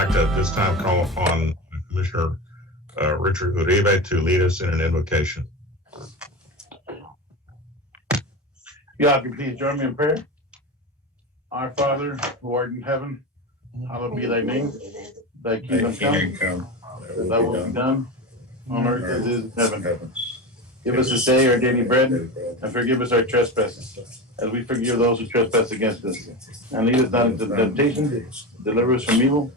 like to at this time call upon Commissioner Richard Uribe to lead us in an invocation. Y'all can please join me in prayer. Our Father, who art in heaven, hallowed be thy name. Thy kingdom come, thy will be done on earth as it is in heaven. Give us this day our daily bread, and forgive us our trespasses, as we forgive those who trespass against us. And lead us not into temptation, deliver us from evil.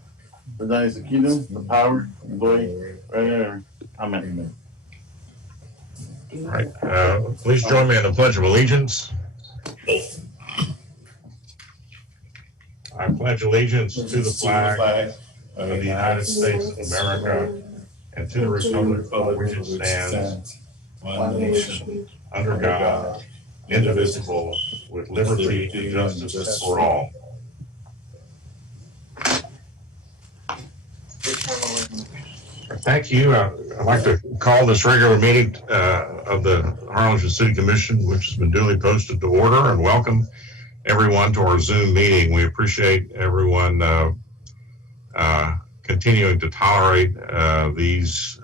For thine is the kingdom, the power, and glory, forever. Amen. All right. Please join me in the Pledge of Allegiance. I pledge allegiance to the flag of the United States of America and to the republic for which it stands, one nation, under God, indivisible, with liberty and justice for all. Thank you. I'd like to call this regular meeting of the Harlingen City Commission, which has been duly posted, to order, and welcome everyone to our Zoom meeting. We appreciate everyone continuing to tolerate these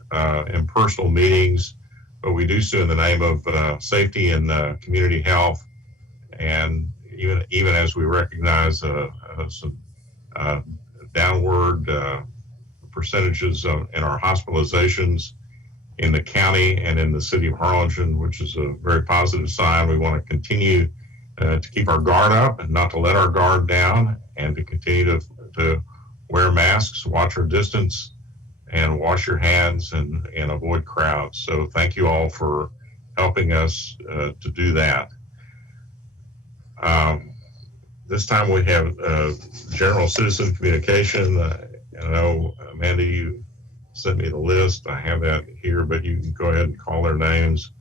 impersonal meetings, but we do so in the name of safety and community health, and even as we recognize some downward percentages in our hospitalizations in the county and in the city of Harlingen, which is a very positive sign. We want to continue to keep our guard up and not to let our guard down, and to continue to wear masks, watch our distance, and wash your hands and avoid crowds. So thank you all for helping us to do that. This time we have general citizen communication. I know, Amanda, you sent me the list. I have that here, but you can go ahead and call their names.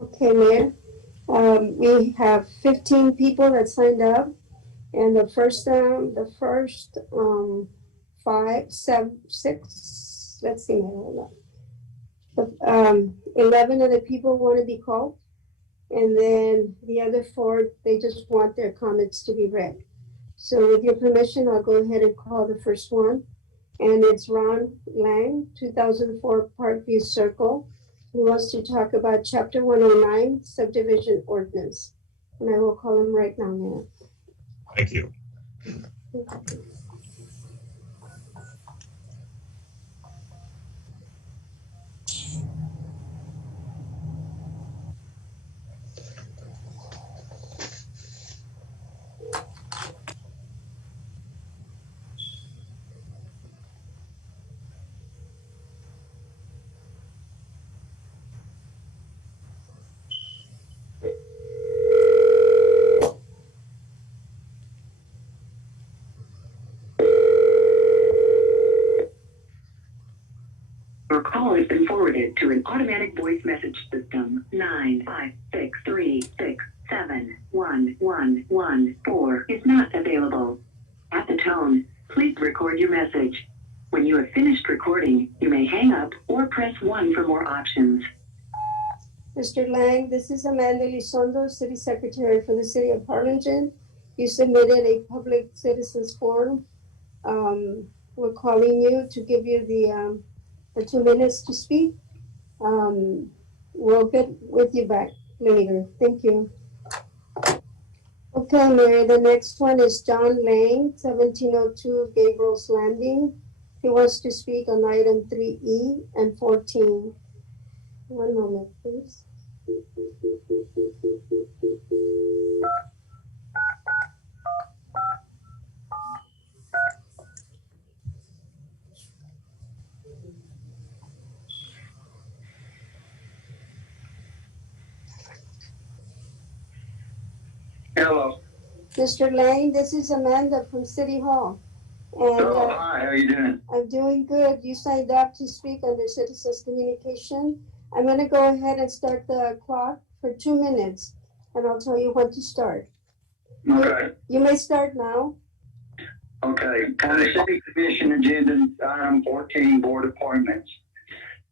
Okay, Mayor. We have 15 people that signed up, and the first 5, 7, 6, let's see, hold on. 11 of the people want to be called, and then the other 4, they just want their comments to be read. So with your permission, I'll go ahead and call the first one, and it's Ron Lang, 2004 Parkview Circle. He wants to talk about Chapter 109, Subdivision Ordinance. And I will call him right now, Mayor. Thank you. Your call has been forwarded to an automatic voice message system. 95636711114 is not available. At the tone, please record your message. When you have finished recording, you may hang up or press 1 for more options. Mr. Lang, this is Amanda Elizondo, City Secretary for the City of Harlingen. You submitted a public citizens forum. We're calling you to give you the 2 minutes to speak. We'll get with you back later. Thank you. Okay, Mayor, the next one is John Lang, 1702 Gabriel's Landing. He wants to speak on item 3E and 14. One moment, please. Hello. Mr. Lang, this is Amanda from City Hall. And Hi, how you doing? I'm doing good. You signed up to speak under Citizens Communication. I'm going to go ahead and start the clock for 2 minutes, and I'll tell you when to start. Okay. You may start now. Okay. On the City Commission agenda, item 14, board appointments.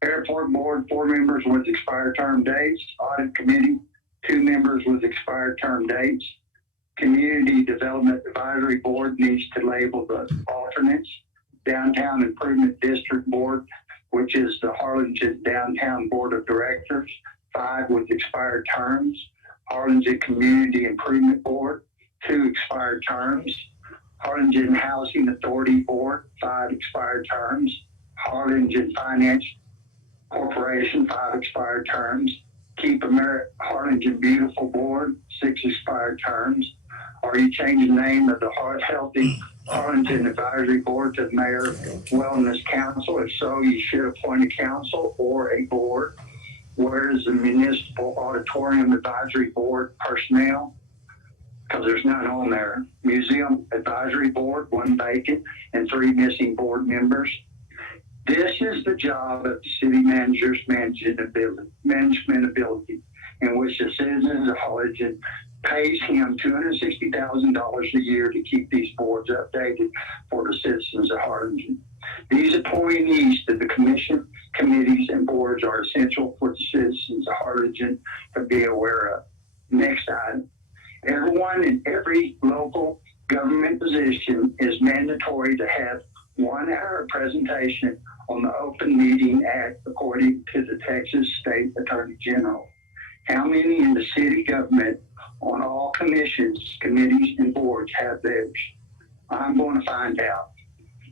Airport Board, 4 members with expired term dates. Audit Committee, 2 members with expired term dates. Community Development Advisory Board needs to label the alternates. Downtown Improvement District Board, which is the Harlingen Downtown Board of Directors, 5 with expired terms. Harlingen Community Improvement Board, 2 expired terms. Harlingen Housing Authority Board, 5 expired terms. Harlingen Finance Corporation, 5 expired terms. Keep Harlingen Beautiful Board, 6 expired terms. Are you changing the name of the Healthy Harlingen Advisory Board to the Mayor Wellness Council? If so, you should appoint a council or a board. Where is the Municipal Auditorium Advisory Board personnel? Because there's none on there. Museum Advisory Board, 1 vacant, and 3 missing board members. This is the job of the city manager's management ability, in which the citizens of Harlingen pays him $260,000 a year to keep these boards updated for the citizens of Harlingen. These appointees to the commission, committees, and boards are essential for the citizens of Harlingen to be aware of. Next item. Everyone in every local government position is mandatory to have 1 hour presentation on the Open Meeting Act according to the Texas State Attorney General. How many in the city government on all commissions, committees, and boards have theirs? I'm going to find out.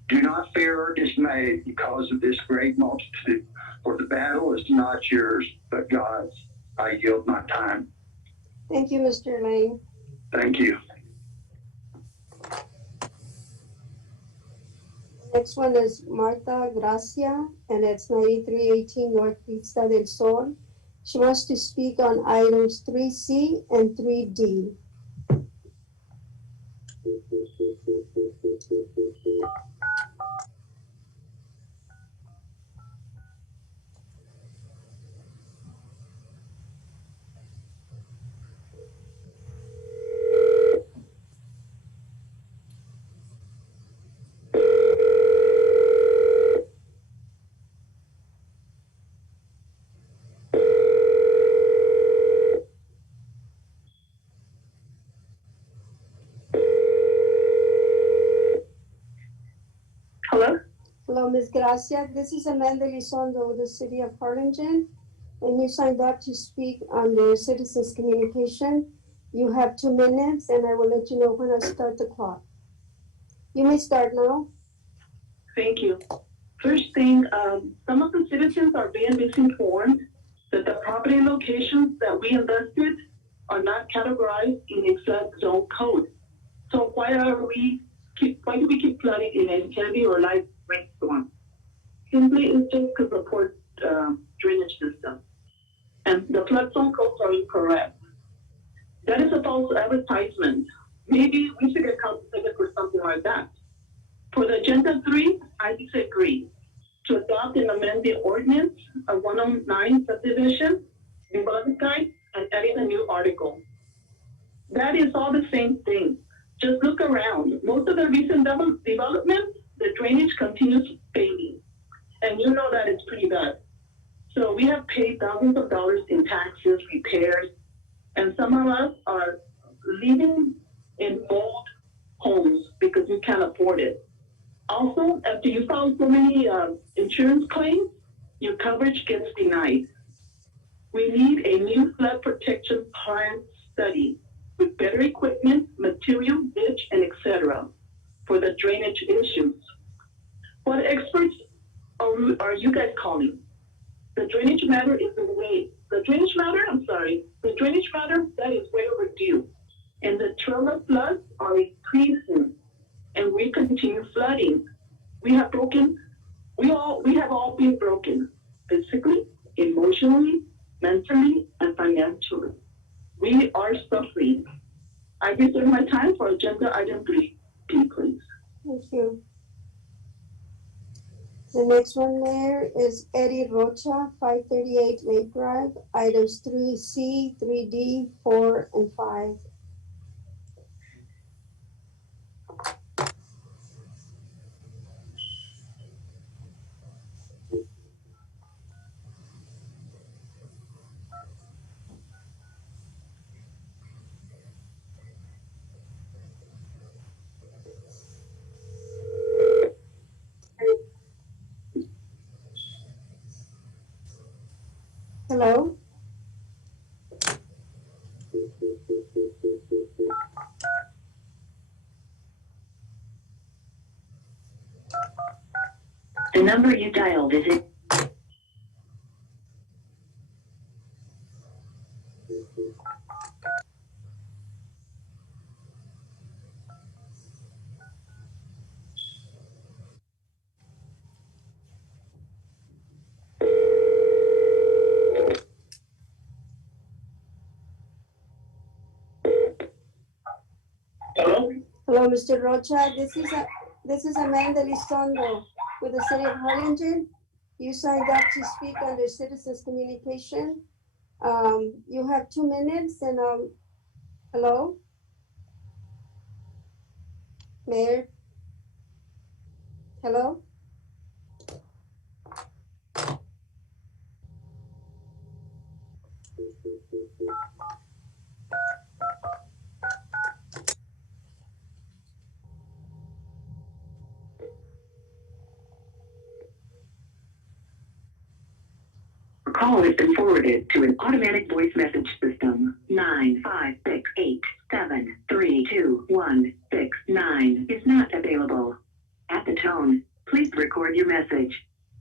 Do not fear or dismay because of this great multitude, for the battle is not yours, but God's. I yield my time. Thank you, Mr. Lane. Thank you. Next one is Marta Gracia, and it's 9318 North Vista del Sol. She wants to speak on items 3C and 3D. Hello? Hello, Ms. Gracia. This is Amanda Lizondo with the City of Harlingen, and you signed up to speak on the citizens communication. You have 2 minutes, and I will let you know when I start the clock. You may start now. Thank you. First thing, some of the citizens are being misinformed that the property locations that we invested are not categorized in exact zone code. So why do we keep flooding in a heavy or light rainstorm? Simply it's just because of poor drainage system. And the flood zone codes are incorrect. That is a false advertisement. Maybe we should get compensated for something like that. For the agenda 3, I disagree. To adopt and amend the ordinance of 109 subdivision, development guide, and adding a new article. That is all the same thing. Just look around. Most of the recent development, the drainage continues failing. And you know that it's pretty bad. So we have paid thousands of dollars in taxes, repairs, and some of us are living in old homes because we can't afford it. Also, after you file so many insurance claims, your coverage gets denied. We need a new flood protection plan study with better equipment, material, ditch, and etc. for the drainage issues. What experts are you guys calling? The drainage matter is the way. The drainage matter, that is way overdue. And the trauma floods are increasing, and we continue flooding. We have all been broken, physically, emotionally, mentally, and financially. We are suffering. I reserve my time for agenda item 3, please. Thank you. The next one, Mayor, is Eddie Rocha, 538 Lake Drive, items 3C, 3D, 4, and 5. Hello? The number you dialed is in. Hello? Hello, Mr. Rocha. This is Amanda Lizondo with the City of Harlingen. You signed up to speak under Citizens Communication. You have 2 minutes and, hello? Mayor? Hello? Your call has been forwarded to an automatic voice message system. 95687322169 is not available. At the tone, please record your message.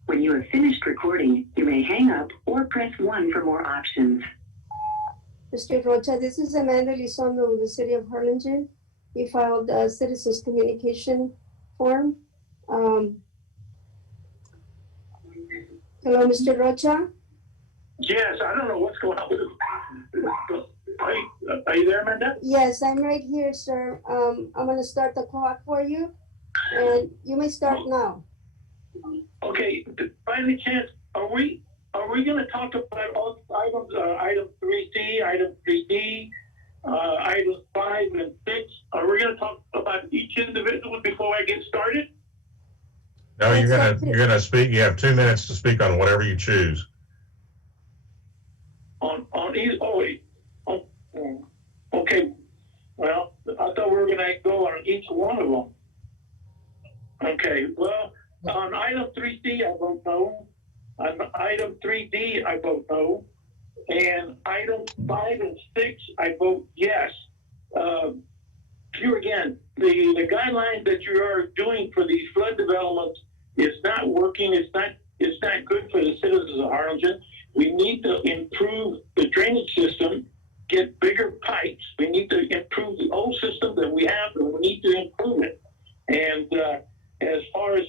When you have finished recording, you may hang up or press 1 for more options. Mr. Rocha, this is Amanda Lizondo with the City of Harlingen. We filed a Citizens Communication form. Hello, Mr. Rocha? Yes, I don't know what's going on with it. Are you there, Amanda? Yes, I'm right here, sir. I'm gonna start the clock for you, and you may start now. Okay, by any chance, are we gonna talk about all items, item 3C, item 3D, items 5 and 6? Are we gonna talk about each individual before I get started? No, you're gonna speak. You have 2 minutes to speak on whatever you choose. On either, okay. Well, I thought we were gonna go on each one of them. Okay, well, on item 3C, I vote no. On item 3D, I vote no. And items 5 and 6, I vote yes. Here again, the guidelines that you are doing for these flood developments is not working. It's not good for the citizens of Harlingen. We need to improve the drainage system, get bigger pipes. We need to improve the old system that we have, and we need to improve it. And as far as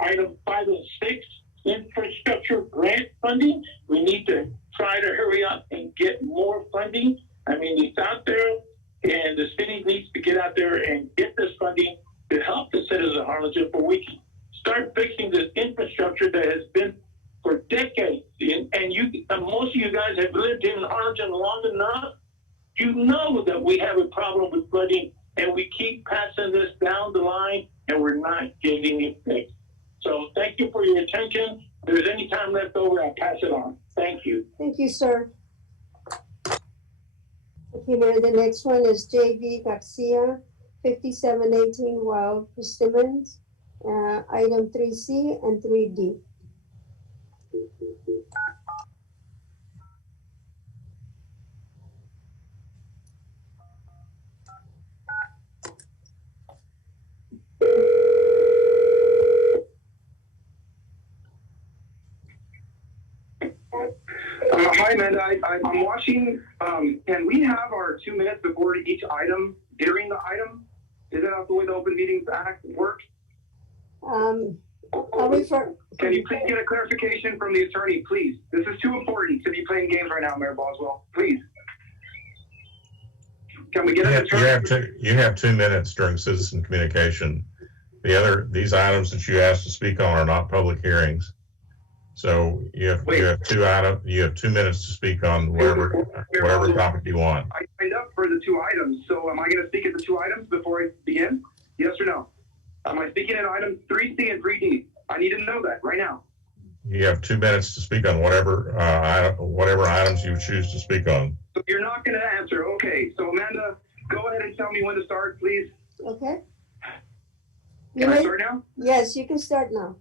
item 5 and 6, infrastructure grant funding, we need to try to hurry up and get more funding. I mean, it's out there, and the city needs to get out there and get this funding to help the citizens of Harlingen, but we can start fixing this infrastructure that has been for decades. And most of you guys have lived in Harlingen long enough. You know that we have a problem with flooding, and we keep passing this down the line, and we're not getting it fixed. So thank you for your attention. If there's any time left over, I'll pass it on. Thank you. Thank you, sir. Okay, Mayor, the next one is J.V. Garcia, 5718 Wild Persimmons, item 3C and 3D. Hi, Amanda. I'm watching. Can we have our 2 minutes before each item during the item? Is that not the way the Open Meetings Act works? I'll refer. Can you please get a clarification from the attorney, please? This is too important to be playing games right now, Mayor Boswell. Please. Can we get an attorney? You have 2 minutes during citizen communication. These items that you asked to speak on are not public hearings. So you have 2 minutes to speak on whatever topic you want. I signed up for the 2 items, so am I going to speak at the 2 items before I begin? Yes or no? Am I speaking at items 3C and 3D? I need to know that right now. You have 2 minutes to speak on whatever items you choose to speak on. So you're not going to answer. Okay. So Amanda, go ahead and tell me when to start, please. Okay. Can I start now? Yes, you can start now.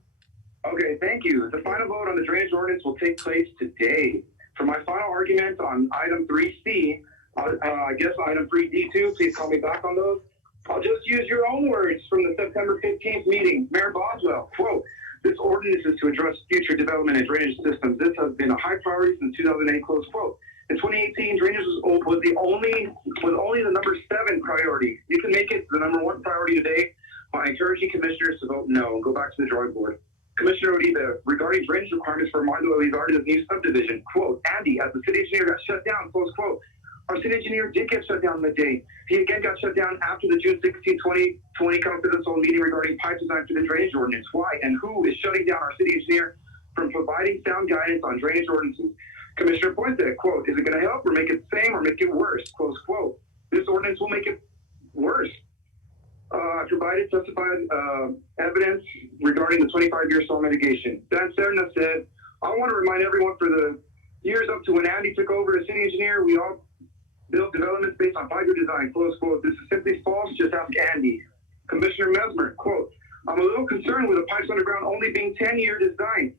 Okay, thank you. The final vote on the drainage ordinance will take place today. For my final argument on item 3C, I guess item 3D2, please call me back on those. I'll just use your own words from the September 15th meeting. Mayor Boswell, quote, "This ordinance is to address future development and drainage systems. This has been a high priority since 2008, close quote. In 2018, drainage was only the number 7 priority. You can make it the number 1 priority today by encouraging commissioners to vote no and go back to the drawing board." Commissioner Odiba, regarding drainage requirements for Armando Elizardo's new subdivision, quote, "Andy, as the city engineer got shut down," close quote. Our city engineer did get shut down that day. He again got shut down after the June 16, 2020 confidential meeting regarding pipe design for the drainage ordinance. Why and who is shutting down our city engineer from providing sound guidance on drainage ordinances? Commissioner Puente, quote, "Is it going to help or make it the same or make it worse?" Close quote. This ordinance will make it worse. I provided testified evidence regarding the 25-year soil mitigation. Dan Serna said, "I want to remind everyone for the years up to when Andy took over as city engineer, we all built developments based on 5-year design," close quote. "This is simply false. Just ask Andy." Commissioner Mesmer, quote, "I'm a little concerned with the pipes underground only being 10-year design.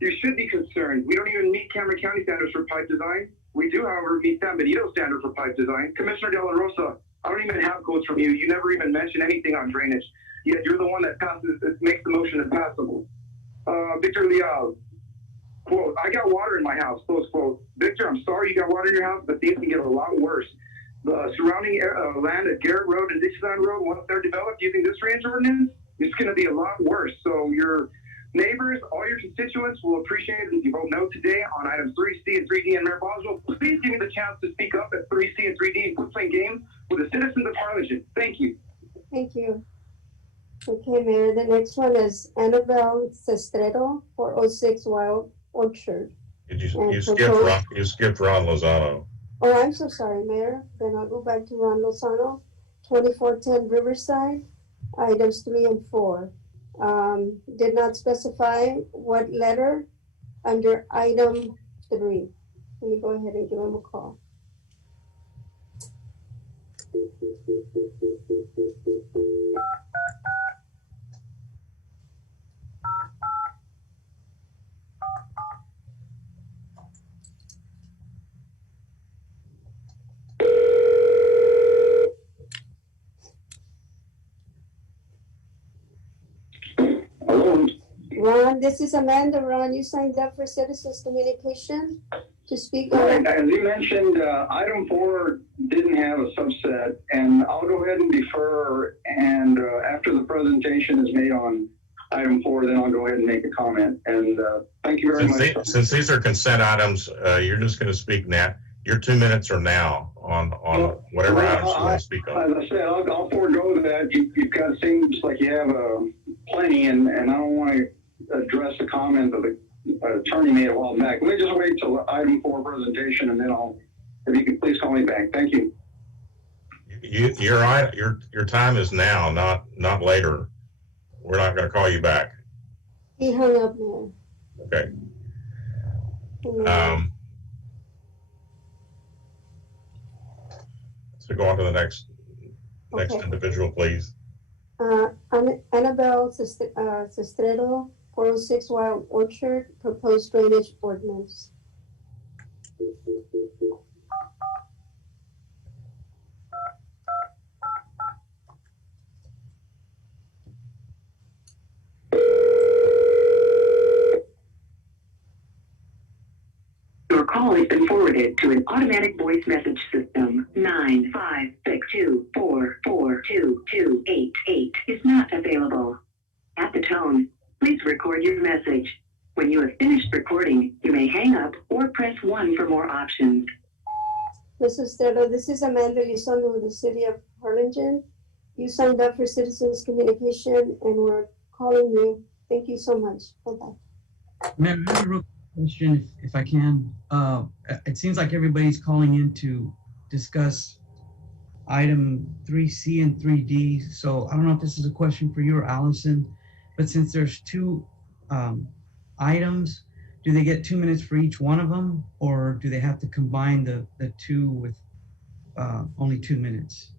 You should be concerned. We don't even meet Cameron County standards for pipe design. We do, however, meet San Benito standard for pipe design." Commissioner De La Rosa, I don't even have quotes from you. You never even mention anything on drainage. Yet you're the one that makes the motion impassable. Victor Leal, quote, "I got water in my house," close quote. Victor, I'm sorry you got water in your house, but things can get a lot worse. The surrounding land at Garrett Road and Dixieland Road, once they're developed using this range ordinance, it's going to be a lot worse. So your neighbors, all your constituents will appreciate it if you vote no today on items 3C and 3D. And Mayor Boswell, please give me the chance to speak up at 3C and 3D and quit playing games with the citizens of Harlingen. Thank you. Thank you. Okay, Mayor, the next one is Annabelle Sestredo, 406 Wild Orchard. You skipped Ron Lozano. Oh, I'm so sorry, Mayor. Then I'll go back to Ron Lozano, 2410 Riverside, items 3 and 4. Did not specify what letter under item 3. Let me go ahead and give him a call. Hello. Ron, this is Amanda. Ron, you signed up for Citizens Communication to speak on. Right, as you mentioned, item 4 didn't have a subset, and I'll go ahead and defer, and after the presentation is made on item 4, then I'll go ahead and make a comment. And thank you very much. Since these are consent items, you're just going to speak now. Your 2 minutes are now on whatever items you want to speak on. As I said, I'll forego that. You've got, seems like you have plenty, and I don't want to address a comment that the attorney made a while back. Let me just wait till item 4 presentation, and then if you could please call me back. Thank you. You're right. Your time is now, not later. We're not going to call you back. He hung up, Mayor. Okay. So go on to the next individual, please. Annabelle Sestredo, 406 Wild Orchard, proposed drainage ordinance. Your call has been forwarded to an automatic voice message system. 95624422888 is not available. At the tone, please record your message. When you have finished recording, you may hang up or press 1 for more options. Mrs. Sestredo, this is Amanda Elizondo with the City of Harlingen. You signed up for Citizens Communication, and we're calling you. Thank you so much. Bye-bye. Ma'am, I have a real question, if I can. It seems like everybody's calling in to discuss item 3C and 3D. So I don't know if this is a question for you or Allison, but since there's 2 items, do they get 2 minutes for each one of them, or do they have to combine the 2 with only 2 minutes?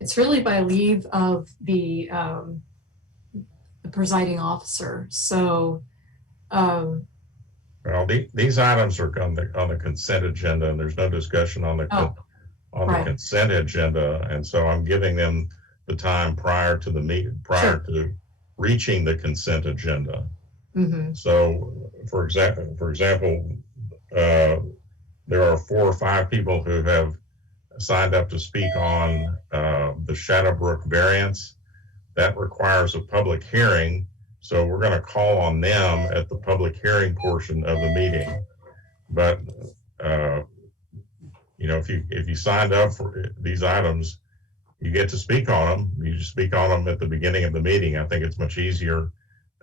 It's really by leave of the presiding officer. So Well, these items are on the consent agenda, and there's no discussion on the right. consent agenda, and so I'm giving them the time prior to the meeting, prior to reaching the consent agenda. Mm-hmm. So, for example, there are 4 or 5 people who have signed up to speak on the Shadowbrook variance. That requires a public hearing, so we're going to call on them at the public hearing portion of the meeting. But you know, if you signed up for these items, you get to speak on them. You just speak on them at the beginning of the meeting. I think it's much easier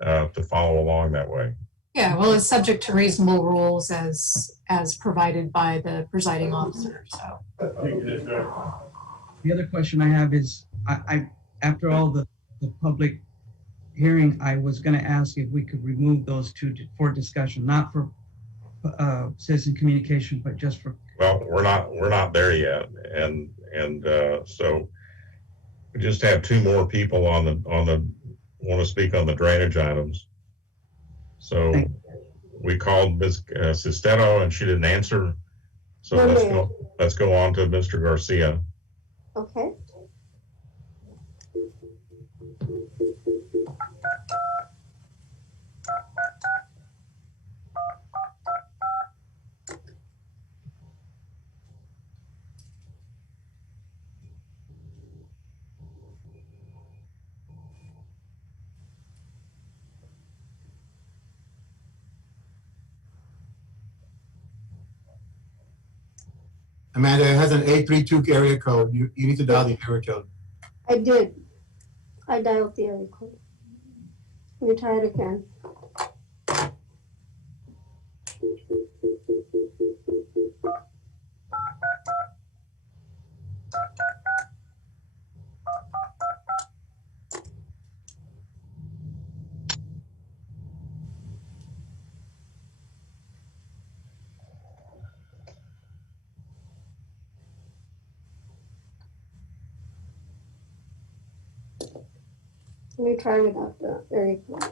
to follow along that way. Yeah, well, it's subject to reasonable rules as provided by the presiding officer, so. The other question I have is, I after all the public hearing, I was going to ask if we could remove those 2 for discussion, not for citizen communication, but just for. Well, we're not there yet, and so we just have 2 more people on the want to speak on the drainage items. So we called Ms. Sistero and she didn't answer. So let's go on to Mr. Garcia. Okay. Amanda, it has an 832 area code. You need to dial the area code. I did. I dialed the area code. Let me try it again. Let me try without the area code.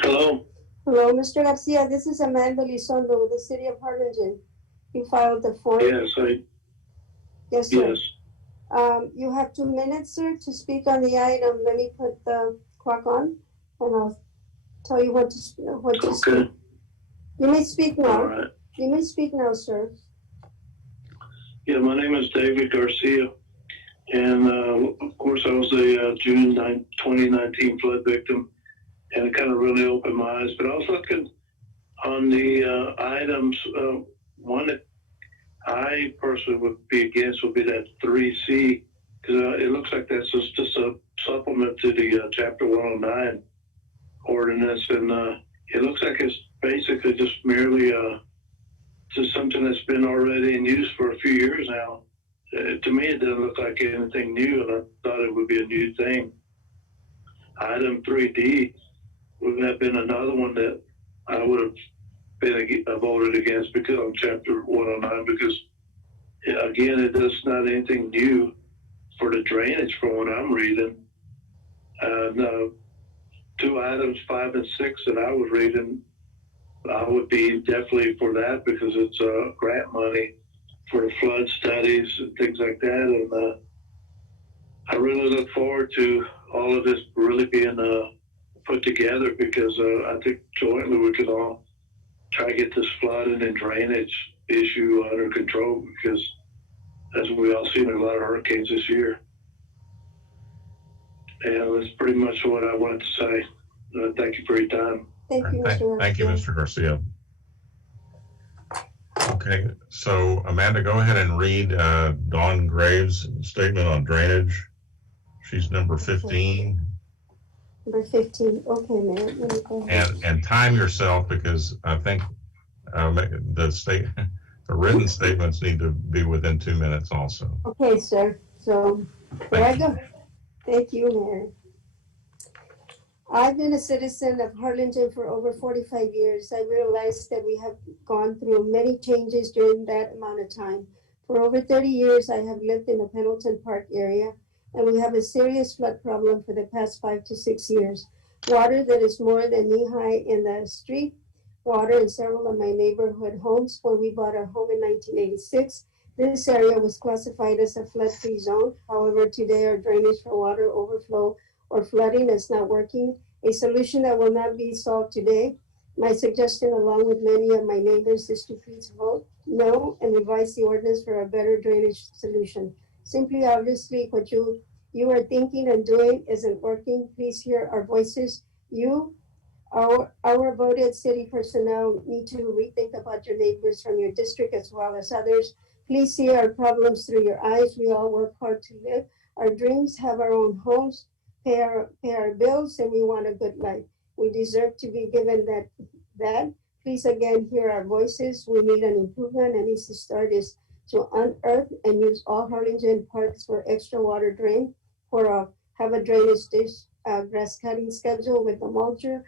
Hello. Hello, Mr. Garcia. This is Amanda Lizondo with the City of Harlingen. You filed the form? Yes, Yes, sir. yes. You have 2 minutes, sir, to speak on the item. Let me put the clock on, and I'll tell you what to speak. Okay. You may speak now. All right. You may speak now, sir. Yeah, my name is David Garcia. And of course, I was a June 9, 2019 flood victim. And it kind of really opened my eyes. But I was looking on the items. One that I personally would be against would be that 3C, because it looks like that's just a supplement to the Chapter 109 ordinance. And it looks like it's basically just merely just something that's been already in use for a few years now. To me, it doesn't look like anything new, and I thought it would be a new thing. Item 3D would have been another one that I would have been voted against because on Chapter 109, because again, it does not anything new for the drainage from what I'm reading. And 2 items 5 and 6 that I was reading, I would be definitely for that because it's grant money for the flood studies and things like that. And I really look forward to all of this really being put together because I think jointly we could all try to get this flooding and drainage issue under control because as we all seen, a lot of hurricanes this year. Yeah, that's pretty much what I wanted to say. Thank you for your time. Thank you, Mr. Garcia. Thank you, Mr. Garcia. Okay, so Amanda, go ahead and read Dawn Graves' statement on drainage. She's number 15. Number 15. Okay, Mayor. Let me go ahead. And time yourself, because I think the written statements need to be within 2 minutes also. Okay, sir. So here I go. Thank you, Mayor. I've been a citizen of Harlingen for over 45 years. I realized that we have gone through many changes during that amount of time. For over 30 years, I have lived in the Pendleton Park area, and we have a serious flood problem for the past 5 to 6 years. Water that is more than knee-high in the street, water in several of my neighborhood homes. When we bought our home in 1986, this area was classified as a flood-free zone. However, today our drainage for water overflow or flooding is not working, a solution that will not be solved today. My suggestion, along with many of my neighbors, is to please vote no and revise the ordinance for a better drainage solution. Simply, obviously, what you are thinking and doing isn't working. Please hear our voices. Our voted city personnel need to rethink about your neighbors from your district as well as others. Please see our problems through your eyes. We all work hard to live our dreams, have our own homes, pay our bills, and we want a good life. We deserve to be given that. Please again hear our voices. We need an improvement, and needs to start is to unearth and use all Harlingen parks for extra water drain, have a drainage dish, grass cutting schedule with a mulcher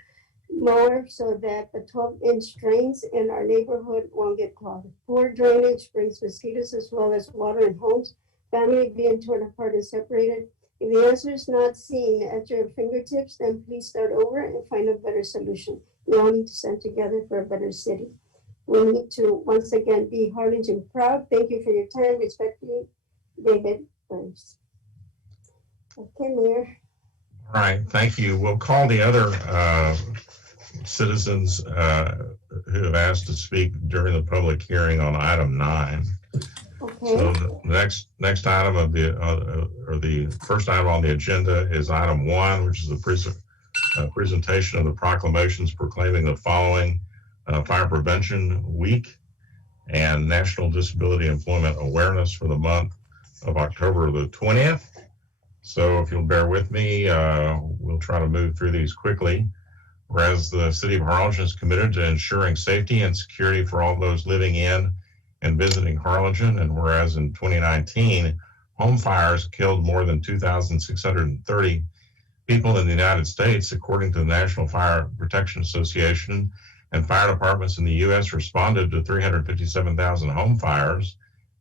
mower so that the 12-inch drains in our neighborhood won't get clogged. Poor drainage brings mosquitoes as well as water in homes, family being torn apart and separated. If the answer is not seen at your fingertips, then please start over and find a better solution. We all need to stand together for a better city. We need to once again be Harlingen proud. Thank you for your time. Respectfully, David Burns. Okay, Mayor. All right, thank you. We'll call the other citizens who have asked to speak during the public hearing on item 9. Okay. So the next item of the first item on the agenda is item 1, which is the presentation of the proclamations proclaiming the following Fire Prevention Week and National Disability Employment Awareness for the month of October the 20th. So if you'll bear with me, we'll try to move through these quickly. Whereas the City of Harlingen is committed to ensuring safety and security for all those living in and visiting Harlingen, and whereas in 2019, home fires killed more than 2,630 people in the United States, according to the National Fire Protection Association, and fire departments in the U.S. responded to 357,000 home fires,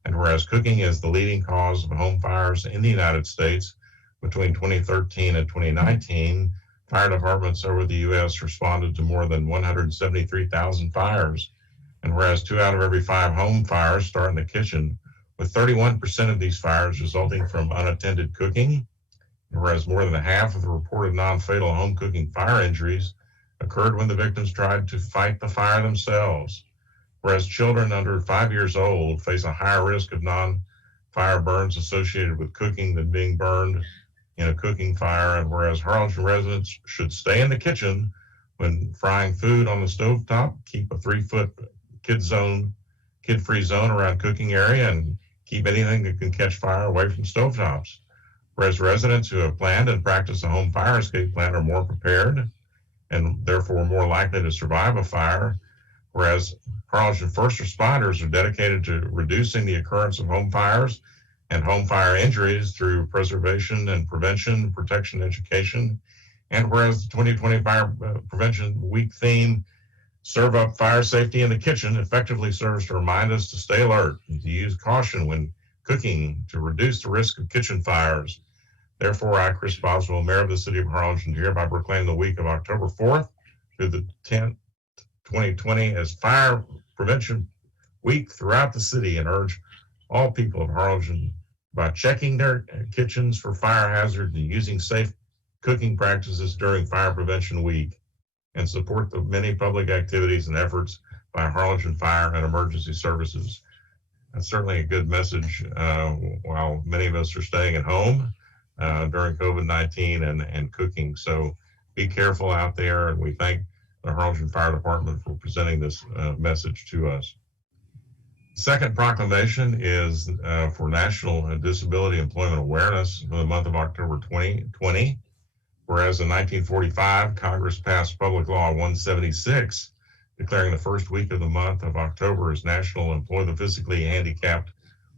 and whereas cooking is the leading cause of home fires in the United States between 2013 and 2019, fire departments over the U.S. responded to more than 173,000 fires. And whereas 2 out of every 5 home fires start in the kitchen, with 31% of these fires resulting from unattended cooking, whereas more than half of the reported non-fatal home cooking fire injuries occurred when the victims tried to fight the fire themselves, whereas children under 5 years old face a higher risk of non-fire burns associated with cooking than being burned in a cooking fire, and whereas Harlingen residents should stay in the kitchen when frying food on the stovetop, keep a 3-foot kid-free zone around cooking area, and keep anything that can catch fire away from stovetops. Whereas residents who have planned and practiced a home fire escape plan are more prepared and therefore more likely to survive a fire. Whereas Harlingen first responders are dedicated to reducing the occurrence of home fires and home fire injuries through preservation and prevention, protection, education. And whereas the 2020 Fire Prevention Week theme, Serve Up Fire Safety in the Kitchen, effectively serves to remind us to stay alert and to use caution when cooking to reduce the risk of kitchen fires. Therefore, I, Chris Boswell, Mayor of the City of Harlingen, hereby proclaim the week of October 4th through the 10th, 2020 as Fire Prevention Week throughout the city, and urge all people of Harlingen by checking their kitchens for fire hazards and using safe cooking practices during Fire Prevention Week, and support the many public activities and efforts by Harlingen Fire and Emergency Services. That's certainly a good message while many of us are staying at home. during COVID-19 and cooking. So be careful out there, and we thank the Harlingen Fire Department for presenting this message to us. Second proclamation is for National Disability Employment Awareness for the month of October 2020. Whereas in 1945, Congress passed Public Law 176, declaring the first week of the month of October as National Employ the Physically Handicapped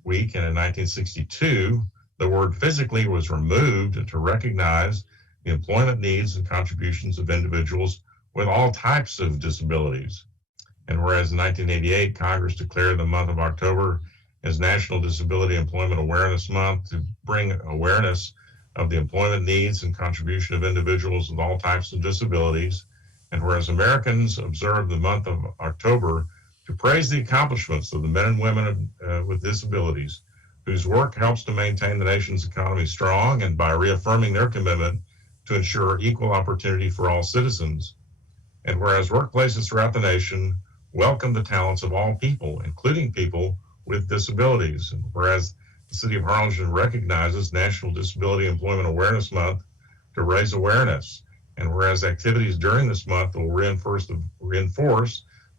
Week. And in 1962, the word physically was removed to recognize the employment needs and contributions of individuals with all types of disabilities. And whereas in 1988, Congress declared the month of October as National Disability Employment Awareness Month to bring awareness of the employment needs and contribution of individuals with all types of disabilities. And whereas Americans observe the month of October to praise the accomplishments of the men and women with disabilities, whose work helps to maintain the nation's economy strong, and by reaffirming their commitment to ensure equal opportunity for all citizens. And whereas workplaces throughout the nation welcome the talents of all people, including people with disabilities. And whereas the City of Harlingen recognizes National Disability Employment Awareness Month to raise awareness. And whereas activities during this month will reinforce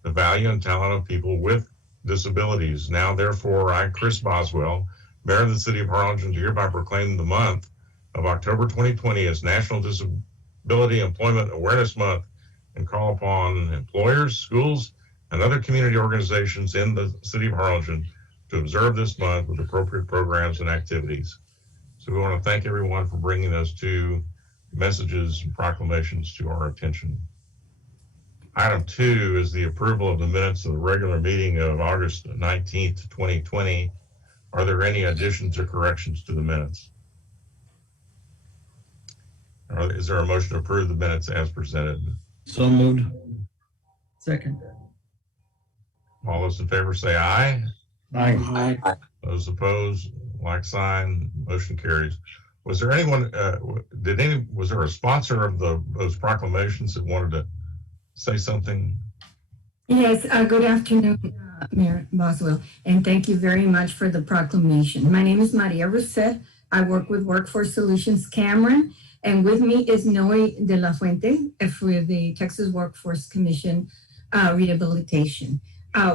the value and talent of people with disabilities. Now, therefore, I, Chris Boswell, Mayor of the City of Harlingen, hereby proclaim the month of October 2020 as National Disability Employment Awareness Month, and call upon employers, schools, and other community organizations in the City of Harlingen to observe this month with appropriate programs and activities. So we want to thank everyone for bringing those two messages and proclamations to our attention. Item 2 is the approval of the minutes of the regular meeting of August 19th, 2020. Are there any additions or corrections to the minutes? Or is there a motion to approve the minutes as presented? So moved. Second. All those in favor say aye. Aye. Those opposed, like sign. Motion carries. Was there anyone? Was there a sponsor of those proclamations that wanted to say something? Yes. Good afternoon, Mayor Boswell, and thank you very much for the proclamation. My name is Maria Rousset. I work with Workforce Solutions Cameron, and with me is Noe de la Fuente for the Texas Workforce Commission Rehabilitation.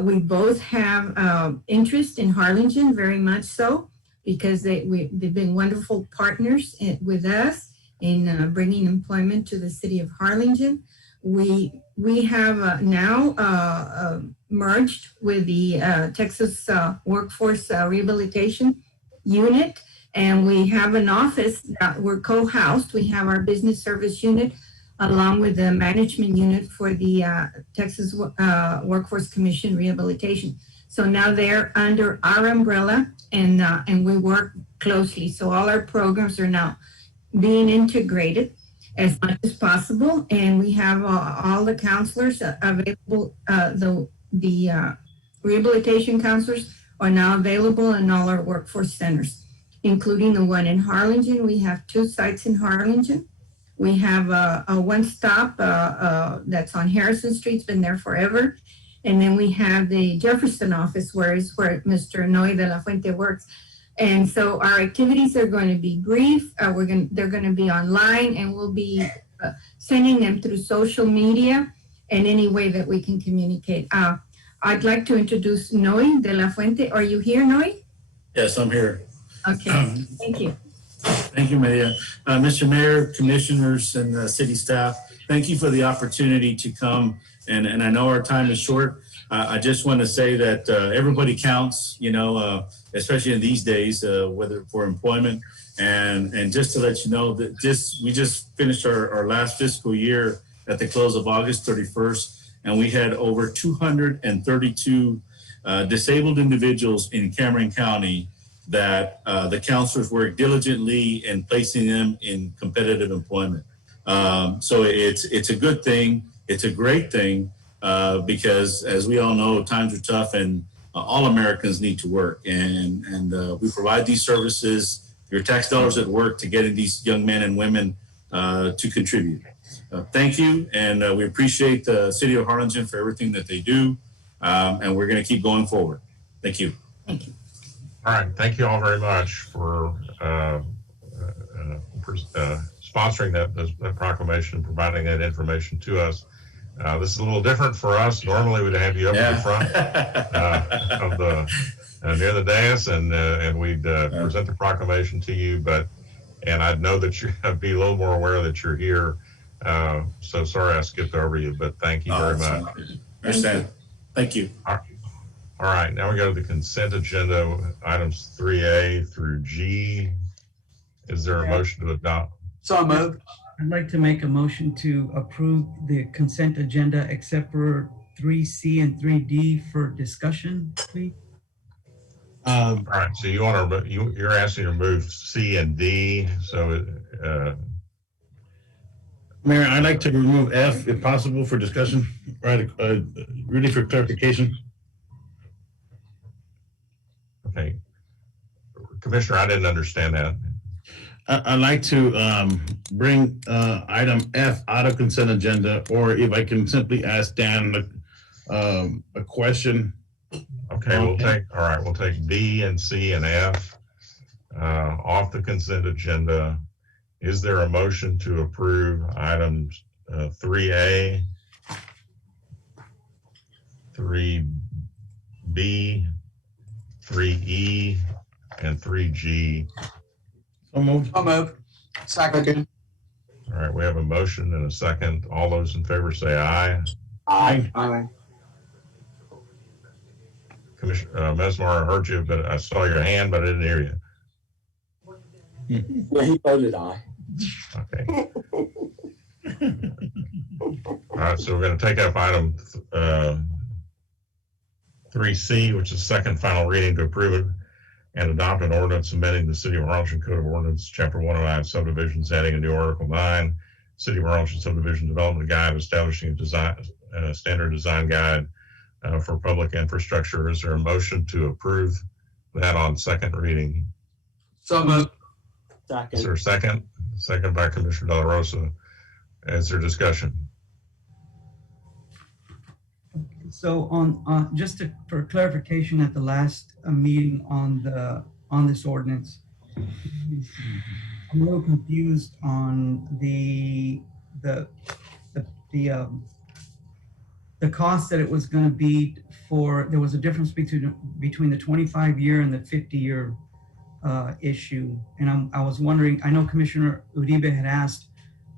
We both have interest in Harlingen, very much so, because they've been wonderful partners with us in bringing employment to the city of Harlingen. We have now merged with the Texas Workforce Rehabilitation Unit, and we have an office that we're co-housed. We have our business service unit along with the management unit for the Texas Workforce Commission Rehabilitation. So now they're under our umbrella, and we work closely. So all our programs are now being integrated as much as possible, and we have all the counselors available. The rehabilitation counselors are now available in all our workforce centers, including the one in Harlingen. We have 2 sites in Harlingen. We have a one-stop that's on Harrison Street, it's been there forever. And then we have the Jefferson office where Mr. Noe de la Fuente works. And so our activities are going to be brief. They're going to be online, and we'll be sending them through social media and any way that we can communicate. I'd like to introduce Noe de la Fuente. Are you here, Noe? Yes, I'm here. Okay, thank you. Thank you, Maria. Mr. Mayor, commissioners, and city staff, thank you for the opportunity to come. And I know our time is short. I just want to say that everybody counts, especially in these days, whether for employment. And just to let you know that we just finished our last fiscal year at the close of August 31st, and we had over 232 disabled individuals in Cameron County that the counselors work diligently in placing them in competitive employment. So it's a good thing. It's a great thing because, as we all know, times are tough, and all Americans need to work. And we provide these services, your tax dollars at work, to getting these young men and women to contribute. Thank you, and we appreciate the City of Harlingen for everything that they do, and we're going to keep going forward. Thank you. Thank you. All right, thank you all very much for sponsoring that proclamation and providing that information to us. This is a little different for us. Normally we'd have you up in the front of the near the dais, and we'd present the proclamation to you. And I'd know that I'd be a little more aware that you're here. So sorry I skipped over you, but thank you very much. Understand. Thank you. All right, now we go to the consent agenda, items 3A through G. Is there a motion to adopt? So moved. I'd like to make a motion to approve the consent agenda except for 3C and 3D for discussion, please. All right, so you're asking to remove C and D, so Mayor, I'd like to remove F if possible for discussion, right? Really for clarification. okay. Commissioner, I didn't understand that. I'd like to bring item F out of consent agenda, or if I can simply ask Dan a question. Okay, we'll take B and C and F off the consent agenda. Is there a motion to approve items 3A, 3B, 3E, and 3G? So moved. So moved. Second. All right, we have a motion and a second. All those in favor say aye. Aye. Aye. Commissioner Mesmer, I heard you, but I saw your hand, but I didn't hear you. Yeah, he voted aye. Okay. All right, so we're going to take up item 3C, which is second final reading, to approve it and adopt an ordinance amending the City of Harlingen Code of Ordinance, Chapter 109, subdivisions, adding a new Article 9, City of Harlingen Subdivision Development Guide, establishing a standard design guide for public infrastructure. Is there a motion to approve that on second reading? So moved. Is there a second? Second by Commissioner De La Rosa. Is there discussion? So just for clarification, at the last meeting on this ordinance, I'm a little confused on the cost that it was going to be for. There was a difference between the 25-year and the 50-year issue, and I was wondering. I know Commissioner Uribe had asked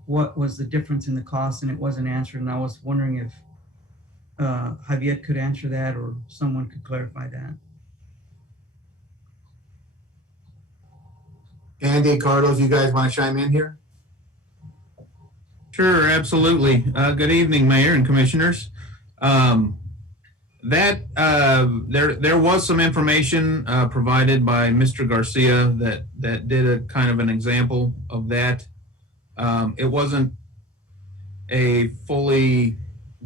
what was the difference in the cost, and it wasn't answered. And I was wondering if Javier could answer that, or someone could clarify that. Andy, Carlos, you guys want to chime in here? Sure, absolutely. Good evening, Mayor and Commissioners. There was some information provided by Mr. Garcia that did a kind of an example of that. It wasn't a fully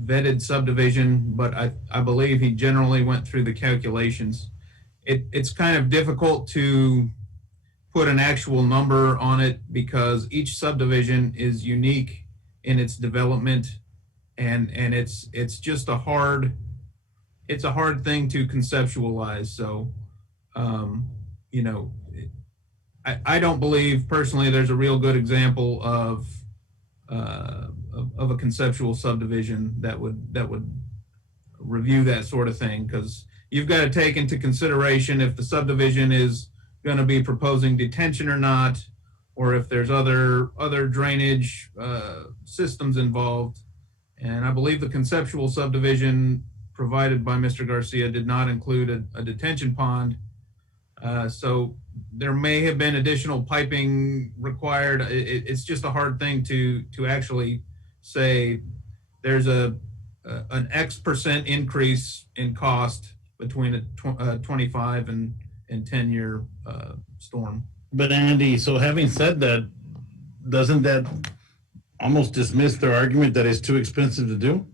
vetted subdivision, but I believe he generally went through the calculations. It's kind of difficult to put an actual number on it because each subdivision is unique in its development, and it's just a hard thing to conceptualize. So I don't believe personally there's a real good example of a conceptual subdivision that would review that sort of thing, because you've got to take into consideration if the subdivision is going to be proposing detention or not, or if there's other drainage systems involved. And I believe the conceptual subdivision provided by Mr. Garcia did not include a detention pond. So there may have been additional piping required. It's just a hard thing to actually say there's an X% increase in cost between a 25 and 10-year storm. But Andy, so having said that, doesn't that almost dismiss their argument that it's too expensive to do?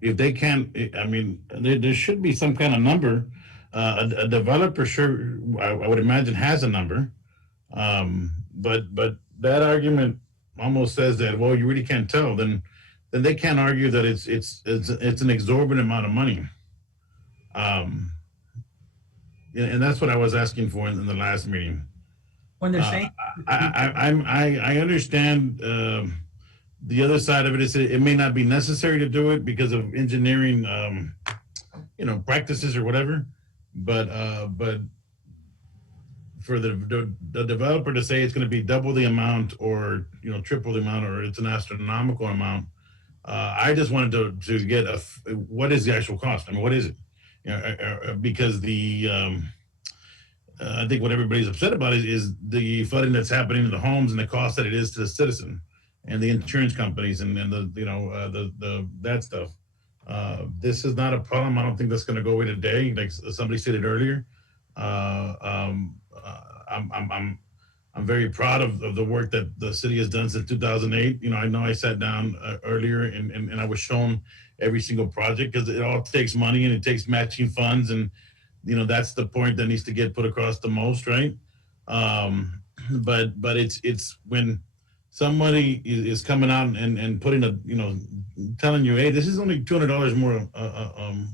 If they can't, I mean, there should be some kind of number. A developer sure, I would imagine, has a number. But that argument almost says that, well, you really can't tell. Then they can't argue that it's an exorbitant amount of money. And that's what I was asking for in the last meeting. When they're saying, I understand the other side of it is it may not be necessary to do it because of engineering, practices or whatever. But for the developer to say it's going to be double the amount or triple the amount or it's an astronomical amount, I just wanted to get what is the actual cost? I mean, what is it? Because I think what everybody's upset about is the flooding that's happening in the homes and the cost that it is to the citizen and the insurance companies and the that stuff. This is not a problem. I don't think that's going to go away today. Like somebody stated earlier, I'm very proud of the work that the city has done since 2008. I know I sat down earlier and I was shown every single project because it all takes money and it takes matching funds and that's the point that needs to get put across the most, right? But it's when somebody is coming out and putting telling you, hey, this is only $200 more.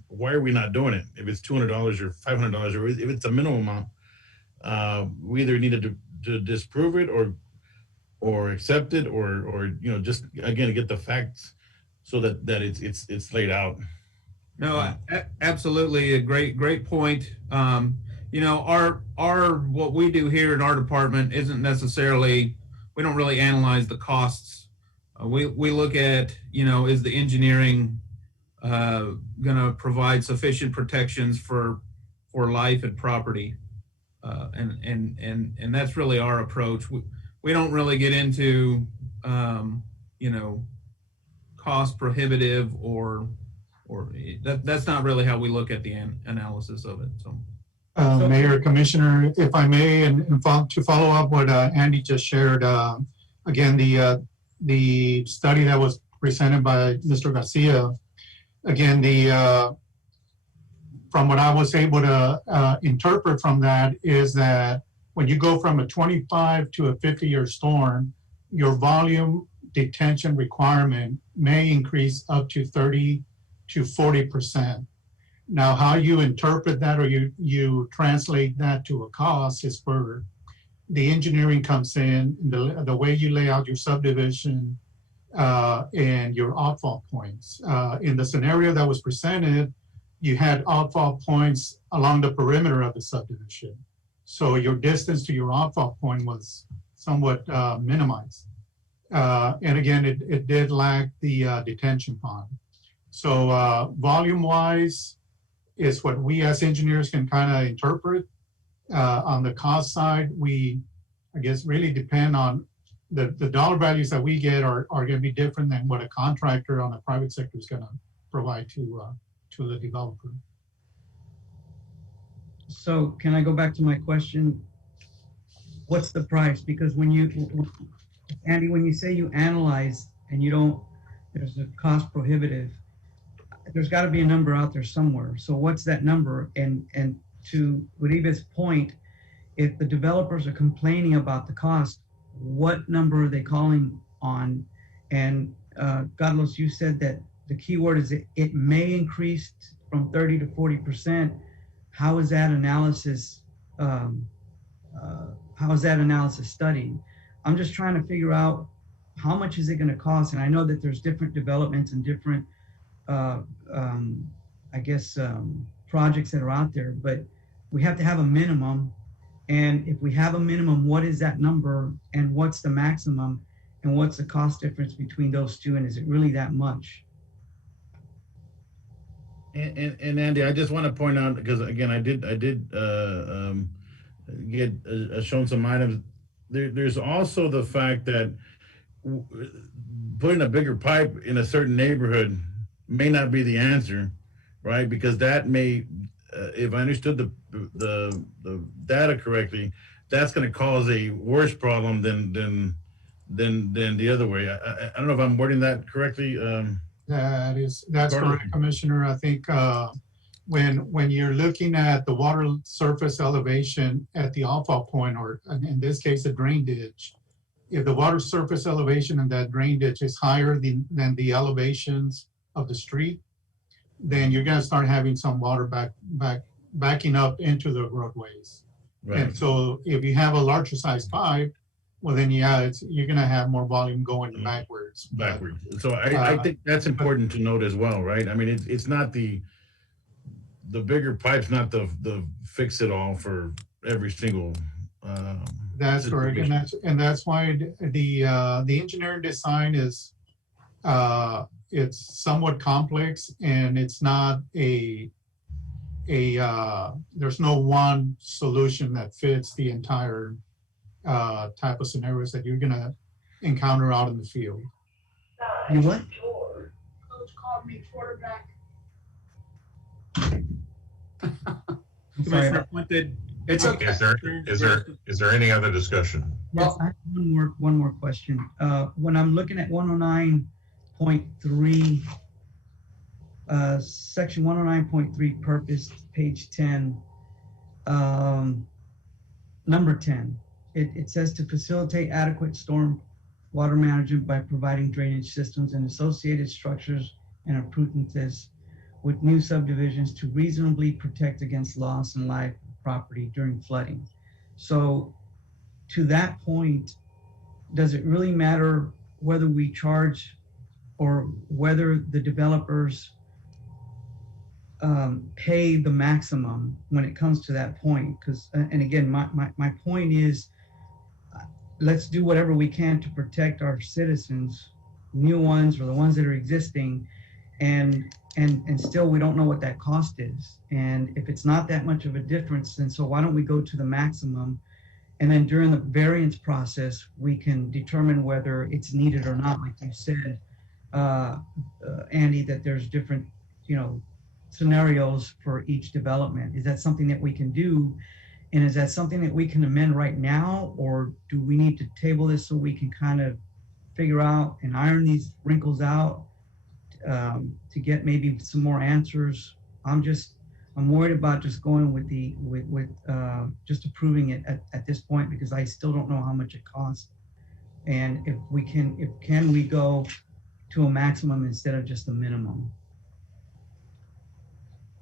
Why are we not doing it? If it's $200 or $500 or if it's a minimum amount, we either need to disprove it or accept it or just again get the facts so that it's laid out. No, absolutely a great point. Our what we do here in our department isn't necessarily, we don't really analyze the costs. We look at, is the engineering going to provide sufficient protections for life and property, and that's really our approach. We don't really get into cost prohibitive or that's not really how we look at the analysis of it. So, Mayor, Commissioner, if I may, and to follow up what Andy just shared, again, the study that was presented by Mr. Garcia, again, from what I was able to interpret from that is that when you go from a 25 to a 50-year storm, your volume detention requirement may increase up to 30 to 40%. Now, how you interpret that or you translate that to a cost is where the engineering comes in, the way you lay out your subdivision and your outfall points. In the scenario that was presented, you had outfall points along the perimeter of the subdivision. So your distance to your outfall point was somewhat minimized. And again, it did lack the detention pond. So volume-wise is what we as engineers can kind of interpret. On the cost side, we, I guess, really depend on the dollar values that we get are going to be different than what a contractor on the private sector is going to provide to the developer. so can I go back to my question? What's the price? Because Andy, when you say you analyze and there's a cost prohibitive, there's got to be a number out there somewhere. So what's that number? And to Uribe's point, if the developers are complaining about the cost, what number are they calling on? And Carlos, you said that the key word is it may increase from 30 to 40%. How is that analysis? How is that analysis studied? I'm just trying to figure out how much is it going to cost. And I know that there's different developments and different projects that are out there, but we have to have a minimum. And if we have a minimum, what is that number and what's the maximum and what's the cost difference between those two? And is it really that much? And Andy, I just want to point out, because again, I did get shown some items. There's also the fact that putting a bigger pipe in a certain neighborhood may not be the answer, right? Because that may, if I understood the data correctly, that's going to cause a worse problem than the other way. I don't know if I'm wording that correctly. That's correct, Commissioner. I think when you're looking at the water surface elevation at the outfall point, or in this case, a drain ditch, if the water surface elevation in that drain ditch is higher than the elevations of the street, then you're going to start having some water backing up into the roadways. And so if you have a larger size pipe, well, then yeah, you're gonna have more volume going backwards. Backwards. So I think that's important to note as well, right? I mean, it's not the bigger pipe's not the fix it all for every single. That's correct, and that's why the engineering design is it's somewhat complex, and it's not there's no one solution that fits the entire type of scenarios that you're gonna encounter out in the field. You what? Coach called me quarterback. Commissioner Puente, It's okay. Is there any other discussion? Yes, I have one more question. When I'm looking at 109.3, section 109.3 purpose, page 10, number 10, it says to facilitate adequate storm water management by providing drainage systems and associated structures and appurtenances with new subdivisions to reasonably protect against loss and life of property during flooding. So to that point, does it really matter whether we charge or whether the developers pay the maximum when it comes to that point? Because, and again, my point is, let's do whatever we can to protect our citizens, new ones or the ones that are existing, and still we don't know what that cost is. And if it's not that much of a difference, then so why don't we go to the maximum? And then during the variance process, we can determine whether it's needed or not. Like you said, Andy, that there's different, scenarios for each development. Is that something that we can do? And is that something that we can amend right now? Or do we need to table this so we can kind of figure out and iron these wrinkles out to get maybe some more answers? I'm worried about just going with just approving it at this point, because I still don't know how much it costs. And if can we go to a maximum instead of just a minimum?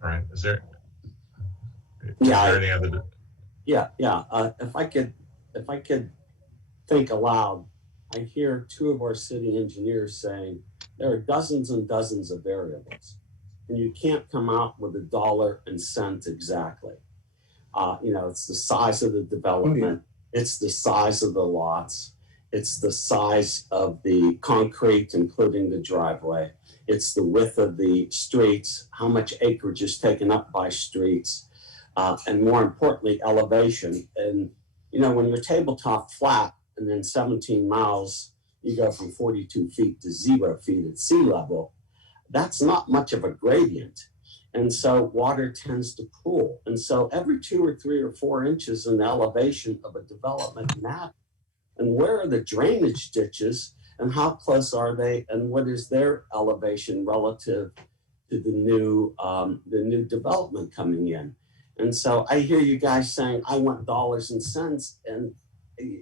All right. Is there any other? Yeah. If I could think aloud, I hear two of our city engineers saying there are dozens and dozens of variables, and you can't come out with a dollar and cent exactly. It's the size of the development, it's the size of the lots, it's the size of the concrete, including the driveway, it's the width of the streets, how much acreage is taken up by streets, and more importantly, elevation. And when you're tabletop flat and then 17 miles, you go from 42 feet to 0 feet at sea level, that's not much of a gradient. And so water tends to pool. And so every 2 or 3 or 4 inches in the elevation of a development matters. And where are the drainage ditches and how close are they and what is their elevation relative to the new development coming in? And so I hear you guys saying, I want dollars and cents. And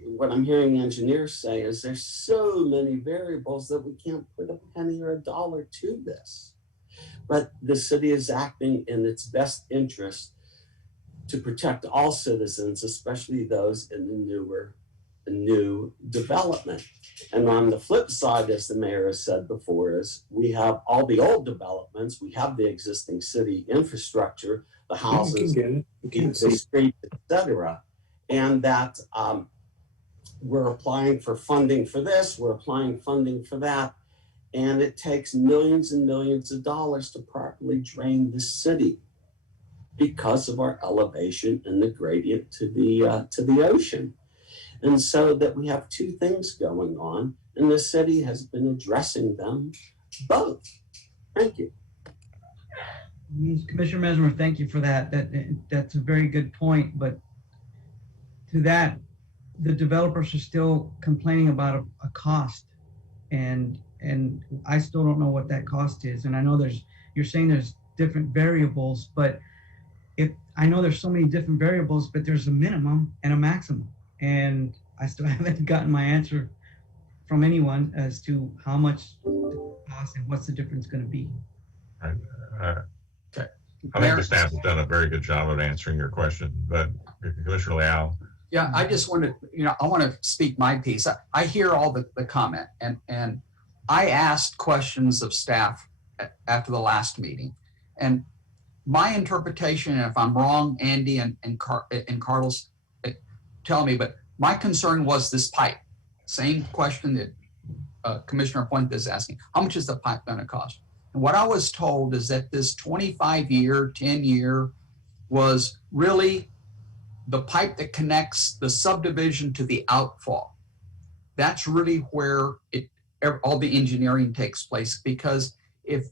what I'm hearing engineers say is there's so many variables that we can't put a penny or a dollar to this. But the city is acting in its best interest to protect all citizens, especially those in the new development. And on the flip side, as the mayor has said before, is we have all the old developments, we have the existing city infrastructure, the houses, the streets, etc. And that we're applying for funding for this, we're applying funding for that, and it takes millions and millions of dollars to properly drain the city because of our elevation and the gradient to the ocean. And so that we have two things going on, and the city has been addressing them both. Thank you. Commissioner Mesmer, thank you for that. That's a very good point. But to that, the developers are still complaining about a cost, and I still don't know what that cost is. And I know you're saying there's different variables, but I know there's so many different variables, but there's a minimum and a maximum. And I still haven't gotten my answer from anyone as to how much it costs and what's the difference going to be. Okay. I think the staff has done a very good job of answering your question, but Commissioner Leal. Yeah, I just want to, I want to speak my piece. I hear all the comment, and I asked questions of staff after the last meeting, and my interpretation, and if I'm wrong, Andy and Carlos, tell me, but my concern was this pipe. Same question that Commissioner Puente is asking. How much is the pipe going to cost? And what I was told is that this 25-year, 10-year was really the pipe that connects the subdivision to the outfall. That's really where all the engineering takes place, because if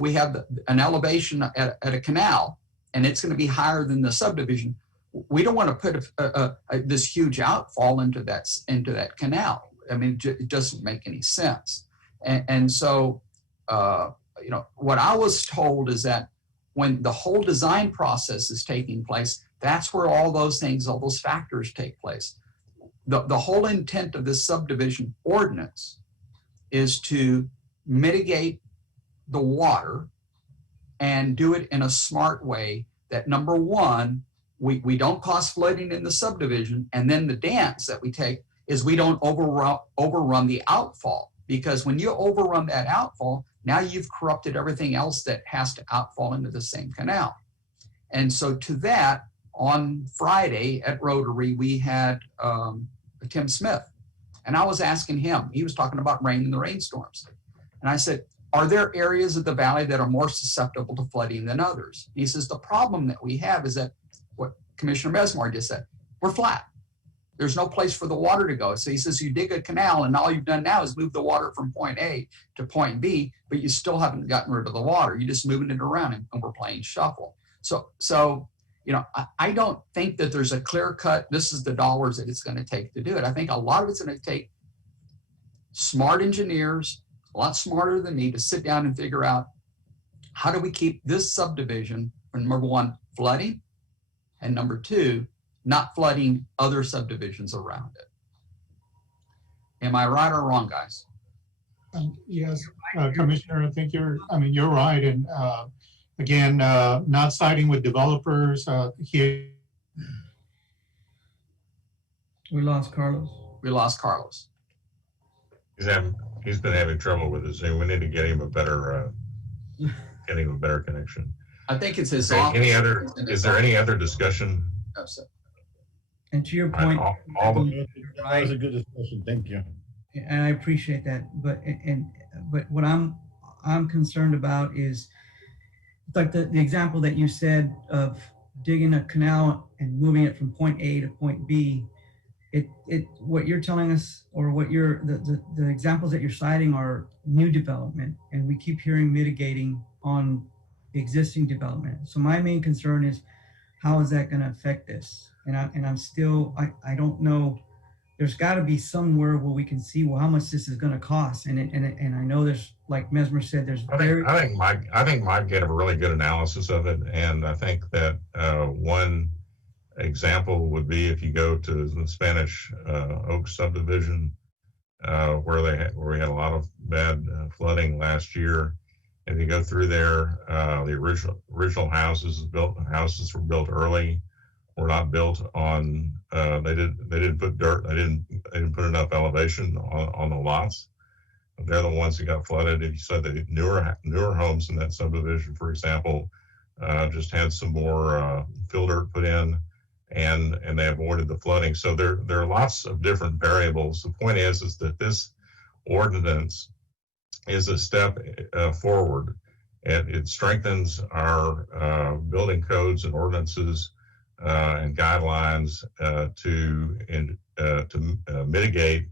we have an elevation at a canal and it's going to be higher than the subdivision, we don't want to put this huge outfall into that canal. I mean, it doesn't make any sense. And so, what I was told is that when the whole design process is taking place, that's where all those things, all those factors take place. The whole intent of this subdivision ordinance is to mitigate the water and do it in a smart way that, number one, we don't cause flooding in the subdivision, and then the dance that we take is we don't overrun the outfall, because when you overrun that outfall, now you've corrupted everything else that has to outfall into the same canal. And so to that, on Friday at Rotary, we had Tim Smith, and I was asking him, he was talking about rain and the rainstorms. And I said, are there areas of the valley that are more susceptible to flooding than others? He says, the problem that we have is that what Commissioner Mesmore just said, we're flat. There's no place for the water to go. So he says, you dig a canal and all you've done now is move the water from point A to point B, but you still haven't gotten rid of the water. You're just moving it around and we're playing shuffle. So I don't think that there's a clear cut, this is the dollars that it's going to take to do it. I think a lot of it's going to take smart engineers, a lot smarter than me, to sit down and figure out how do we keep this subdivision from, number one, flooding, and number two, not flooding other subdivisions around it. Am I right or wrong, guys? Yes, Commissioner, I think you're right. And again, not siding with developers here. We lost Carlos. We lost Carlos. He's been having trouble with his thing. We need to get him a better connection. I think it's his office. Is there any other discussion? No, sir. And to your point, that was a good discussion. Thank you. And I appreciate that. But what I'm concerned about is like the example that you said of digging a canal and moving it from point A to point B. What you're telling us, or what the examples that you're citing, are new development, and we keep hearing mitigating on existing development. So my main concern is, how is that going to affect this? And I'm still, I don't know. There's got to be somewhere where we can see, well, how much this is going to cost. And I know there's, like Mesmer said, there's I think Mike gave a really good analysis of it, and I think that one example would be if you go to the Spanish Oak subdivision, where we had a lot of bad flooding last year. If you go through there, the original houses were built early, were not built on. They didn't put dirt. They didn't put enough elevation on the lots. They're the ones that got flooded. If you said the newer homes in that subdivision, for example, just had some more fill dirt put in, and they avoided the flooding. So there are lots of different variables. The point is that this ordinance is a step forward. It strengthens our building codes and ordinances and guidelines to mitigate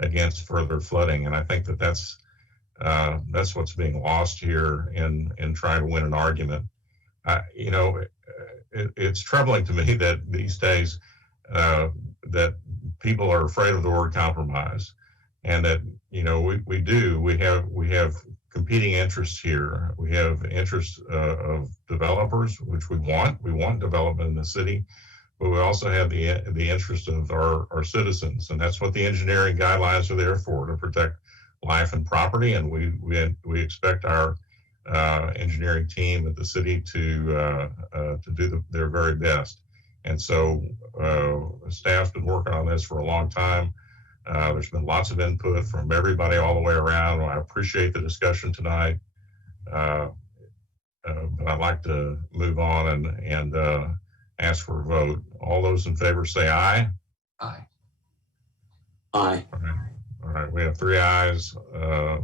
against further flooding. And I think that's what's being lost here in trying to win an argument. It's troubling to me that these days that people are afraid of the word compromise, and that we have competing interests here. We have interests of developers, which we want development in the city, but we also have the interest of our citizens, and that's what the engineering guidelines are there for, to protect life and property. And we expect our engineering team at the city to do their very best. And so staff's been working on this for a long time. There's been lots of input from everybody all the way around. I appreciate the discussion tonight. But I'd like to move on and ask for a vote. All those in favor say aye. Aye. Aye. All right, we have 3 ayes.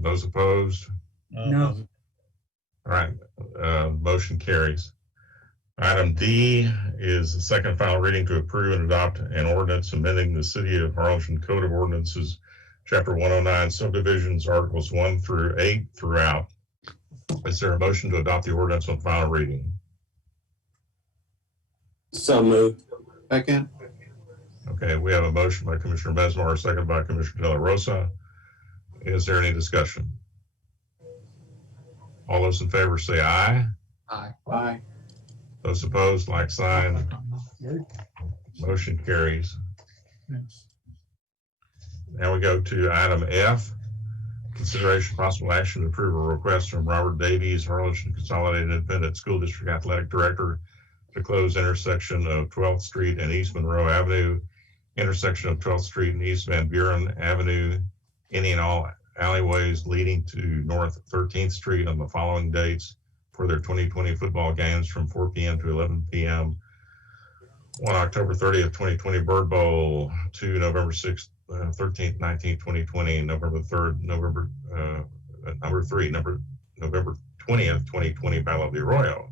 Those opposed? No. All right, motion carries. Item D is the second final reading to approve and adopt an ordinance amending the City of Harlingen Code of Ordinances, Chapter 109, subdivisions, Articles 1 through 8 throughout. Is there a motion to adopt the ordinance on final reading? So moved. Second. Okay, we have a motion by Commissioner Mesmer, a second by Commissioner De La Rosa. Is there any discussion? All those in favor say aye. Aye. Aye. Those opposed, like sign. Motion carries. Now we go to item F. Consideration possible action to approve a request from Robert Davies, Harlingen Consolidated Independent School District Athletic Director, to close intersection of 12th Street and East Monroe Avenue, intersection of 12th Street and East Van Buren Avenue, any and all alleyways leading to North 13th Street on the following dates for their 2020 football games from 4 p.m. to 11 p.m. On October 30th, 2020 Bird Bowl, to November 6th, 13th, 19th, 2020, and November 3rd, November 20th, 2020 Battle of the Arroyo.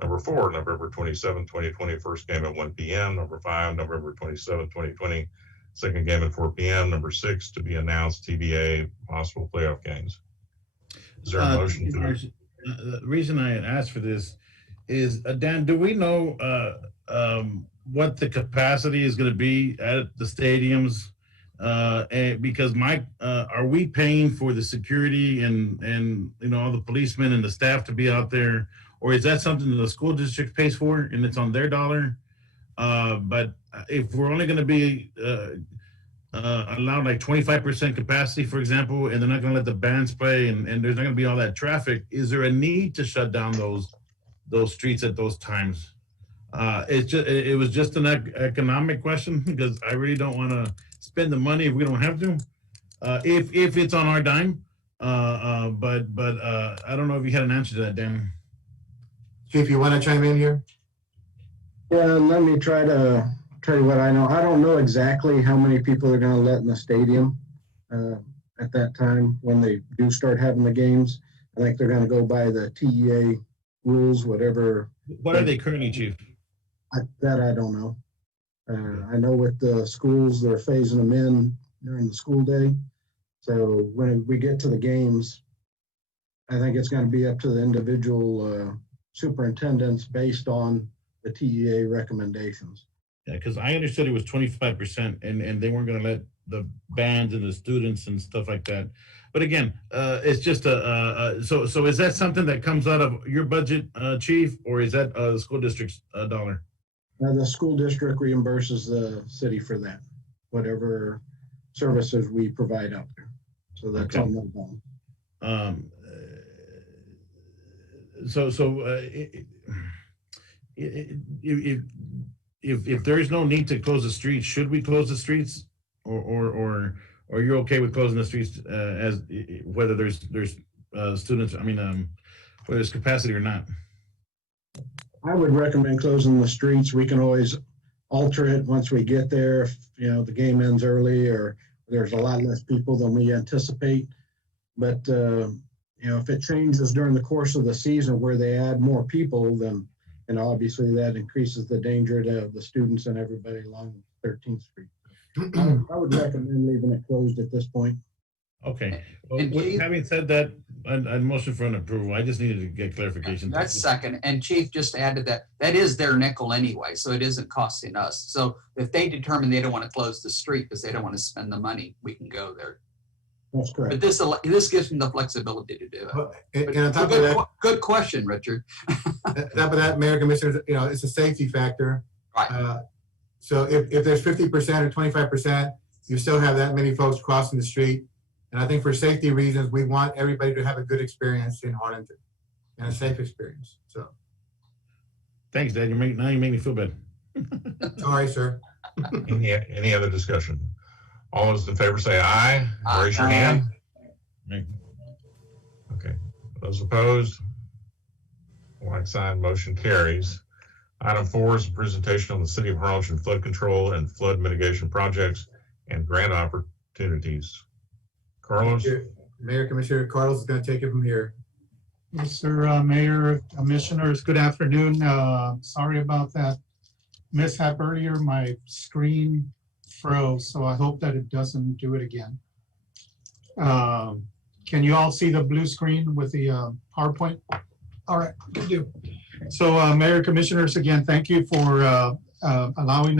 Number 4, November 27th, 2020, first game at 1 p.m. Number 5, November 27th, 2020, second game at 4 p.m. Number 6, to be announced TBA possible playoff games. Is there a motion to? The reason I asked for this is, Dan, do we know what the capacity is going to be at the stadiums? Because are we paying for the security and all the policemen and the staff to be out there, or is that something that the school district pays for and it's on their dollar? But if we're only going to be allowed like 25% capacity, for example, and they're not going to let the bands play, and there's not going to be all that traffic, is there a need to shut down those streets at those times? It was just an economic question, because I really don't want to spend the money if we don't have to, if it's on our dime. But I don't know if you had an answer to that, Dan. Chief, you want to chime in here? Yeah, let me try to tell you what I know. I don't know exactly how many people are going to let in the stadium at that time when they do start having the games. I think they're going to go by the TEA rules, whatever. What are they currently, Chief? That I don't know. I know with the schools, they're phasing them in during the school day. So when we get to the games, I think it's going to be up to the individual superintendents based on the TEA recommendations. Yeah, because I understood it was 25%, and they weren't going to let the bands and the students and stuff like that. But again, it's just so is that something that comes out of your budget, Chief, or is that the school district's dollar? The school district reimburses the city for that, whatever services we provide out there. So that's on their own. If there is no need to close the streets, should we close the streets, or you're okay with closing the streets as whether there's students? I mean, whether there's capacity or not. I would recommend closing the streets. We can always alter it once we get there. If the game ends early or there's a lot less people than we anticipate. But if it changes during the course of the season where they add more people, then obviously that increases the danger to the students and everybody along 13th Street. I would recommend leaving it closed at this point. Okay. Well, having said that, I'd motion for an approval. I just needed to get clarification. That's second. And Chief, just to add to that, that is their nickel anyway, so it isn't costing us. So if they determine they don't want to close the street because they don't want to spend the money, we can go there. That's correct. But this gives them the flexibility to do it. And on top of that, good question, Richard. On top of that, Mayor, Commissioners, it's a safety factor. Right. So if there's 50% or 25%, you still have that many folks crossing the street. And I think for safety reasons, we want everybody to have a good experience in Harlingen. and a safe experience. So, Thanks, Dad. Now you make me feel better. sorry, sir. Any other discussion? All those in favor say aye. Raise your hand. Okay. Those opposed? Like sign, motion carries. Item 4 is a presentation on the City of Harlingen flood control and flood mitigation projects and grant opportunities. Carlos? Mayor Commissioner Carlos is going to take it from here. Yes, sir. Mayor, Commissioners, good afternoon. Sorry about that mishap earlier. My screen froze, so I hope that it doesn't do it again. Can you all see the blue screen with the PowerPoint? All right, good deal. So Mayor, Commissioners, again, thank you for allowing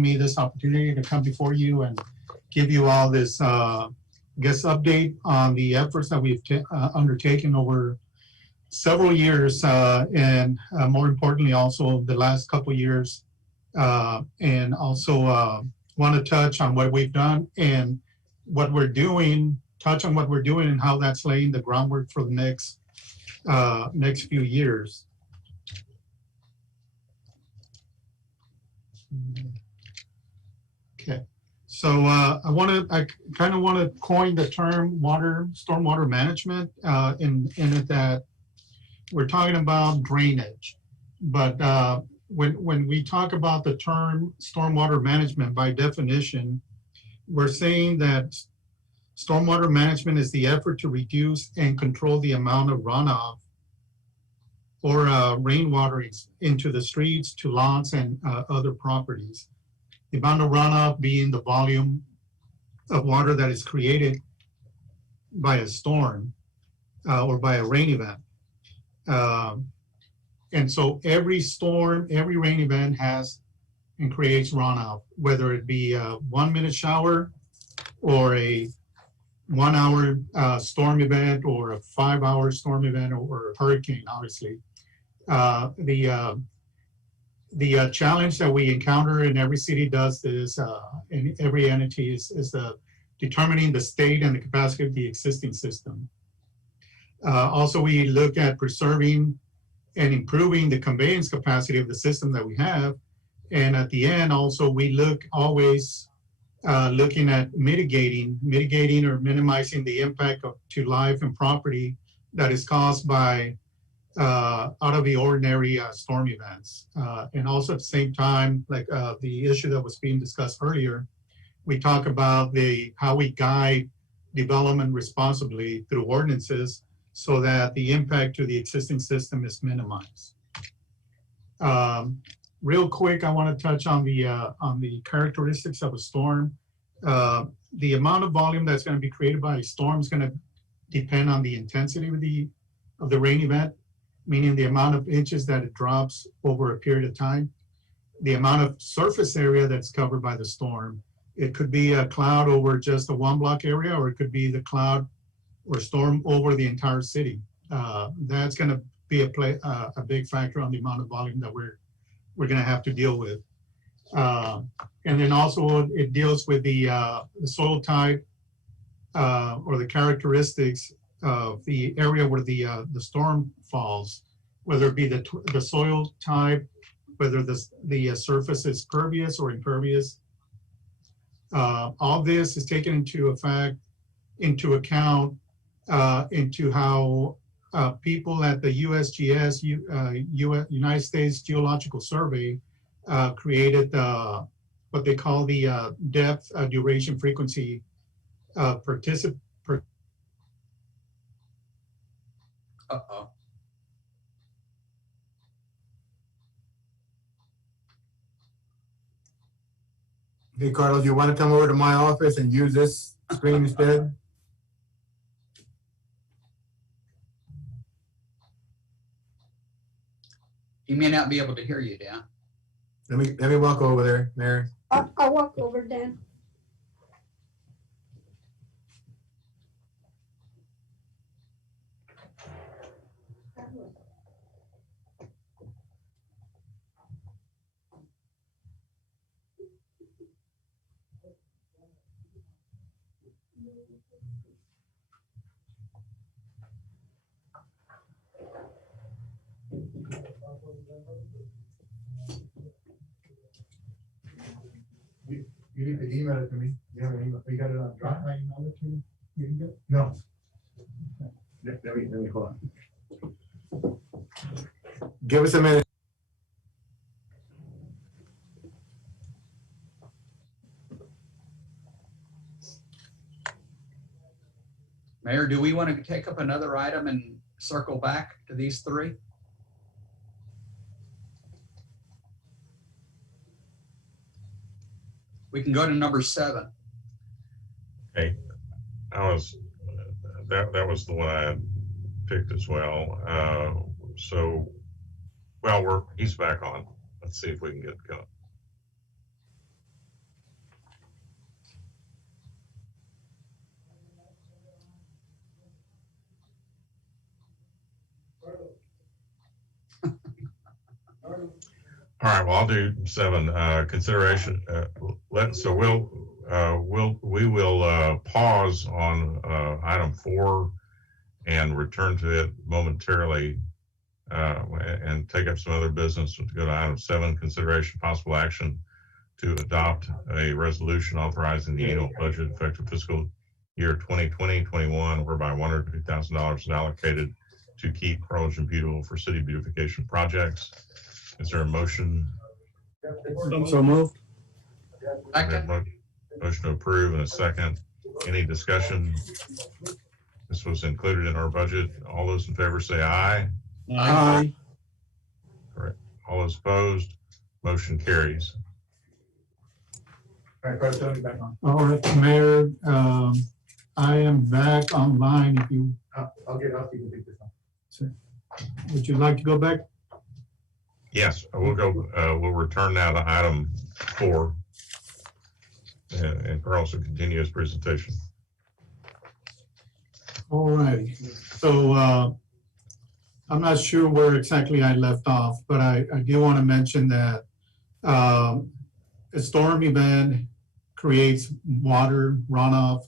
me this opportunity to come before you and give you all this update on the efforts that we've undertaken over several years, and more importantly, also the last couple of years, and also want to touch on what we've done and what we're doing, and how that's laying the groundwork for the next few years. Okay. So I kind of want to coin the term stormwater management in it that we're talking about drainage. But when we talk about the term stormwater management, by definition, we're saying that stormwater management is the effort to reduce and control the amount of runoff or rainwater into the streets, to lawns, and other properties. The amount of runoff being the volume of water that is created by a storm or by a rain event. And so every storm, every rain event has and creates runoff, whether it be a 1 minute shower or a 1 hour storm event or a 5 hour storm event or a hurricane, obviously. The challenge that we encounter, and every city does this, and every entity is determining the state and the capacity of the existing system. Also, we look at preserving and improving the conveyance capacity of the system that we have. And at the end, also, we look always looking at mitigating or minimizing the impact to life and property that is caused by out of the ordinary storm events. And also at the same time, like the issue that was being discussed earlier, we talk about how we guide development responsibly through ordinances so that the impact to the existing system is minimized. Real quick, I want to touch on the characteristics of a storm. The amount of volume that's going to be created by a storm is going to depend on the intensity of the rain event, meaning the amount of inches that it drops over a period of time, the amount of surface area that's covered by the storm. It could be a cloud over just a 1 block area, or it could be the cloud or storm over the entire city. That's going to be a big factor on the amount of volume that we're going to have to deal with. And then also it deals with the soil type or the characteristics of the area where the storm falls, whether it be the soil type, whether the surface is pervious or impervious. All this is taken into account into how people at the USGS, United States Geological Survey, created what they call the depth, duration, frequency Uh-oh. Hey, Carlos, you want to come over to my office and use this screen instead? He may not be able to hear you, Dan. Let me walk over there, Mary. I'll walk over, Dan. You need to email it to me. You have an email. You got it on Drive? I emailed it to you. You didn't get it? No. Let me hold on. Give us a minute. Mayor, do we want to take up another item and circle back to these three? We can go to number 7. Okay, that was the one I had picked as well. He's back on. Let's see if we can get it going. All right, well, I'll do 7. Consideration. We will pause on item 4 and return to it momentarily, and take up some other business to go to item 7. Consideration possible action to adopt a resolution authorizing the annual budget effective fiscal year 2020-21, whereby $150,000 is allocated to keep Harlingen beautiful for city beautification projects. Is there a motion? So moved. Motion to approve and a second. Any discussion? This was included in our budget. All those in favor say aye. Aye. Correct. All those opposed, motion carries. All right, Mayor, I am back online. If you, I'll see if you take this on. So, would you like to go back? Yes, we'll go. We'll return now to item 4, and Carlos will continue his presentation. All right. So I'm not sure where exactly I left off, but I do want to mention that a storm event creates water runoff.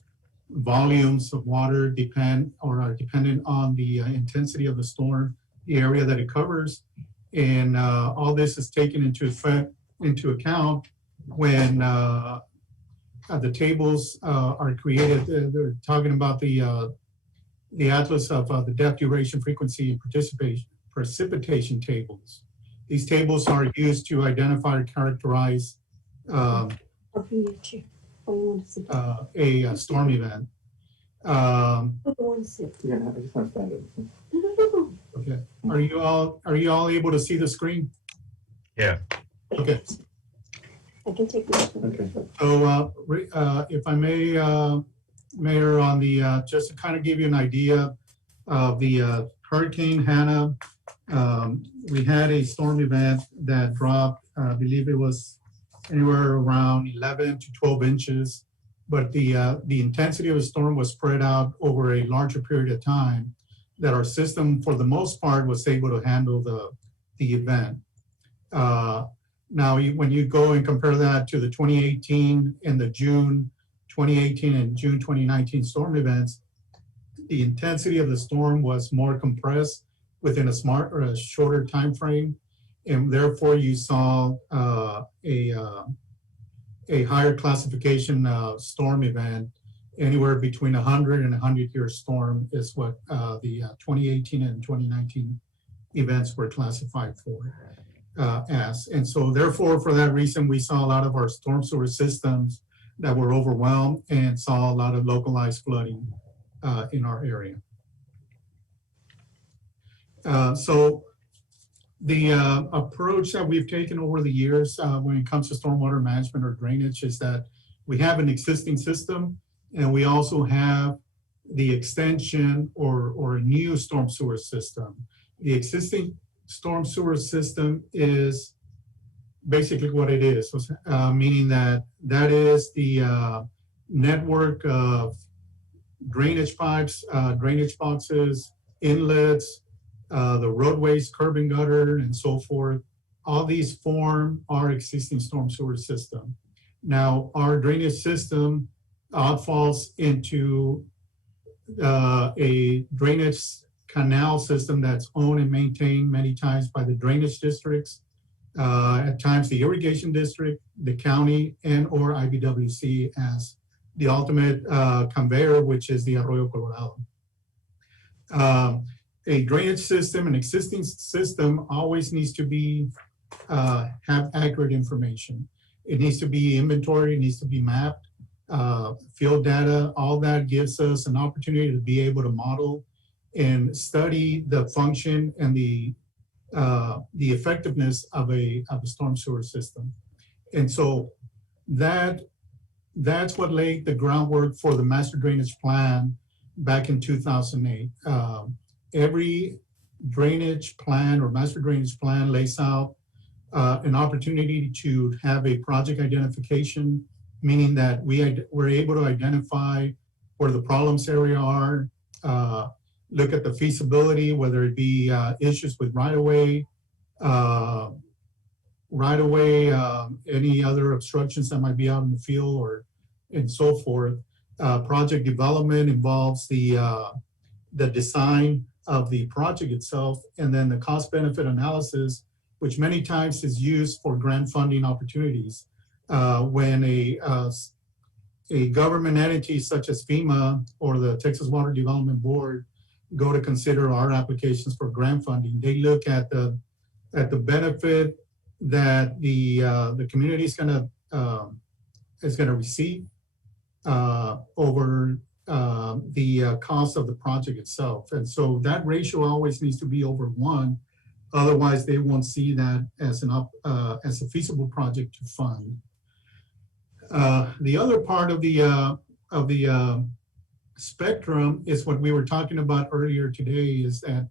Volumes of water are dependent on the intensity of the storm, the area that it covers. And all this is taken into account when the tables are created. They're talking about the atlas of the depth, duration, frequency, and precipitation tables. These tables are used to identify or characterize a storm event. Okay. Are you all able to see the screen? Yeah. Okay. I can take this. Okay. So if I may, Mayor, on the just to kind of give you an idea of the Hurricane Hannah, we had a storm event that dropped, I believe it was anywhere around 11 to 12 inches, but the intensity of the storm was spread out over a larger period of time, that our system, for the most part, was able to handle the event. Now, when you go and compare that to the 2018 and the June 2018 and June 2019 storm events, the intensity of the storm was more compressed within a shorter time frame, and therefore you saw a higher classification storm event. Anywhere between 100 and 100-year storm is what the 2018 and 2019 events were classified for as. And so therefore, for that reason, we saw a lot of our storm sewer systems that were overwhelmed and saw a lot of localized flooding in our area. So the approach that we've taken over the years when it comes to stormwater management or drainage is that we have an existing system, and we also have the extension or a new storm sewer system. The existing storm sewer system is basically what it is, meaning that is the network of drainage pipes, drainage boxes, inlets, the roadways, curb and gutter, and so forth. All these form our existing storm sewer system. Now, our drainage system falls into a drainage canal system that's owned and maintained many times by the drainage districts, at times the irrigation district, the county, and or IBWC as the ultimate conveyor, which is the Arroyo Colorado. A drainage system, an existing system, always needs to be have accurate information. It needs to be inventory, it needs to be mapped, field data. All that gives us an opportunity to be able to model and study the function and the effectiveness of a storm sewer system. And so that's what laid the groundwork for the master drainage plan back in 2008. Every drainage plan or master drainage plan lays out an opportunity to have a project identification, meaning that we're able to identify where the problems area are, look at the feasibility, whether it be issues with right-of-way, any other obstructions that might be out in the field, or and so forth. Project development involves the design of the project itself, and then the cost-benefit analysis, which many times is used for grant funding opportunities. When a government entity such as FEMA or the Texas Water Development Board go to consider our applications for grant funding, they look at the benefit that the community is gonna receive over the cost of the project itself. And so that ratio always needs to be over 1. Otherwise, they won't see that as a feasible project to fund. The other part of the spectrum is what we were talking about earlier today, is that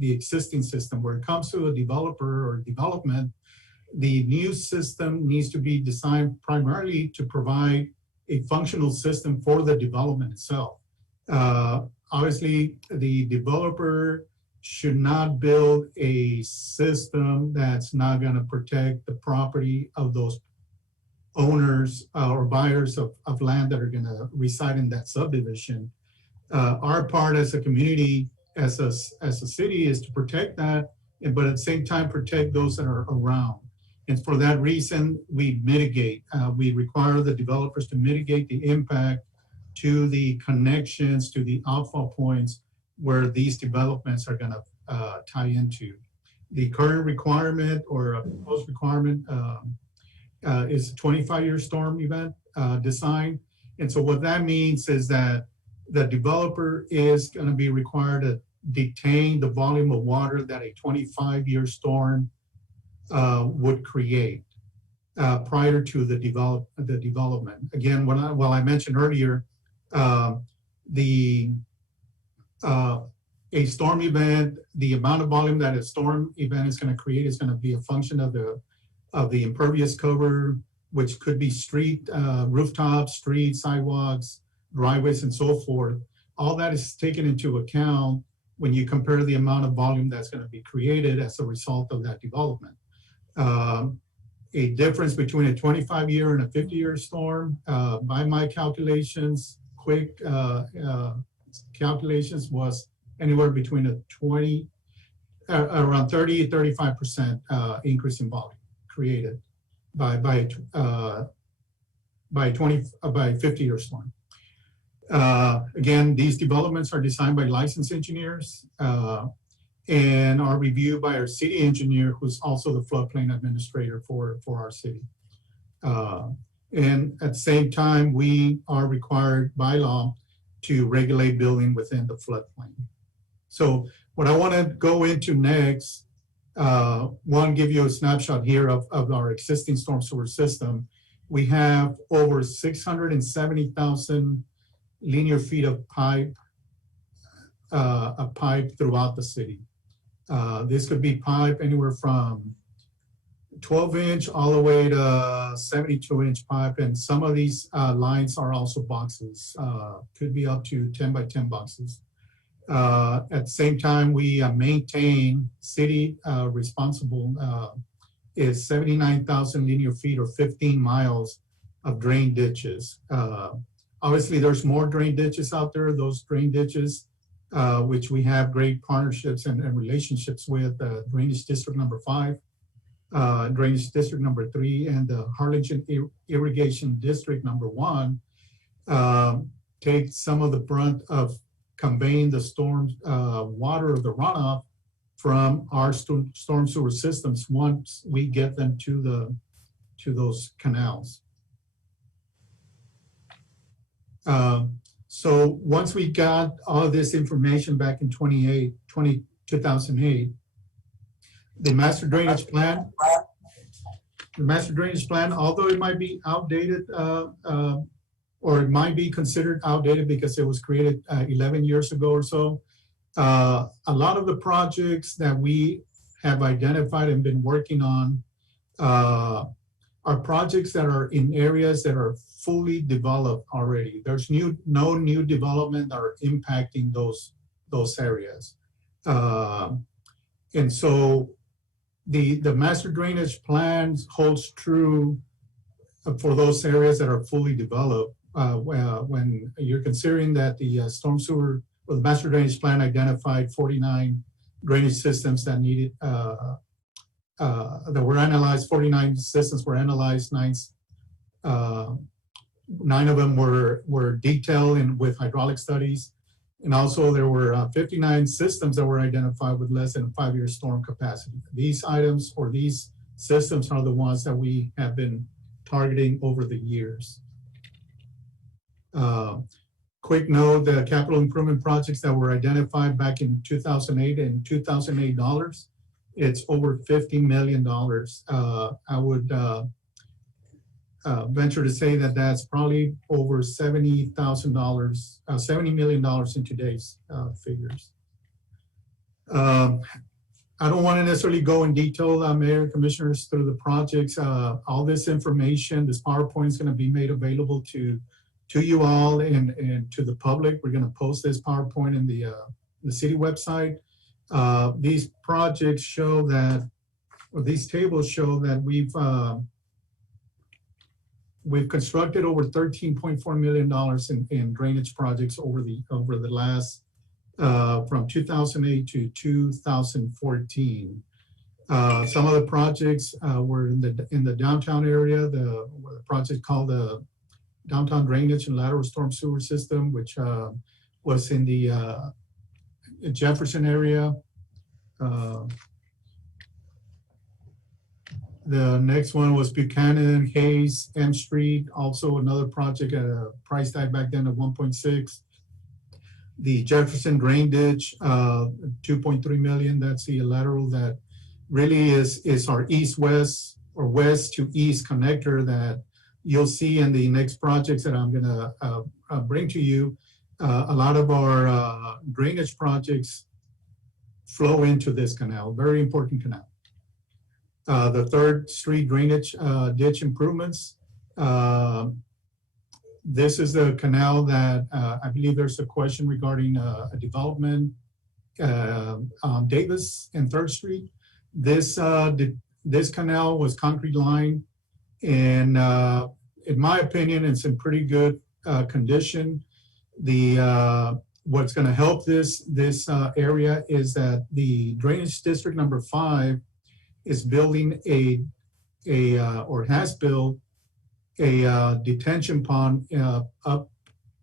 the existing system, where it comes to a developer or development, the new system needs to be designed primarily to provide a functional system for the development itself. Obviously, the developer should not build a system that's not going to protect the property of those owners or buyers of land that are going to reside in that subdivision. Our part as a community, as a city, is to protect that, but at the same time protect those that are around. And for that reason, we mitigate. We require the developers to mitigate the impact to the connections, to the outfall points where these developments are going to tie into. The current requirement or a proposed requirement is a 25-year storm event design. And so what that means is that the developer is going to be required to detain the volume of water that a 25-year storm would create prior to the development. Again, while I mentioned earlier, a storm event, the amount of volume that a storm event is going to create is going to be a function of the impervious cover, which could be street, rooftops, streets, sidewalks, driveways, and so forth. All that is taken into account when you compare the amount of volume that's going to be created as a result of that development. A difference between a 25-year and a 50-year storm, by my calculations, quick calculations, was anywhere between around 30 to 35% increase in volume created by 50-year storm. Again, these developments are designed by licensed engineers and are reviewed by our city engineer, who's also the floodplain administrator for our city. And at the same time, we are required by law to regulate building within the floodplain. So what I want to go into next, give you a snapshot here of our existing storm sewer system. We have over 670,000 linear feet of pipe throughout the city. This could be pipe anywhere from 12-inch all the way to 72-inch pipe, and some of these lines are also boxes, could be up to 10 by 10 boxes. At the same time, we maintain city responsible is 79,000 linear feet or 15 miles of drain ditches. Obviously, there's more drain ditches out there. Those drain ditches which we have great partnerships and relationships with, Drainage District number 5, Drainage District number 3, and the Harlingen Irrigation District number 1, take some of the brunt of conveying the storm water of the runoff from our storm sewer systems once we get them to those canals. So once we got all this information back in 2008, the master drainage plan, although it might be outdated, or it might be considered outdated because it was created 11 years ago or so, a lot of the projects that we have identified and been working on are projects that are in areas that are fully developed already. There's no new development that are impacting those areas. And so the master drainage plan holds true for those areas that are fully developed. When you're considering that the storm sewer, or the master drainage plan identified 49 drainage systems that needed, that were analyzed, 49 systems were analyzed, 9 of them were detailed and with hydraulic studies. And also there were 59 systems that were identified with less than 5-year storm capacity. These items or these systems are the ones that we have been targeting over the years. Quick note, the capital improvement projects that were identified back in 2008 and $2008, it's over $50 million. I would venture to say that that's probably over $70 million in today's figures. I don't want to necessarily go in detail, Mayor and Commissioners, through the projects. All this information, this PowerPoint is going to be made available to you all and to the public. We're going to post this PowerPoint in the city website. These projects show that, or these tables show that we've constructed over $13.4 million in drainage projects over the last from 2008 to 2014. Some of the projects were in the downtown area. The project called the Downtown Drainage and Lateral Storm Sewer System, which was in the Jefferson area. The next one was Buchanan, Hayes, M Street, also another project at a price tag back then of 1.6. The Jefferson Drain Ditch, 2.3 million. That's the lateral that really is our east-west or west to east connector that you'll see in the next projects that I'm gonna bring to you. A lot of our drainage projects flow into this canal, very important canal. The 3rd Street drainage ditch improvements. This is the canal that I believe there's a question regarding a development on Davis and 3rd Street. This canal was concrete lined, and in my opinion, it's in pretty good condition. What's going to help this area is that the Drainage District number 5 is building or has built a detention pond up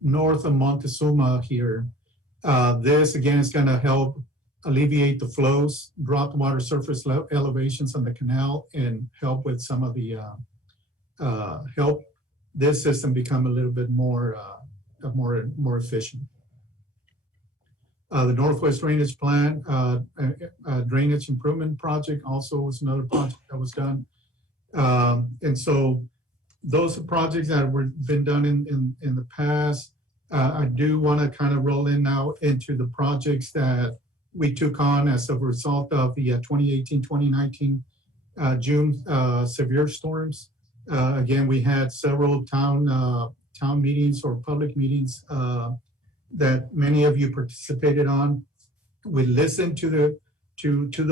north of Montezuma here. This again is going to help alleviate the flows, drop the water surface elevations on the canal, and help with some of the help this system become a little bit more efficient. The Northwest Drainage Plan, Drainage Improvement Project also was another project that was done. And so those are projects that were been done in the past. I do want to kind of roll in now into the projects that we took on as a result of the 2018-2019 June severe storms. Again, we had several town meetings or public meetings that many of you participated on. We listened to the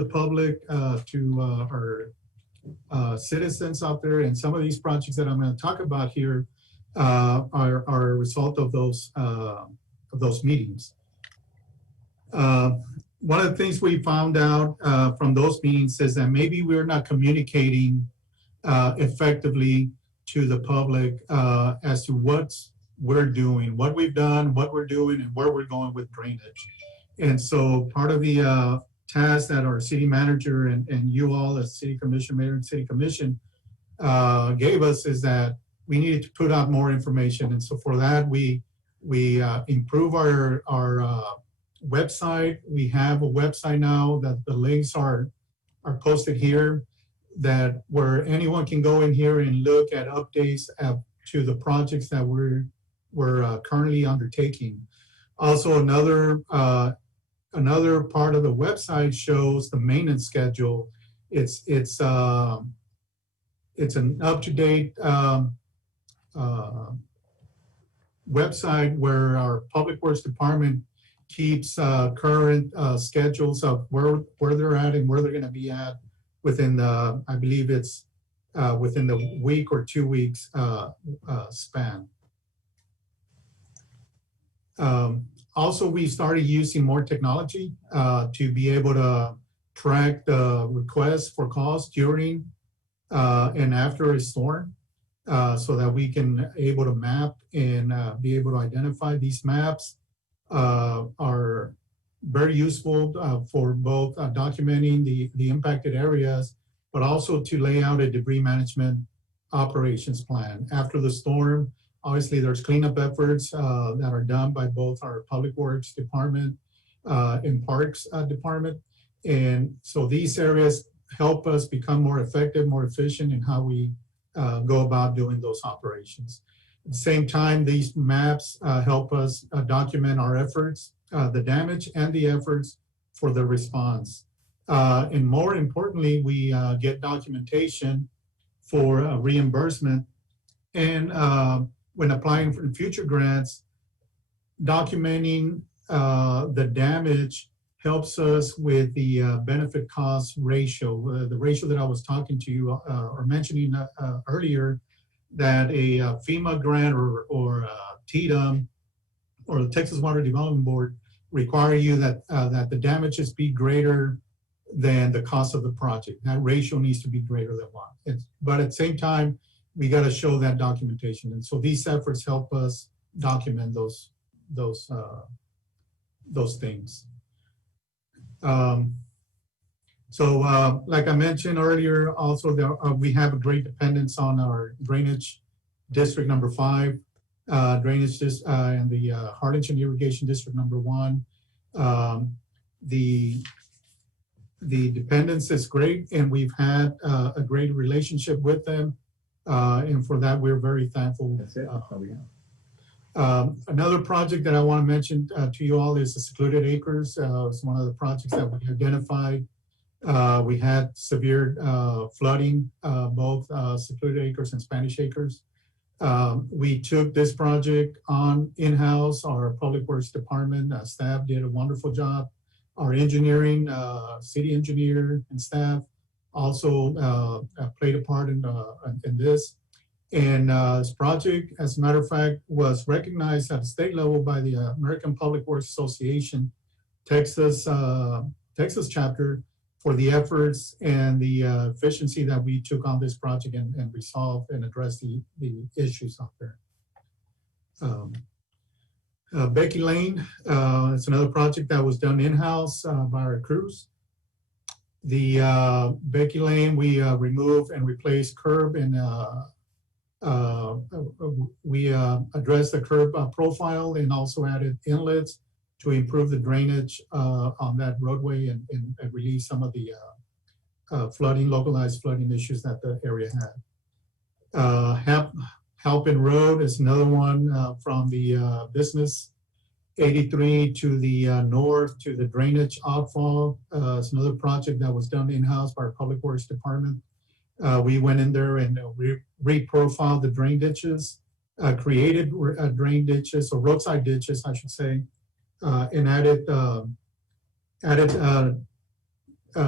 public, to our citizens out there, and some of these projects that I'm going to talk about here are a result of those meetings. One of the things we found out from those meetings is that maybe we're not communicating effectively to the public as to what we're doing, what we've done, what we're doing, and where we're going with drainage. And so part of the task that our city manager and you all as city commission, mayor and city commission gave us is that we needed to put out more information. And so for that, we improve our website. We have a website now that the links are posted here, that where anyone can go in here and look at updates to the projects that we're currently undertaking. Also, another part of the website shows the maintenance schedule. It's an up-to-date website where our public works department keeps current schedules of where they're at and where they're going to be at within the, I believe it's within the week or 2 weeks span. Also, we started using more technology to be able to track the requests for calls during and after a storm, so that we can able to map and be able to identify. These maps are very useful for both documenting the impacted areas, but also to lay out a debris management operations plan. After the storm, obviously there's cleanup efforts that are done by both our Public Works Department and Parks Department. And so these areas help us become more effective, more efficient in how we go about doing those operations. At the same time, these maps help us document our efforts, the damage and the efforts for the response. And more importantly, we get documentation for reimbursement. And when applying for future grants, documenting the damage helps us with the benefit cost ratio, the ratio that I was talking to you or mentioning earlier, that a FEMA grant or TDM or the Texas Water Development Board require you that the damages be greater than the cost of the project. That ratio needs to be greater than one. But at the same time, we got to show that documentation. And so these efforts help us document those things. Like I mentioned earlier, also we have a great dependence on our drainage district number 5, drainage and the Harlingen irrigation district number 1. The dependence is great, and we've had a great relationship with them, and for that we're very thankful. That's it. Another project that I want to mention to you all is the secluded acres. It's one of the projects that we identified. We had severe flooding, both secluded acres and Spanish acres. We took this project on in-house. Our Public Works Department staff did a wonderful job. Our engineering, city engineer and staff also played a part in this. And this project, as a matter of fact, was recognized at the state level by the American Public Works Association, Texas chapter, for the efforts and the efficiency that we took on this project and resolved and addressed the issues out there. Becky Lane, it's another project that was done in-house by our crews. The Becky Lane, we removed and replaced curb, and we addressed the curb profile and also added inlets to improve the drainage on that roadway and release some of the localized flooding issues that the area had. Halpin Road is another one from the business 83 to the north to the drainage outfall. It's another project that was done in-house by our Public Works Department. We went in there and re-profiled the drain ditches, created drain ditches or roadside ditches, I should say, and added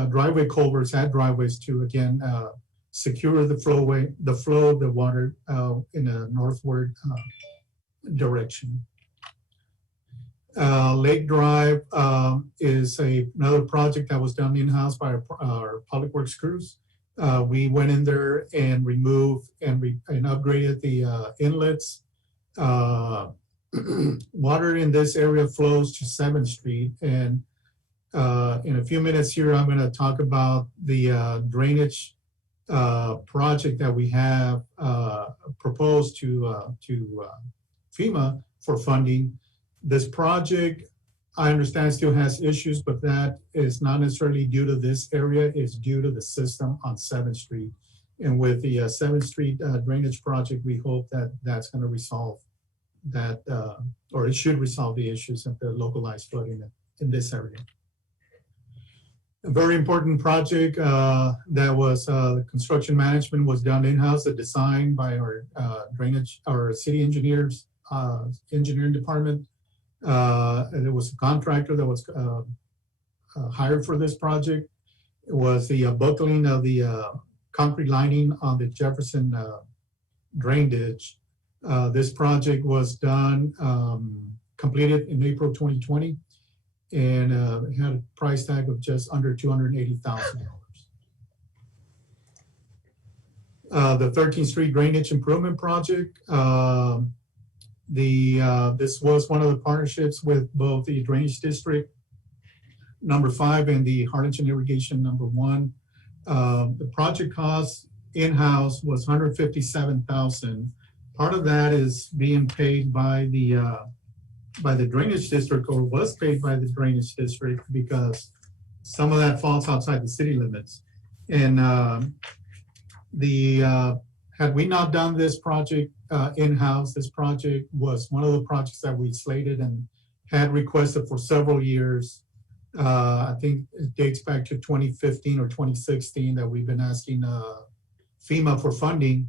driveway culverts at driveways to again secure the flow of the water in a northward direction. Lake Drive is another project that was done in-house by our public works crews. We went in there and removed and upgraded the inlets. Water in this area flows to 7th Street. And in a few minutes here, I'm going to talk about the drainage project that we have proposed to FEMA for funding. This project, I understand, still has issues, but that is not necessarily due to this area. It's due to the system on 7th Street. And with the 7th Street drainage project, we hope that that's going to resolve that, or it should resolve the issues of the localized flooding in this area. A very important project that was the construction management was done in-house, the design by our our city engineers, engineering department. And there was a contractor that was hired for this project. It was the buckling of the concrete lining on the Jefferson drain ditch. This project was done, completed in April 2020, and it had a price tag of just under $280,000. The 13th Street Drainage Improvement Project. This was one of the partnerships with both the Drainage District number 5 and the Harlingen Irrigation number 1. The project cost in-house was $157,000. Part of that is being paid by the Drainage District, or was paid by the Drainage District, because some of that falls outside the city limits. And had we not done this project in-house, this project was one of the projects that we slated and had requested for several years. I think it dates back to 2015 or 2016 that we've been asking FEMA for funding.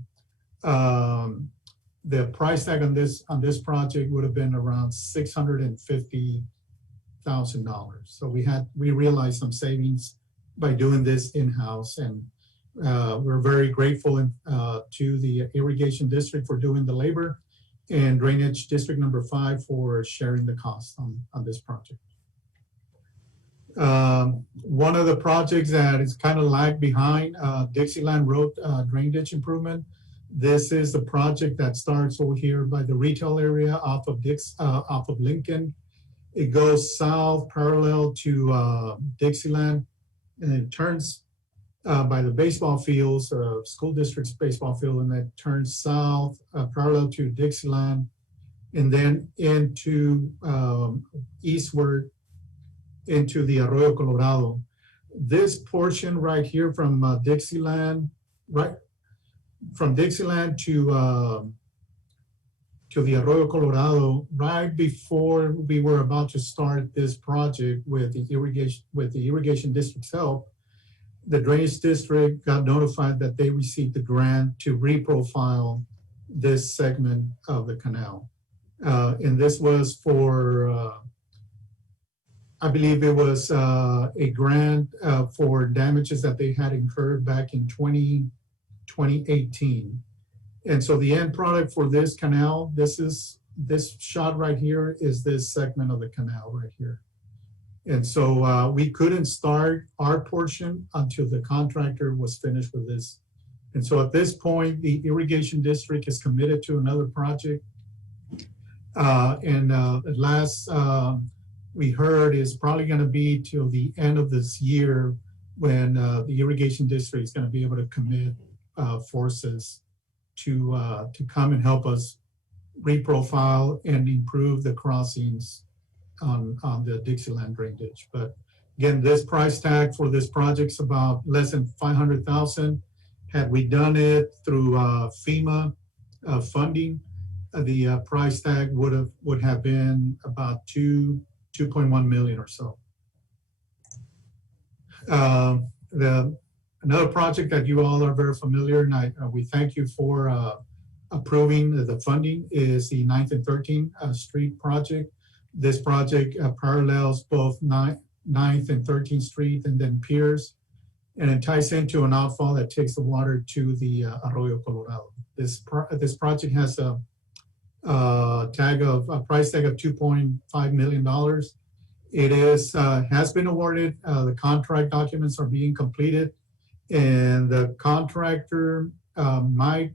The price tag on this project would have been around $650,000. So we realized some savings by doing this in-house, and we're very grateful to the Irrigation District for doing the labor, and Drainage District number 5 for sharing the cost on this project. One of the projects that is kind of lagged behind, Dixieland Road drain ditch improvement. This is the project that starts over here by the retail area off of Lincoln. It goes south parallel to Dixieland, and it turns by the baseball fields, school district's baseball field, and it turns south parallel to Dixieland, and then into eastward into the Arroyo Colorado. This portion right here from Dixieland, right from Dixieland to the Arroyo Colorado, right before we were about to start this project with the irrigation district's help, the Drainage District got notified that they received the grant to reprofile this segment of the canal. And this was for, I believe it was a grant for damages that they had incurred back in 2018. And so the end product for this canal, this shot right here is this segment of the canal right here. And so we couldn't start our portion until the contractor was finished with this. And so at this point, the Irrigation District is committed to another project. At last we heard is probably going to be till the end of this year when the Irrigation District is going to be able to commit forces to come and help us reprofile and improve the crossings on the Dixieland drain ditch. But again, this price tag for this project's about less than $500,000. Had we done it through FEMA funding, the price tag would have been about $2.1 million or so. Another project that you all are very familiar, and we thank you for approving the funding, is the 9th and 13th Street project. This project parallels both 9th and 13th Street and then piers, and it ties into an outfall that takes the water to the Arroyo Colorado. This project has price tag of $2.5 million. It is has been awarded. The contract documents are being completed, and the contractor might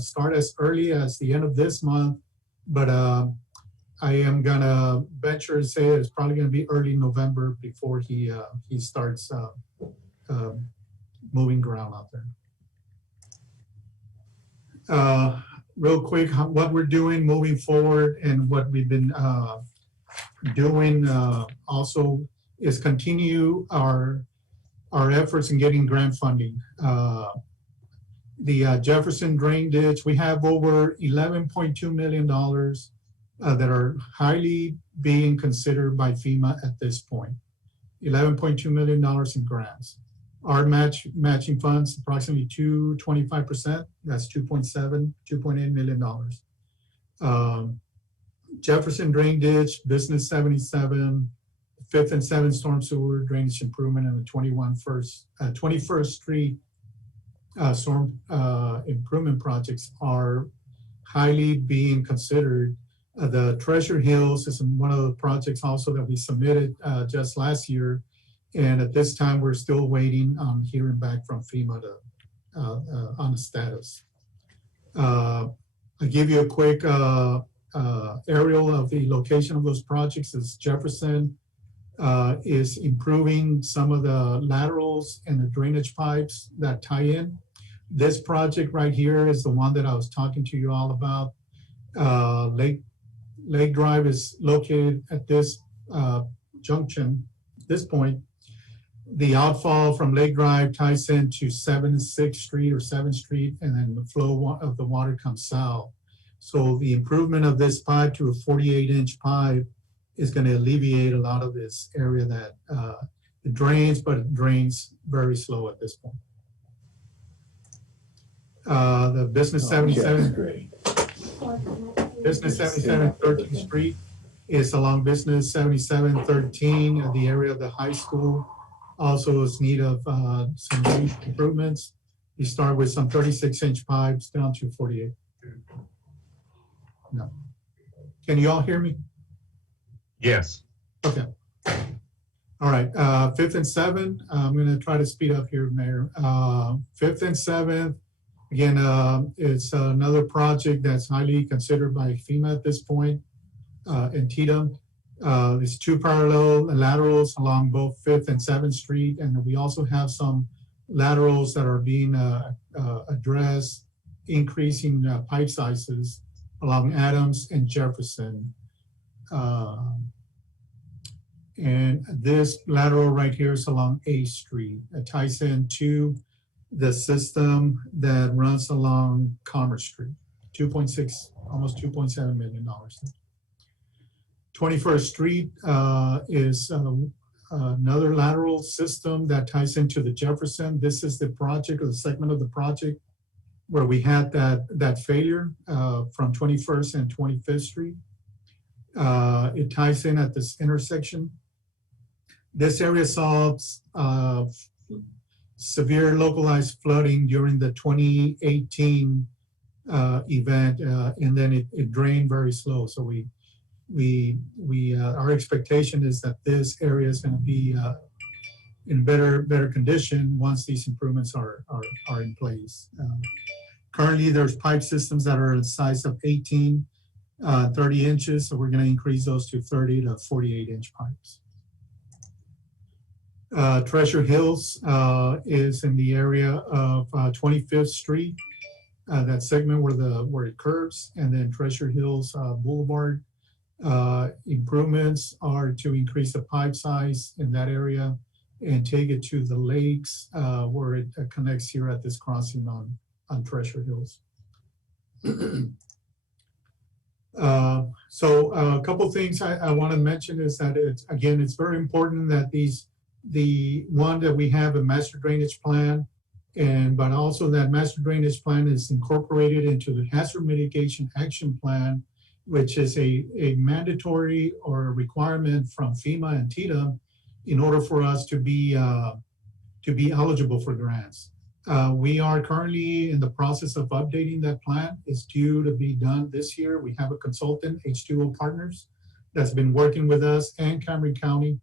start as early as the end of this month, but I am gonna venture to say it's probably gonna be early November before he starts moving ground out there. Real quick, what we're doing moving forward and what we've been doing also is continue our efforts in getting grant funding. The Jefferson Drain Ditch, we have over $11.2 million that are highly being considered by FEMA at this point. $11.2 million in grants. Our matching funds, approximately 25%, that's $2.8 million. Jefferson Drain Ditch, Business 77, 5th and 7th Storm Sewer Drainage Improvement, and the 21st Street Storm Improvement projects are highly being considered. The Treasure Hills is one of the projects also that we submitted just last year. And at this time, we're still waiting on hearing back from FEMA on the status. I'll give you a quick aerial of the location of those projects. As Jefferson is improving some of the laterals and the drainage pipes that tie in. This project right here is the one that I was talking to you all about. Lake Drive is located at this junction, this point. The outfall from Lake Drive ties into 6th Street or 7th Street, and then the flow of the water comes south. So the improvement of this pipe to a 48-inch pipe is going to alleviate a lot of this area that it drains, but it drains very slow at this point. The Business 77, Business 77 13th Street is along Business 77 13, the area of the high school. Also is need of some improvements. You start with some 36-inch pipes down to 48. No. Can you all hear me? Yes. Okay. All right. 5th and 7th. I'm going to try to speed up here, Mayor. 5th and 7th. Again, it's another project that's highly considered by FEMA at this point in TDM. There's 2 parallel laterals along both 5th and 7th Street, and we also have some laterals that are being addressed, increasing pipe sizes along Adams and Jefferson. And this lateral right here is along A Street. It ties into the system that runs along Commerce Street, 2.6, almost $2.7 million. 21st Street is another lateral system that ties into the Jefferson. This is the project, or the segment of the project where we had that failure from 21st and 25th Street. It ties in at this intersection. This area saw severe localized flooding during the 2018 event, and then it drained very slow. So our expectation is that this area is going to be in better condition once these improvements are in place. Currently, there's pipe systems that are the size of 30 inches, so we're going to increase those to 30 to 48-inch pipes. Treasure Hills is in the area of 25th Street, that segment where it curves, and then Treasure Hills Boulevard. Improvements are to increase the pipe size in that area and take it to the lakes where it connects here at this crossing on Treasure Hills. So a couple things I want to mention is that it's very important that the one that we have a master drainage plan, but also that master drainage plan is incorporated into the hazard mitigation action plan, which is a mandatory or a requirement from FEMA and TDM in order for us to be eligible for grants. We are currently in the process of updating that plan. It's due to be done this year. We have a consultant, H2O Partners, that's been working with us and Cameron County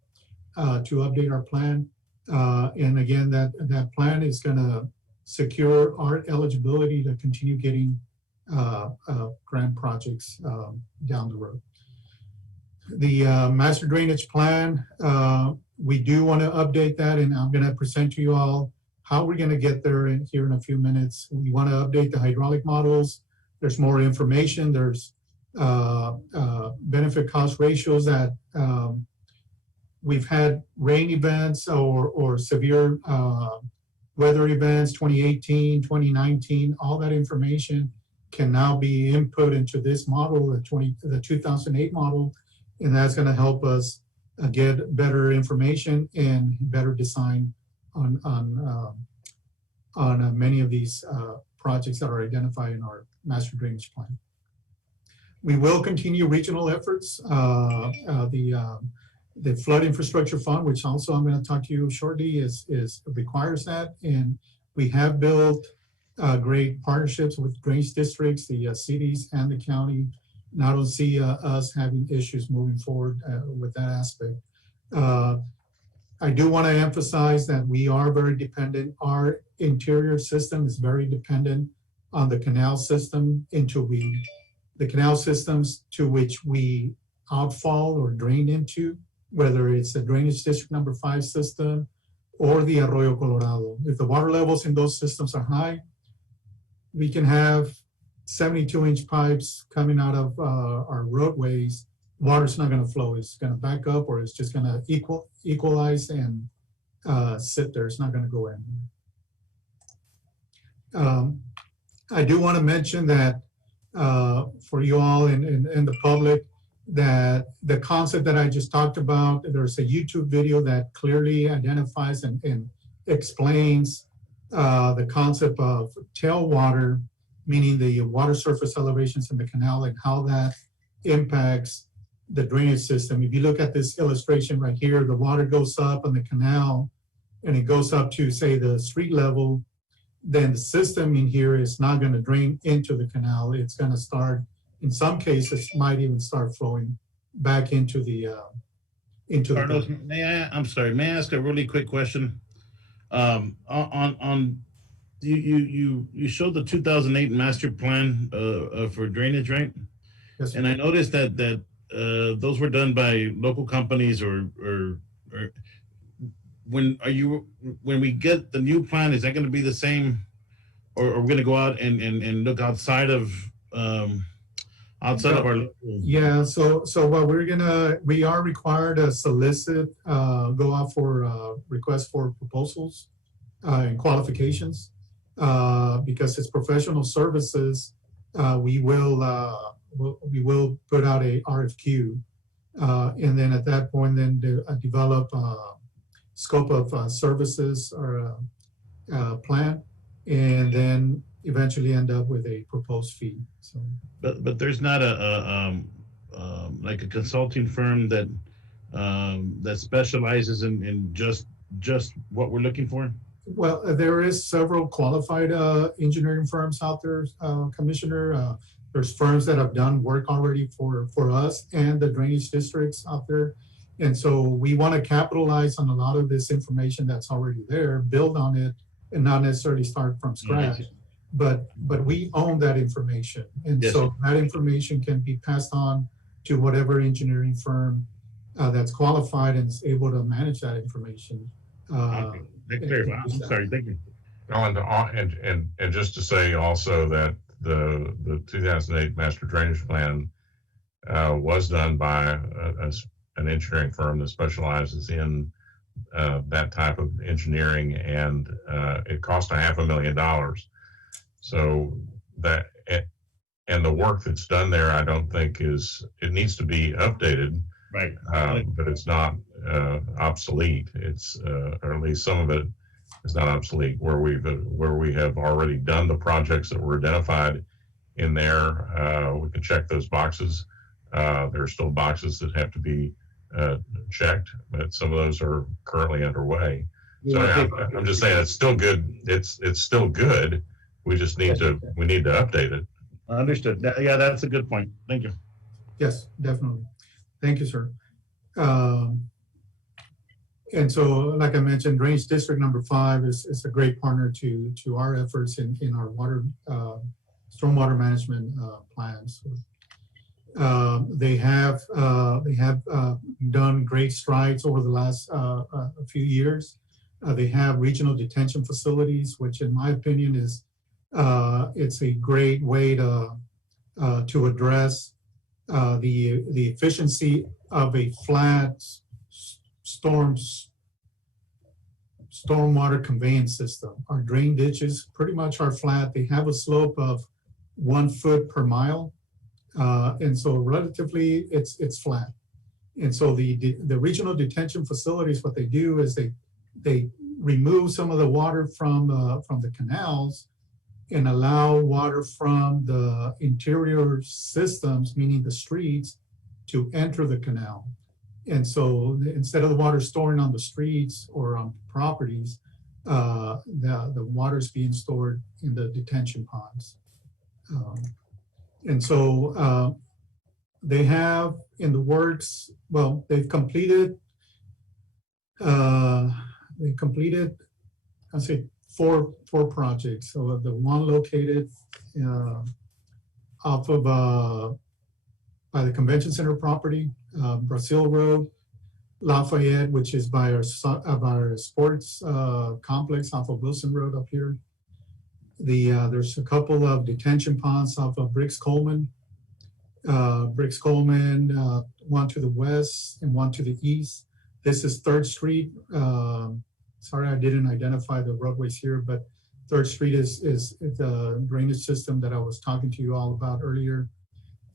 to update our plan. And again, that plan is going to secure our eligibility to continue getting grant projects down the road. The master drainage plan, we do want to update that, and I'm going to present to you all how we're going to get there here in a few minutes. We want to update the hydraulic models. There's more information. There's benefit cost ratios that we've had rain events or severe weather events, 2018, 2019, all that information can now be input into this model, the 2008 model, and that's going to help us get better information and better design on many of these projects that are identified in our master drainage plan. We will continue regional efforts. The flood infrastructure fund, which also I'm going to talk to you shortly, requires that, and we have built great partnerships with drainage districts, the cities, and the county. And I don't see us having issues moving forward with that aspect. I do want to emphasize that we are very dependent. Our interior system is very dependent on the canal system the canal systems to which we outfall or drain into, whether it's the drainage district number 5 system or the Arroyo Colorado. If the water levels in those systems are high, we can have 72-inch pipes coming out of our roadways. Water's not going to flow. It's going to back up, or it's just going to equalize and sit there. It's not going to go anywhere. I do want to mention that for you all and the public, that the concept that I just talked about, there's a YouTube video that clearly identifies and explains the concept of tailwater, meaning the water surface elevations in the canal and how that impacts the drainage system. If you look at this illustration right here, the water goes up on the canal and it goes up to, say, the street level, then the system in here is not going to drain into the canal. It's going to start, in some cases, might even start flowing back into the Carlos, may I ask a really quick question? You showed the 2008 master plan for drainage, right? Yes. And I noticed that those were done by local companies or when we get the new plan, is that going to be the same, or are we going to go out and look outside of our? Yeah, so what we are required to solicit, go out for requests for proposals and qualifications, because it's professional services. We will put out a RFQ, and then at that point, then develop a scope of services or a plan, and then eventually end up with a proposed fee. So, but there's not like a consulting firm that specializes in just what we're looking for? Well, there is several qualified engineering firms out there, Commissioner. There's firms that have done work already for us and the drainage districts out there. And so we want to capitalize on a lot of this information that's already there, build on it, and not necessarily start from scratch. Yes. But we own that information. And Yes. So that information can be passed on to whatever engineering firm that's qualified and is able to manage that information. Okay. I'm sorry, thank you. And just to say also that the 2008 master drainage plan was done by an engineering firm that specializes in that type of engineering, and it cost $500,000. So that, and the work that's done there, I don't think it needs to be updated, right? But it's not obsolete. It's or at least some of it is not obsolete. Where we have already done the projects that were identified in there, we can check those boxes. There are still boxes that have to be checked, but some of those are currently underway. So I'm just saying it's still good. It's still good. We just need to update it. Understood. Yeah, that's a good point. Thank you. Yes, definitely. Thank you, sir. And so, like I mentioned, Drainage District number 5 is a great partner to our efforts in our water, stormwater management plans. They have done great strides over the last a few years. They have regional detention facilities, which in my opinion is it's a great way to address the efficiency of a flat stormwater conveyance system. Our drain ditches pretty much are flat. They have a slope of 1 foot per mile. And so relatively it's flat. And so the regional detention facilities, what they do is they remove some of the water from the canals and allow water from the interior systems, meaning the streets, to enter the canal. And so instead of the water storing on the streets or on properties, the water is being stored in the detention ponds. And so they have in the works, well, they've completed, I'd say four projects. So the one located off of by the Convention Center property, Brazil Road, Lafayette, which is by our sports complex off of Wilson Road up here. There's a couple of detention ponds off of Briggs Coleman, one to the west and one to the east. This is 3rd Street. Sorry, I didn't identify the roadways here, but 3rd Street is the drainage system that I was talking to you all about earlier.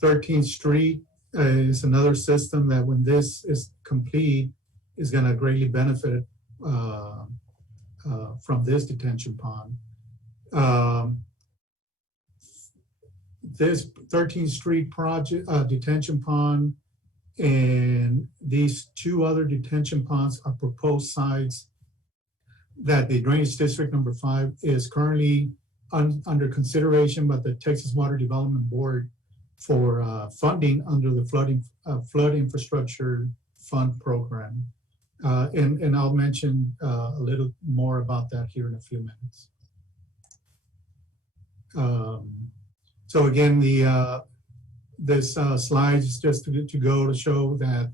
13th Street is another system that when this is complete is going to greatly benefit from this detention pond. This 13th Street project detention pond and these 2 other detention ponds are proposed sites that the Drainage District number 5 is currently under consideration by the Texas Water Development Board for funding under the flood infrastructure fund program. And I'll mention a little more about that here in a few minutes. So again, this slide is just to go to show that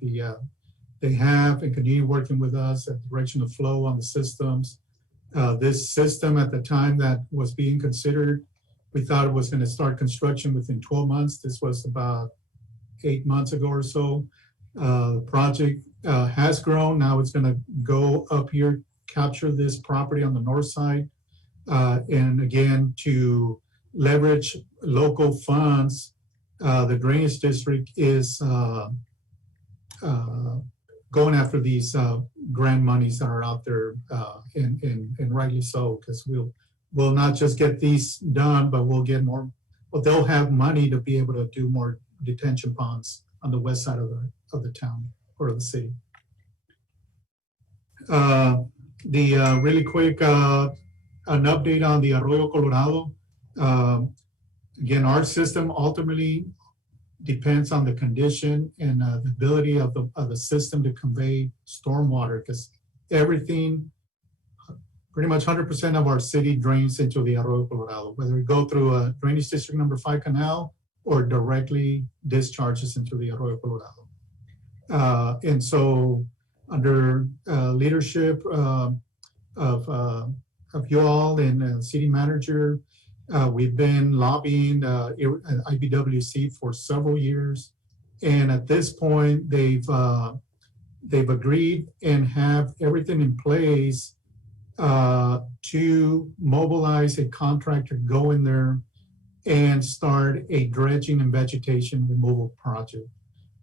they have and continue working with us at the direction of flow on the systems. This system at the time that was being considered, we thought it was going to start construction within 12 months. This was about 8 months ago or so. The project has grown. Now it's going to go up here, capture this property on the north side. And again, to leverage local funds, the Drainage District is going after these grant monies that are out there, and rightly so, because we'll not just get these done, but we'll get more. Well, they'll have money to be able to do more detention ponds on the west side of the town or the city. Really quick, an update on the Arroyo Colorado. Again, our system ultimately depends on the condition and the ability of the system to convey stormwater, because everything, pretty much 100% of our city drains into the Arroyo Colorado, whether we go through a Drainage District number 5 canal or directly discharges into the Arroyo Colorado. And so under leadership of you all and city manager, we've been lobbying IBWC for several years, and at this point they've agreed and have everything in place to mobilize a contractor, go in there and start a dredging and vegetation removal project.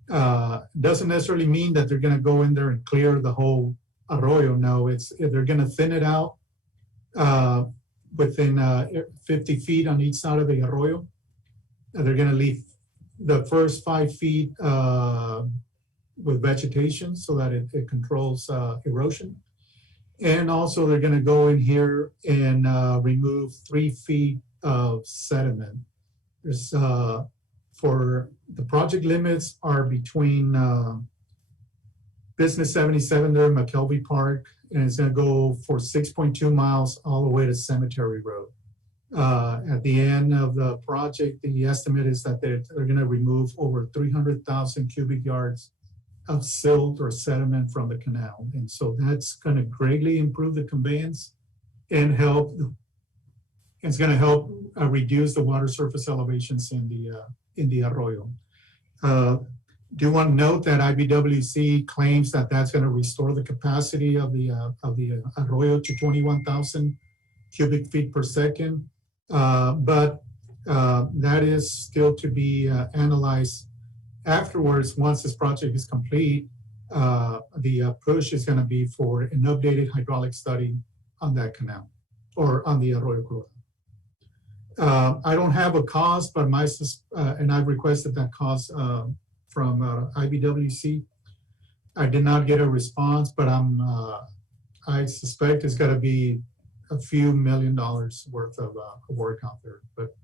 Doesn't necessarily mean that they're going to go in there and clear the whole arroyo. No, they're going to thin it out within 50 feet on each side of the arroyo. They're going to leave the first 5 feet with vegetation so that it controls erosion. And also they're gonna go in here and remove 3 feet of sediment. There's, for the project limits are between Business 77 there in McKelvey Park, and it's gonna go for 6.2 miles all the way to Cemetery Road. At the end of the project, the estimate is that they're gonna remove over 300,000 cubic yards of silt or sediment from the canal. And so that's gonna greatly improve the conveyance and help, it's gonna help reduce the water surface elevations in the arroyo. Do want to note that IBWC claims that that's going to restore the capacity of the arroyo to 21,000 cubic feet per second, but that is still to be analyzed afterwards. Once this project is complete, the push is going to be for an updated hydraulic study on that canal or on the arroyo Cruz. I don't have a cost, but and I've requested that cost from IBWC. I did not get a response, but I suspect it's got to be a few $1 million worth of work out there. But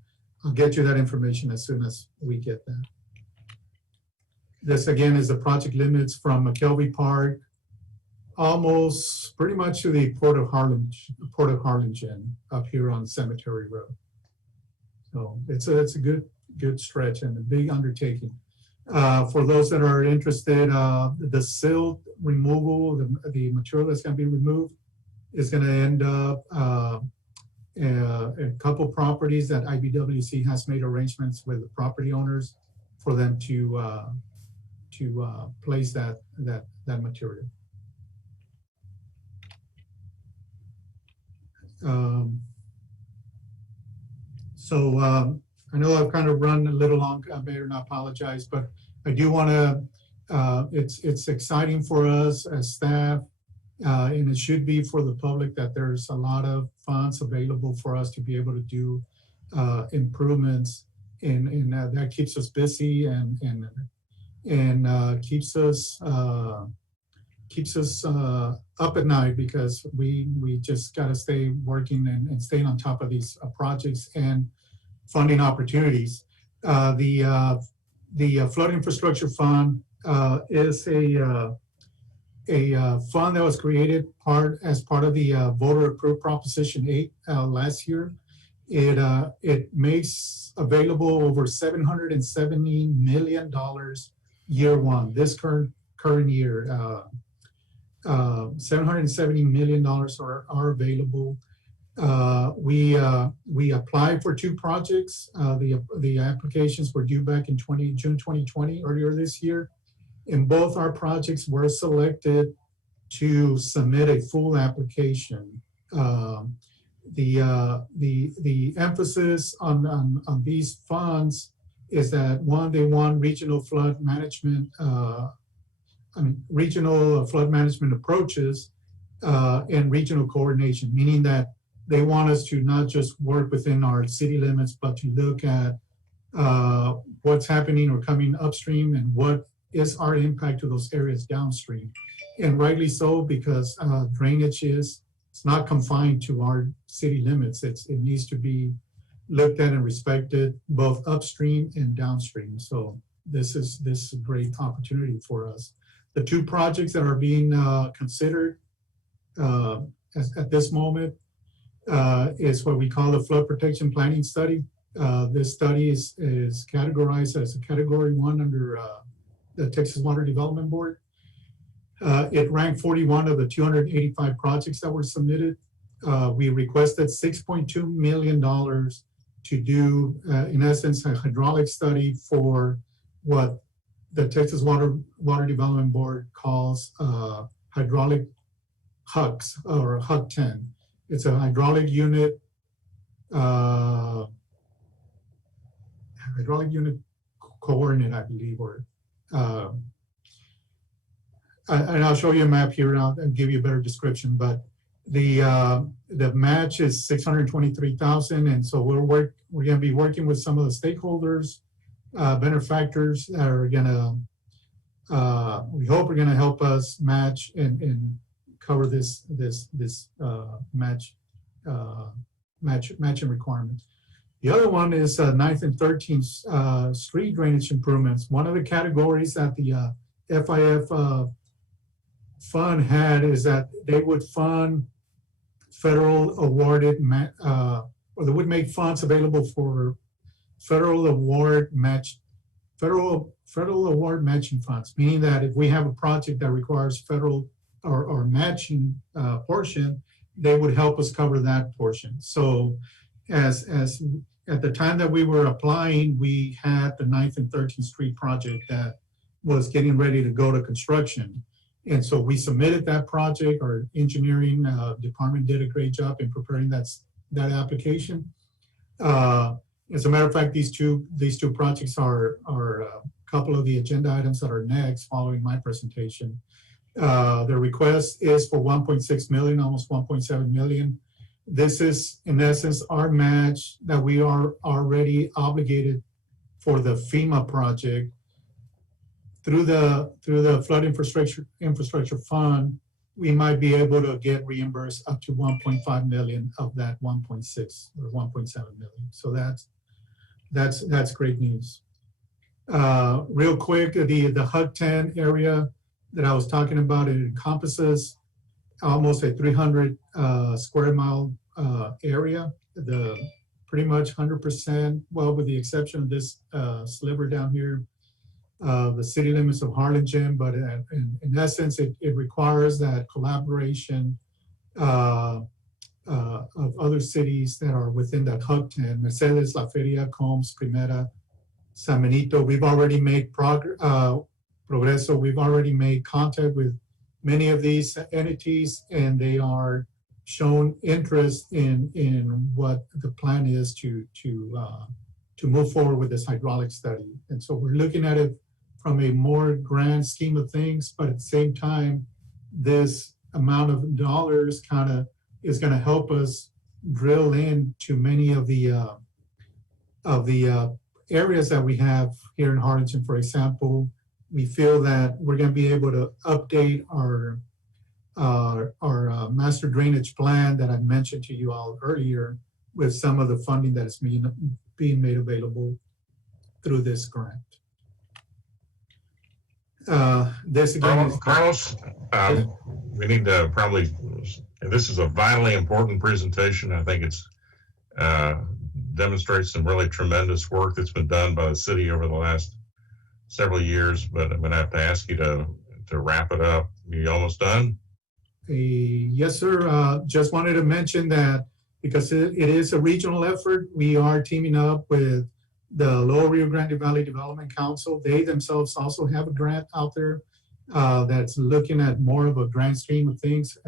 I'll get you that information as soon as we get that. This again is the project limits from McKelvey Park, almost pretty much to the Port of Harlingen up here on Cemetery Road. So it's a good stretch and a big undertaking. For those that are interested, the silt removal, the material that's going to be removed is going to end up a couple properties that IBWC has made arrangements with the property owners for them to place that material. I know I've kind of run a little long, I better not apologize, but I do want to, it's exciting for us as staff, and it should be for the public that there's a lot of funds available for us to be able to do improvements, and that keeps us busy and keeps us up at night, because we just got to stay working and staying on top of these projects and funding opportunities. The Flood Infrastructure Fund is a fund that was created as part of the voter approved Proposition 8 last year. It makes available over $770 million year one, this current year. $770 million are available. We applied for 2 projects. The applications were due back in June 2020, earlier this year. And both our projects were selected to submit a full application. The emphasis on these funds is that, one, they want regional flood management, regional flood management approaches and regional coordination, meaning that they want us to not just work within our city limits, but to look at what's happening or coming upstream and what is our impact to those areas downstream. And rightly so, because drainage it's not confined to our city limits. It needs to be looked at and respected both upstream and downstream. So this is a great opportunity for us. The 2 projects that are being considered at this moment is what we call a flood protection planning study. This study is categorized as a category 1 under the Texas Water Development Board. It ranked 41 of the 285 projects that were submitted. We requested $6.2 million to do, in essence, a hydraulic study for what the Texas Water Development Board calls hydraulic HUCs, or HUC 10. It's a hydraulic unit coordinate, I believe, or and I'll show you a map here and I'll give you a better description. But the match is $623,000, and so we're going to be working with some of the stakeholders, benefactors that are going to we hope are going to help us match and cover this matching requirement. The other one is 9th and 13th street drainage improvements. One of the categories that the FIF fund had is that they would fund federal awarded, or they would make funds available for federal award matching funds, meaning that if we have a project that requires federal or matching portion, they would help us cover that portion. So as at the time that we were applying, we had the 9th and 13th Street project that was getting ready to go to construction. And so we submitted that project. Our engineering department did a great job in preparing that application. As a matter of fact, these two projects are a couple of the agenda items that are next following my presentation. The request is for 1.6 million, almost 1.7 million. This is in essence our match that we are already obligated for the FEMA project. Through the flood infrastructure fund, we might be able to get reimbursed up to 1.5 million of that 1.6 or 1.7 million. So that's great news. Real quick, the HUD 10 area that I was talking about, it encompasses almost a 300 square mile area. The pretty much 100%, well, with the exception of this sliver down here, the city limits of Harlingen, but in essence, it requires that collaboration of other cities that are within that HUD 10, Mercedes, La Feria, Combs, Primera, San Benito. We've already made Progreso. We've already made contact with many of these entities, and they are shown interest in what the plan is to move forward with this hydraulic study. And so we're looking at it from a more grand scheme of things, but at the same time, this amount of dollars kind of is going to help us drill into many of the areas that we have here in Harlingen. For example, we feel that we're going to be able to update our master drainage plan that I mentioned to you all earlier with some of the funding that is being made available through this grant. This again, Carlos, we need to probably, this is a vitally important presentation. I think it's demonstrates some really tremendous work that's been done by the city over the last several years, but I'm going to have to ask you to wrap it up. Are you almost done? Yes, sir. Just wanted to mention that because it is a regional effort, we are teaming up with the Lower Rio Grande Valley Development Council. They themselves also have a grant out there that's looking at more of a grand scheme of things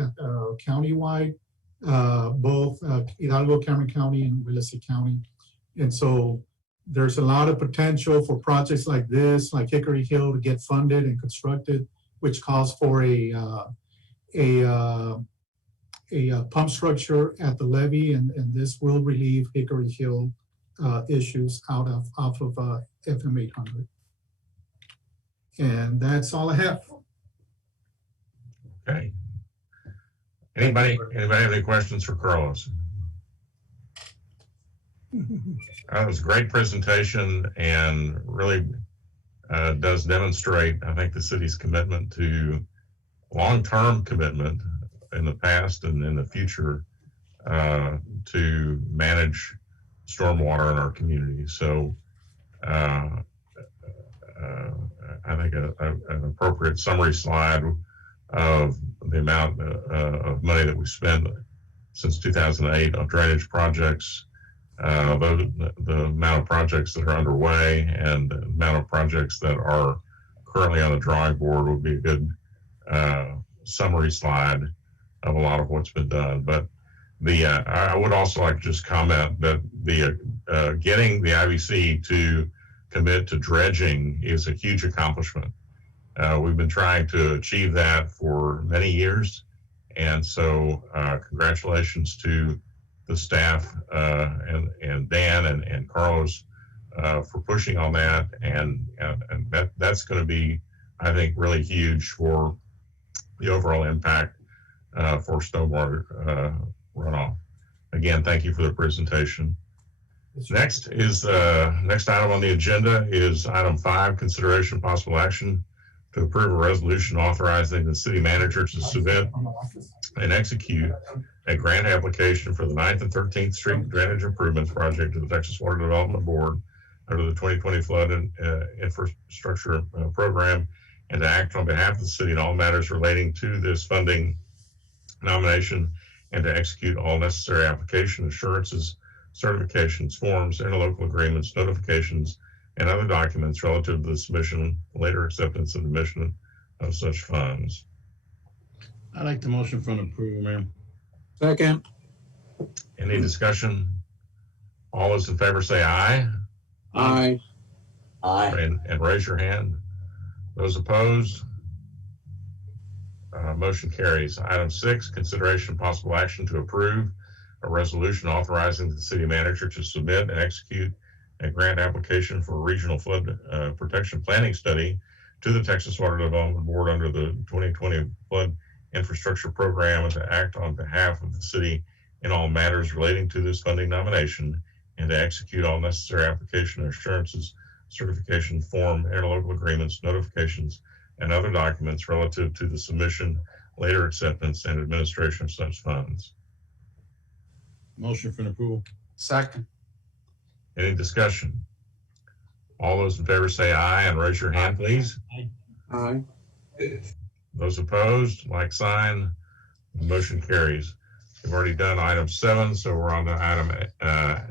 countywide, both Hidalgo, Cameron County, and Willacy County. And so there's a lot of potential for projects like this, like Hickory Hill, to get funded and constructed, which calls for a pump structure at the levee, and this will relieve Hickory Hill issues off of FM 800. And that's all I have. Okay. Anybody have any questions for Carlos? That was a great presentation and really does demonstrate, I think, the city's commitment to long-term commitment in the past and in the future to manage stormwater in our community. So I think an appropriate summary slide of the amount of money that we spent since 2008 on drainage projects, the amount of projects that are underway, and the amount of projects that are currently on the drawing board would be a good summary slide of a lot of what's been done. But I would also like to just comment that getting the IBC to commit to dredging is a huge accomplishment. We've been trying to achieve that for many years, and so congratulations to the staff and Dan and Carlos for pushing on that, and that's going to be, I think, really huge for the overall impact for stormwater runoff. Again, thank you for the presentation. Next item on the agenda is item 5, consideration possible action to approve a resolution authorizing the city manager to submit and execute a grant application for the 9th and 13th Street Drainage Improvements Project to the Texas Water Development Board under the 2020 Flood and Infrastructure Program, and to act on behalf of the city in all matters relating to this funding nomination, and to execute all necessary application assurances, certifications, forms, interlocal agreements, notifications, and other documents relative to the submission, later acceptance, and admission of such funds. I'd like the motion for an approval, Mayor. Second. Any discussion? All those in favor say aye. Aye. Aye. And raise your hand. Those opposed? Motion carries. Item 6, consideration possible action to approve a resolution authorizing the city manager to submit and execute a grant application for a regional flood protection planning study to the Texas Water Development Board under the 2020 Flood Infrastructure Program, and to act on behalf of the city in all matters relating to this funding nomination, and to execute all necessary application assurances, certification, form, interlocal agreements, notifications, and other documents relative to the submission, later acceptance, and administration of such funds. Motion for an approval. Second. Any discussion? All those in favor say aye and raise your hand, please. Aye. Those opposed, like sign. Motion carries. We've already done item 7, so we're on to item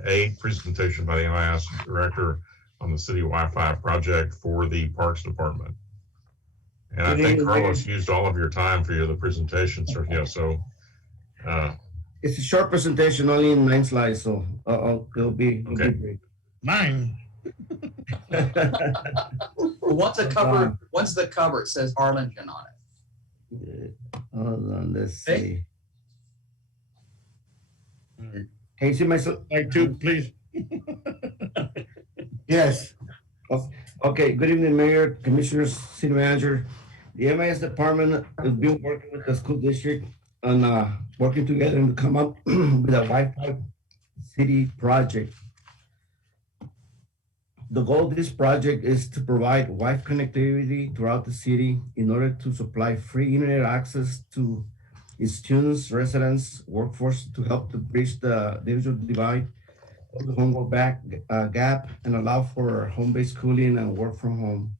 8, presentation by the MIS Director on the city Wi-Fi project for the Parks Department. And I think Carlos used all of your time for the presentation, sir. Yeah, so it's a short presentation, only in 9 slides, so it'll be great. 9. Once the cover, it says Harlingen on it. Hold on, let's see. Can you see my slide 2, please? Yes. Okay, good evening, Mayor, Commissioners, City Manager. The MIS Department has been working with the school district on working together to come up with a Wi-Fi city project. The goal of this project is to provide Wi-Fi connectivity throughout the city in order to supply free internet access to its students, residents, workforce, to help to bridge the digital divide of the homework gap, and allow for home-based schooling and work from home.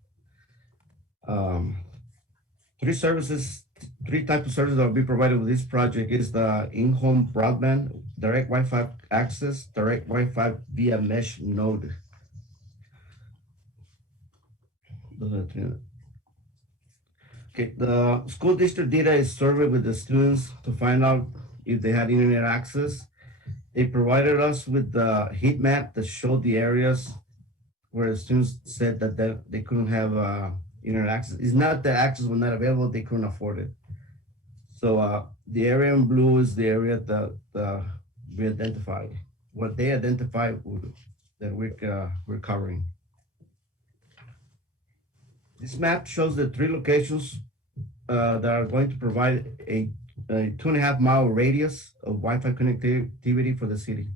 3 types of services that will be provided with this project is the in-home broadband, direct Wi-Fi access, direct Wi-Fi via mesh node. Okay, the school district data is surveyed with the students to find out if they had internet access. They provided us with the heat map that showed the areas where the students said that they couldn't have internet access. It's not that access was not available, they couldn't afford it. So the area in blue is the area that we identified, what they identified that we're covering. This map shows the 3 locations that are going to provide a 2.5-mile radius of Wi-Fi connectivity for the city.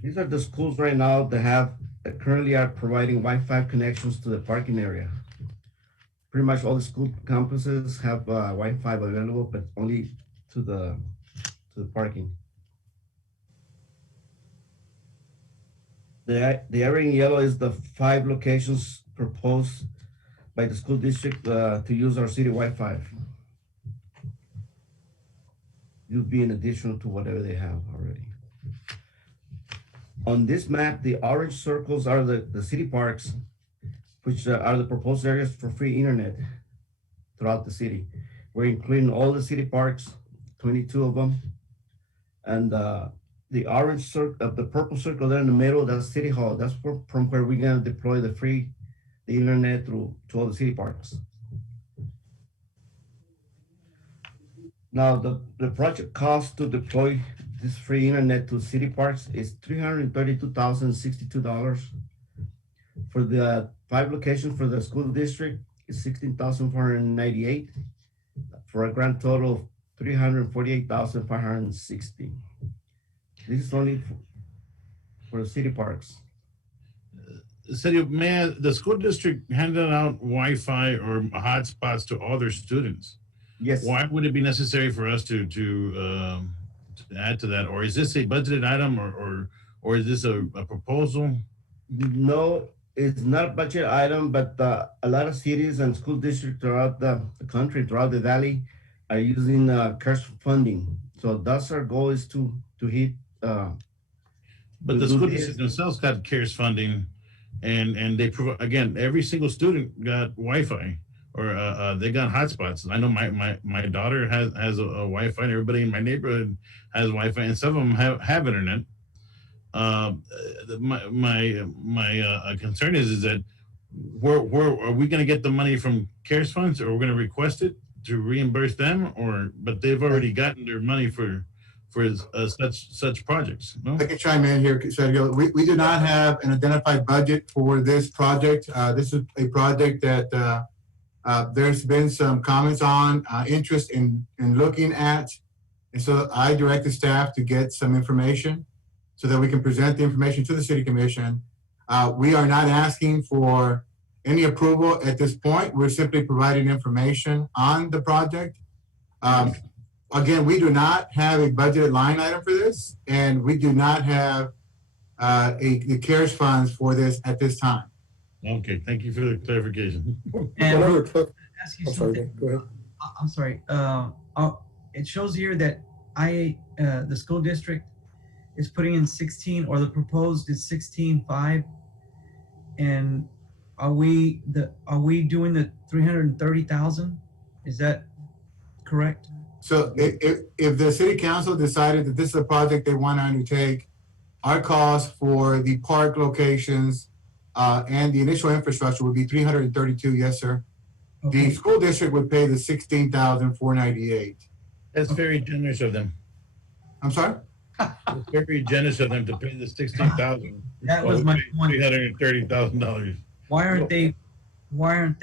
These are the schools right now that currently are providing Wi-Fi connections to the parking area. Pretty much all the school campuses have Wi-Fi available, but only to the parking. The area in yellow is the 5 locations proposed by the school district to use our city Wi-Fi. It will be in addition to whatever they have already. On this map, the orange circles are the city parks, which are the proposed areas for free internet throughout the city. We're including all the city parks, 22 of them, and the orange circle, the purple circle there in the middle, that's City Hall. That's from where we're gonna deploy the internet to all the city parks. Now, the project cost to deploy this free internet to city parks is $332,062. For the 5 locations for the school district, is 16,498 for a grand total of 348,560. This is only for the city parks. City, man, the school district handed out Wi-Fi or hotspots to all their students. Yes. Why would it be necessary for us to add to that? Or is this a budgeted item or is this a proposal? No, it's not a budget item, but a lot of cities and school districts throughout the country, throughout the valley, are using CARES funding. So that's our goal, is to hit. But the school districts themselves got CARES funding, and they provide, again, every single student got Wi-Fi, or they got hotspots. I know my daughter has a Wi-Fi, and everybody in my neighborhood has Wi-Fi, and some of them have internet. My concern is that where are we going to get the money from CARES funds, or we're going to request it to reimburse them, but they've already gotten their money for such projects. No? I can chime in here, Sergio. We do not have an identified budget for this project. This is a project that there's been some comments on, interest in looking at. And so I directed staff to get some information so that we can present the information to the City Commission. We are not asking for any approval at this point. We're simply providing information on the project. Again, we do not have a budgeted line item for this, and we do not have the CARES funds for this at this time. Okay, thank you for the clarification. And ask you something. Go ahead. I'm sorry. It shows here that the school district is putting in 16, or the proposed is 16.5. And are we doing the 330,000? Is that correct? So if the City Council decided that this is a project they want to undertake, our cost for the park locations and the initial infrastructure would be 332. Yes, sir. Okay. The school district would pay the 16,498. That's very generous of them. I'm sorry? It's very generous of them to pay the 16,000. That was my point. $330,000. Why aren't we going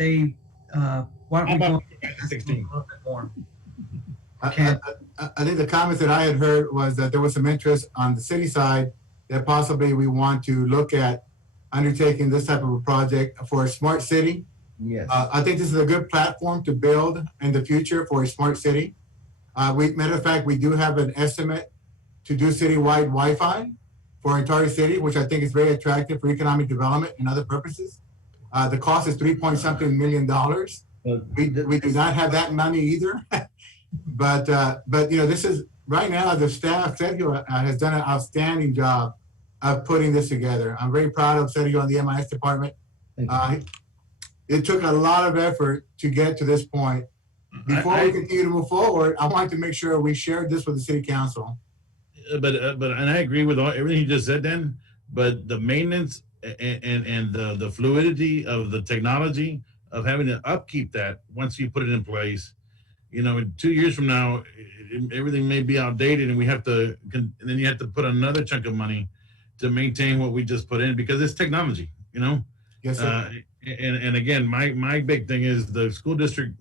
16? a little bit more? I think the comments that I had heard was that there was some interest on the city side that possibly we want to look at undertaking this type of a project for a smart city. Yes. I think this is a good platform to build in the future for a smart city. Matter of fact, we do have an estimate to do citywide Wi-Fi for our entire city, which I think is very attractive for economic development and other purposes. The cost is $3-something million. We do not have that money either. But you know, this is right now the staff. Sergio has done an outstanding job of putting this together. I'm very proud of Sergio and the MIS department. It took a lot of effort to get to this point. Before we continue to move forward, I want to make sure we shared this with the City Council. But and I agree with everything you just said, Dan. But the maintenance and the fluidity of the technology of having to upkeep that once you put it in place. You know, in 2 years from now, everything may be outdated, and then you have to put another chunk of money to maintain what we just put in, because it's technology. You know. Yes, sir. And again, my big thing is the school district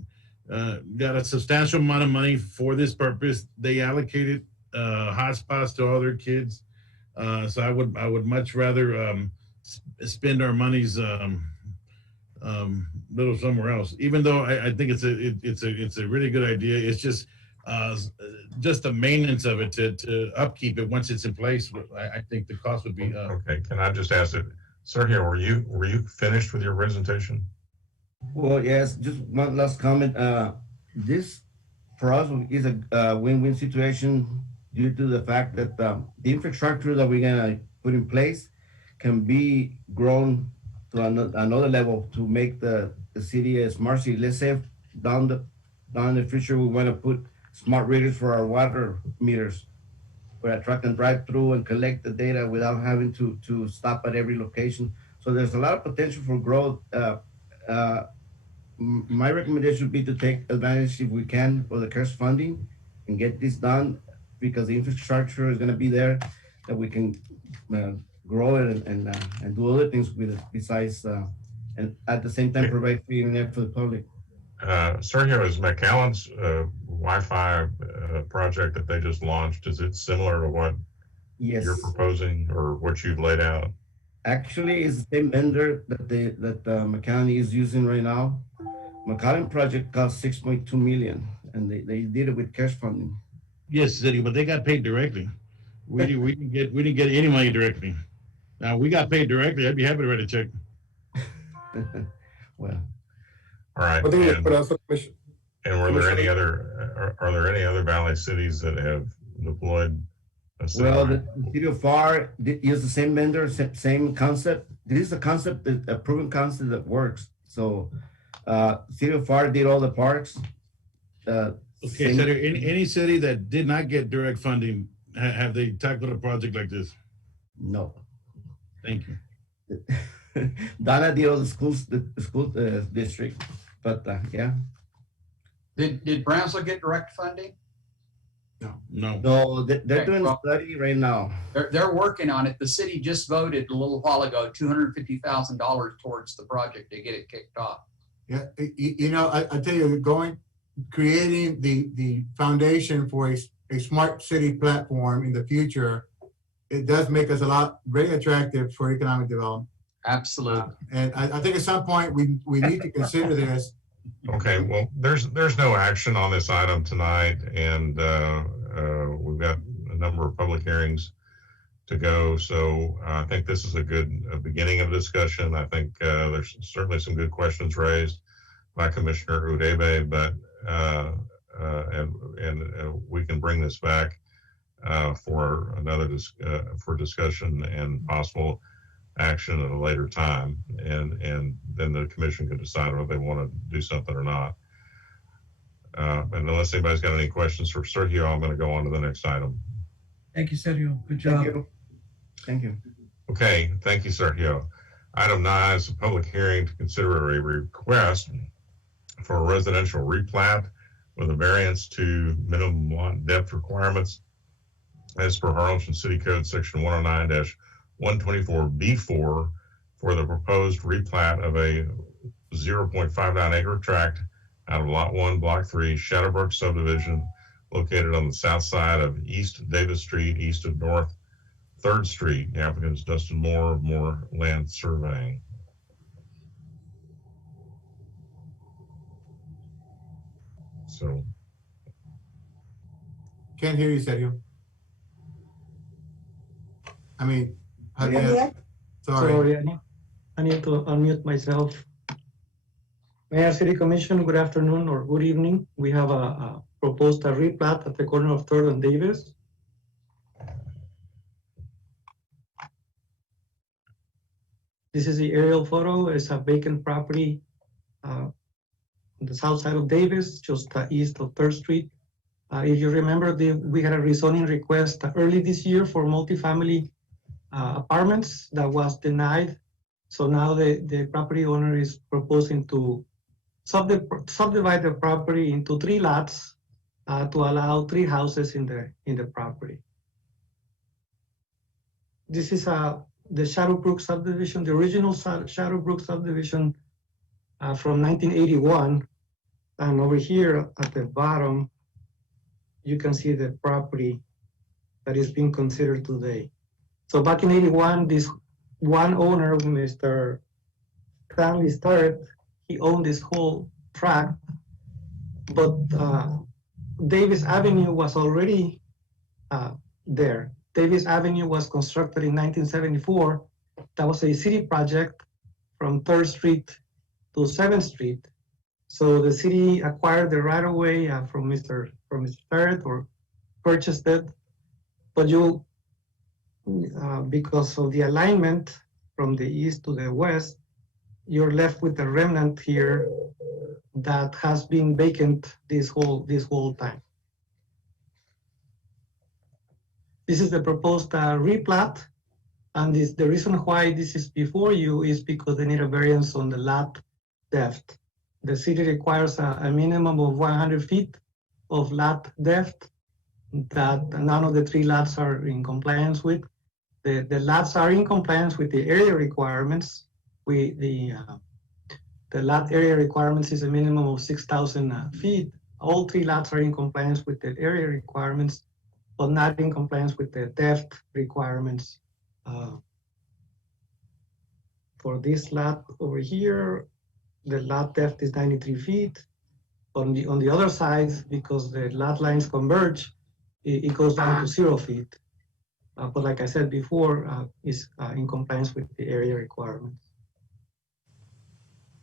got a substantial amount of money for this purpose. They allocated hotspots to all their kids, so I would much rather spend our monies little somewhere else. Even though I think it's a really good idea. It's just the maintenance of it to upkeep it once it's in place. I think the cost would be. Okay, can I just ask it, Sergio? Were you finished with your presentation? Well, yes. Just one last comment. This for us is a win-win situation due to the fact that the infrastructure that we're gonna put in place can be grown to another level to make the city a smart city. Let's say down the future we want to put smart readers for our water meters, where a truck can drive through and collect the data without having to stop at every location. So there's a lot of potential for growth. My recommendation would be to take advantage, if we can, of the CARES funding and get this done, because the infrastructure is going to be there that we can grow it and do other things with it besides, and at the same time provide free internet for the public. Sergio, is McAllen's Wi-Fi project that they just launched, is it similar to what you're proposing or what you've laid out? Actually, it's the same vendor that McAllen is using right now. McAllen project cost 6.2 million, and they did it with cash funding. Yes, City, but they got paid directly. We didn't get any money directly. Now we got paid directly. I'd be happy to write a check. Well, all right. And were there any other? Are there any other Valley cities that have deployed? Well, the city of FAR used the same vendor, same concept. This is a concept, a proven concept that works. So, city of FAR did all the parks. Okay, so any city that did not get direct funding, have they tackled a project like this? No. Thank you. Donna did all the school district, but yeah. Did Brownsville get direct funding? No, they're doing a study right now. They're working on it. The city just voted a little while ago, $250,000 towards the project to get it kicked off. Yeah, you know, I tell you, creating the foundation for a smart city platform in the future, it does make us very attractive for economic development. Absolutely. And I think at some point we need to consider this. Okay, well, there's no action on this item tonight, and we've got a number of public hearings to go. So I think this is a good beginning of discussion. I think there's certainly some good questions raised by Commissioner Udebe, but and we can bring this back for another for discussion and possible action at a later time, and then the commission can decide whether they want to do something or not. And unless anybody's got any questions for Sergio, I'm going to go on to the next item. Thank you, Sergio. Good job. Thank you. Okay, thank you, Sergio. Item 9 is a public hearing to consider a request for a residential replat with a variance to minimum lot depth requirements as per Harlingen City Code Section 109-124B4 for the proposed replat of a 0.59 acre tract out of Lot 1, Block 3, Shadowbrook subdivision located on the south side of East Davis Street, east of North 3rd Street. The applicant is Dustin Moore of Moore Land Surveying. So. Can't hear you, Sergio. I mean, sorry, I need to unmute myself. Mayor, City Commission, good afternoon or good evening. We have proposed a replat at the corner of 3rd and Davis. This is the aerial photo. It's a vacant property on the south side of Davis, just east of 3rd Street. If you remember, we had a rezoning request early this year for multifamily apartments that was denied. So now the property owner is proposing to subdivide the property into 3 lots to allow 3 houses in the property. This is the Shadowbrook subdivision, the original Shadowbrook subdivision from 1981. And over here at the bottom, you can see the property that is being considered today. So back in 81, this one owner, Mr. Stanley Starrett, he owned this whole tract, but Davis Avenue was already there. Davis Avenue was constructed in 1974. That was a city project from 3rd Street to 7th Street. So the city acquired the right of way from Mr. Starrett or purchased it, but because of the alignment from the east to the west, you're left with the remnant here that has been vacant this whole time. This is the proposed replat, and the reason why this is before you is because they need a variance on the lot depth. The city requires a minimum of 100 feet of lot depth that none of the 3 lots are in compliance with. The lots are in compliance with the area requirements. The lot area requirements is a minimum of 6,000 feet. All 3 lots are in compliance with the area requirements, but not in compliance with the depth requirements. For this lot over here, the lot depth is 93 feet. On the other side, because the lot lines converge, it goes down to 0 feet. But like I said before, is in compliance with the area requirements.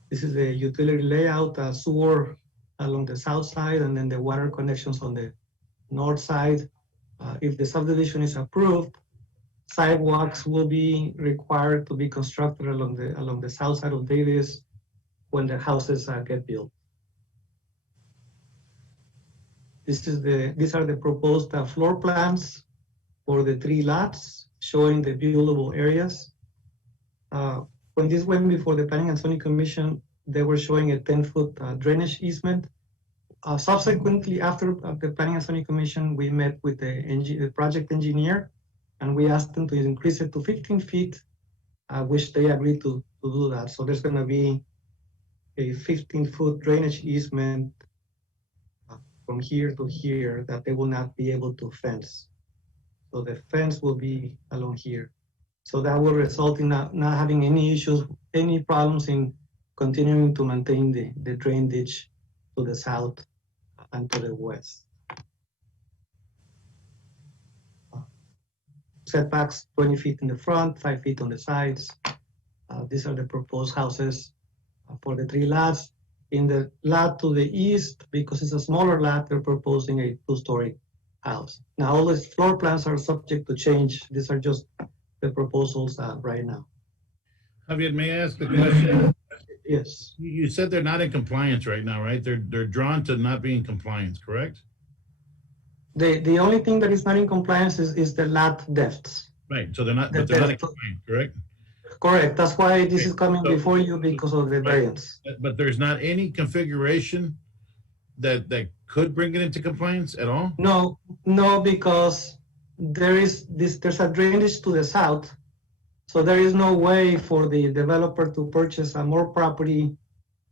This is the utility layout, sewer along the south side, and then the water connections on the north side. If the subdivision is approved, sidewalks will be required to be constructed along the south side of Davis when the houses get built. These are the proposed floor plans for the 3 lots showing the buildable areas. When this went before the Planning and Zoning Commission, they were showing a 10-foot drainage easement. Subsequently, after the Planning and Zoning Commission, we met with the project engineer, and we asked them to increase it to 15 feet, which they agreed to do that. So there's going to be a 15-foot drainage easement from here to here that they will not be able to fence. So the fence will be along here. So that will result in not having any issues, any problems in continuing to maintain the drain ditch to the south and to the west. Setbacks 20 feet in the front, 5 feet on the sides. These are the proposed houses for the 3 lots. In the lot to the east, because it's a smaller lot, they're proposing a 2-story house. Now, all these floor plans are subject to change. These are just the proposals right now. Javier, may I ask a question? Yes. You said they're not in compliance right now, right? They're drawn to not be in compliance, correct? The only thing that is not in compliance is the lot depths. Right, so they're not in compliance, correct? Correct, that's why this is coming before you because of the variance. But there's not any configuration that could bring it into compliance at all? No, because there's a drainage to the south. So there is no way for the developer to purchase more property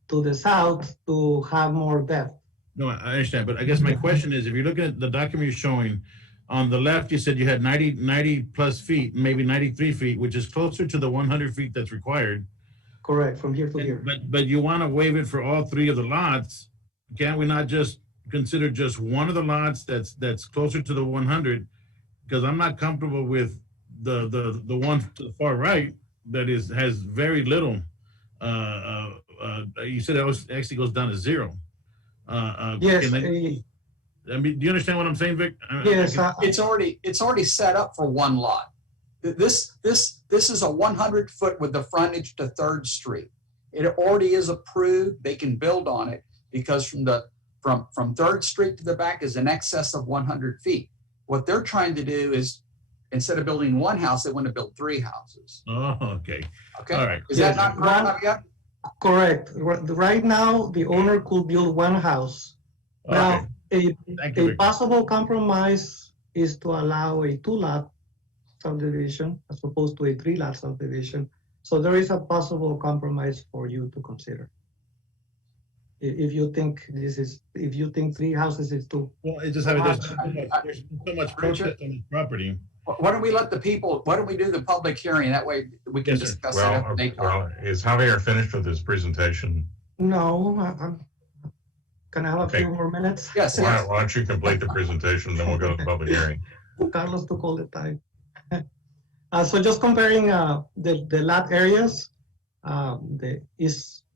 to the south to have more depth. No, I understand, but I guess my question is, if you're looking at the document you're showing, on the left, you said you had 90 plus feet, maybe 93 feet, which is closer to the 100 feet that's required. Correct, from here to here. But you want to waive it for all 3 of the lots. Can't we not just consider just one of the lots that's closer to the 100? Because I'm not comfortable with the one to the far right that has very little. You said it actually goes down to 0. Yes. I mean, do you understand what I'm saying, Vic? Yes. It's already set up for 1 lot. This is a 100-foot with the frontage to 3rd Street. It already is approved. They can build on it because from 3rd Street to the back is in excess of 100 feet. What they're trying to do is, instead of building 1 house, they want to build 3 houses. Oh, okay. Okay. All right. Is that not correct, Javier? Correct. Right now, the owner could build 1 house. Now, a possible compromise is to allow a 2-lot subdivision as opposed to a 3-lot subdivision. So there is a possible compromise for you to consider. If you think 3 houses is too. Well, it just there's so much protest on this property. Why don't we let the people? Why don't we do the public hearing? That way we can discuss it. Well, is Javier finished with his presentation? No, can I have a few more minutes? Yes. Why don't you complete the presentation, then we'll go to the public hearing. Carlos took all the time. So just comparing the lot areas, the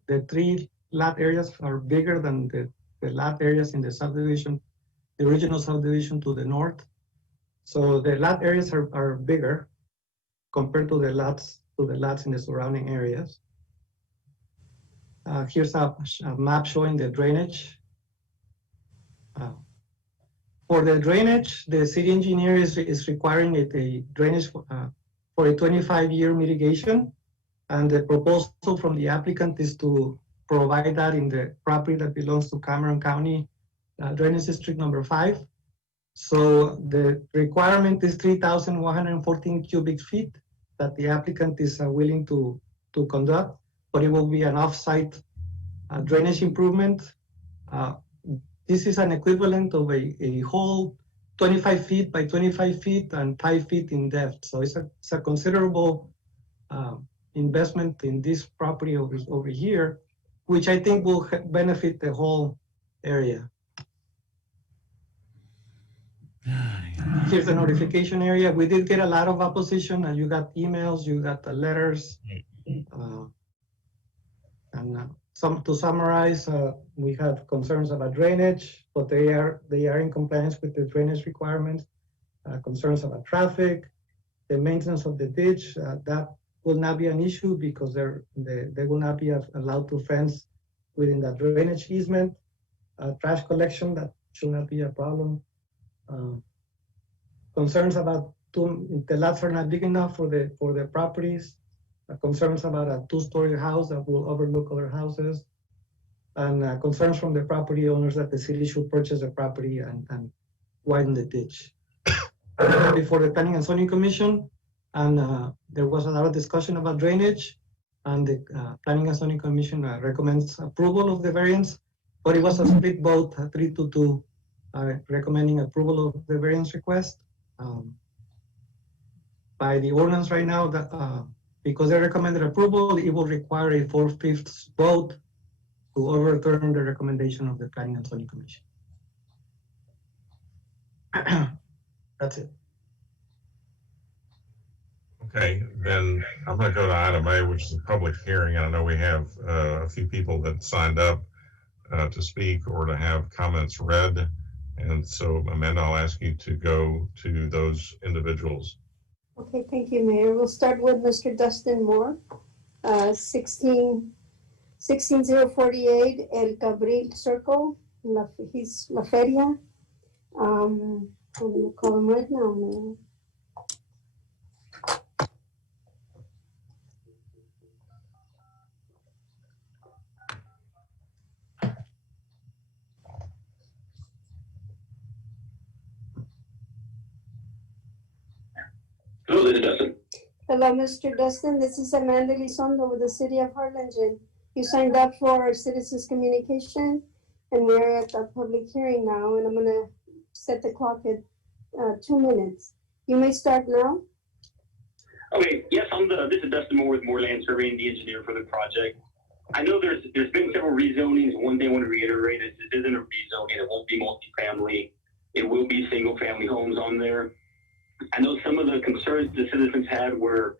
3 lot areas are bigger than the lot areas in the subdivision, the original subdivision to the north. So the lot areas are bigger compared to the lots in the surrounding areas. Here's a map showing the drainage. For the drainage, the city engineer is requiring a drainage for a 25-year mitigation. And the proposal from the applicant is to provide that in the property that belongs to Cameron County Drainage District number 5. So the requirement is 3,114 cubic feet that the applicant is willing to conduct, but it will be an off-site drainage improvement. This is an equivalent of a whole 25 feet by 25 feet and 5 feet in depth. So it's a considerable investment in this property over here, which I think will benefit the whole area. Here's the notification area. We did get a lot of opposition, and you got emails, you got the letters. To summarize, we have concerns about drainage, but they are in compliance with the drainage requirements. Concerns about traffic, the maintenance of the ditch, that will not be an issue because they will not be allowed to fence within the drainage easement. Trash collection, that should not be a problem. Concerns about the lots are not big enough for the properties. Concerns about a two-story house that will overlook other houses, and concerns from the property owners that the city should purchase the property and widen the ditch. Before the Planning and Zoning Commission, and there was a lot of discussion about drainage, and the Planning and Zoning Commission recommends approval of the variance, but it was a split vote, 3-2, recommending approval of the variance request. By the ordinance right now, that because they recommended approval, it will require a 4/5 vote to overturn the recommendation of the Planning and Zoning Commission. That's it. Okay, then I'm going to go to item A, which is a public hearing. I know we have a few people that signed up to speak or to have comments read. And so, Amanda, I'll ask you to go to those individuals. Okay, thank you, Mayor. We'll start with Mr. Dustin Moore, 16048 El Cabril Circle, he's La Feria. I'm gonna call him right now, Mayor. Hello, this is Dustin. Hello, Mr. Dustin. This is Amanda Lizondo with the City of Harlingen. You signed up for our citizens communication, and we're at the public hearing now, and I'm gonna set the clock at 2 minutes. You may start now. Okay, yes, this is Dustin Moore with Moorland Surveying, the engineer for the project. I know there's been several rezonings. One thing I want to reiterate is this isn't a rezoning. It won't be multifamily. It will be single family homes on there. I know some of the concerns the citizens had were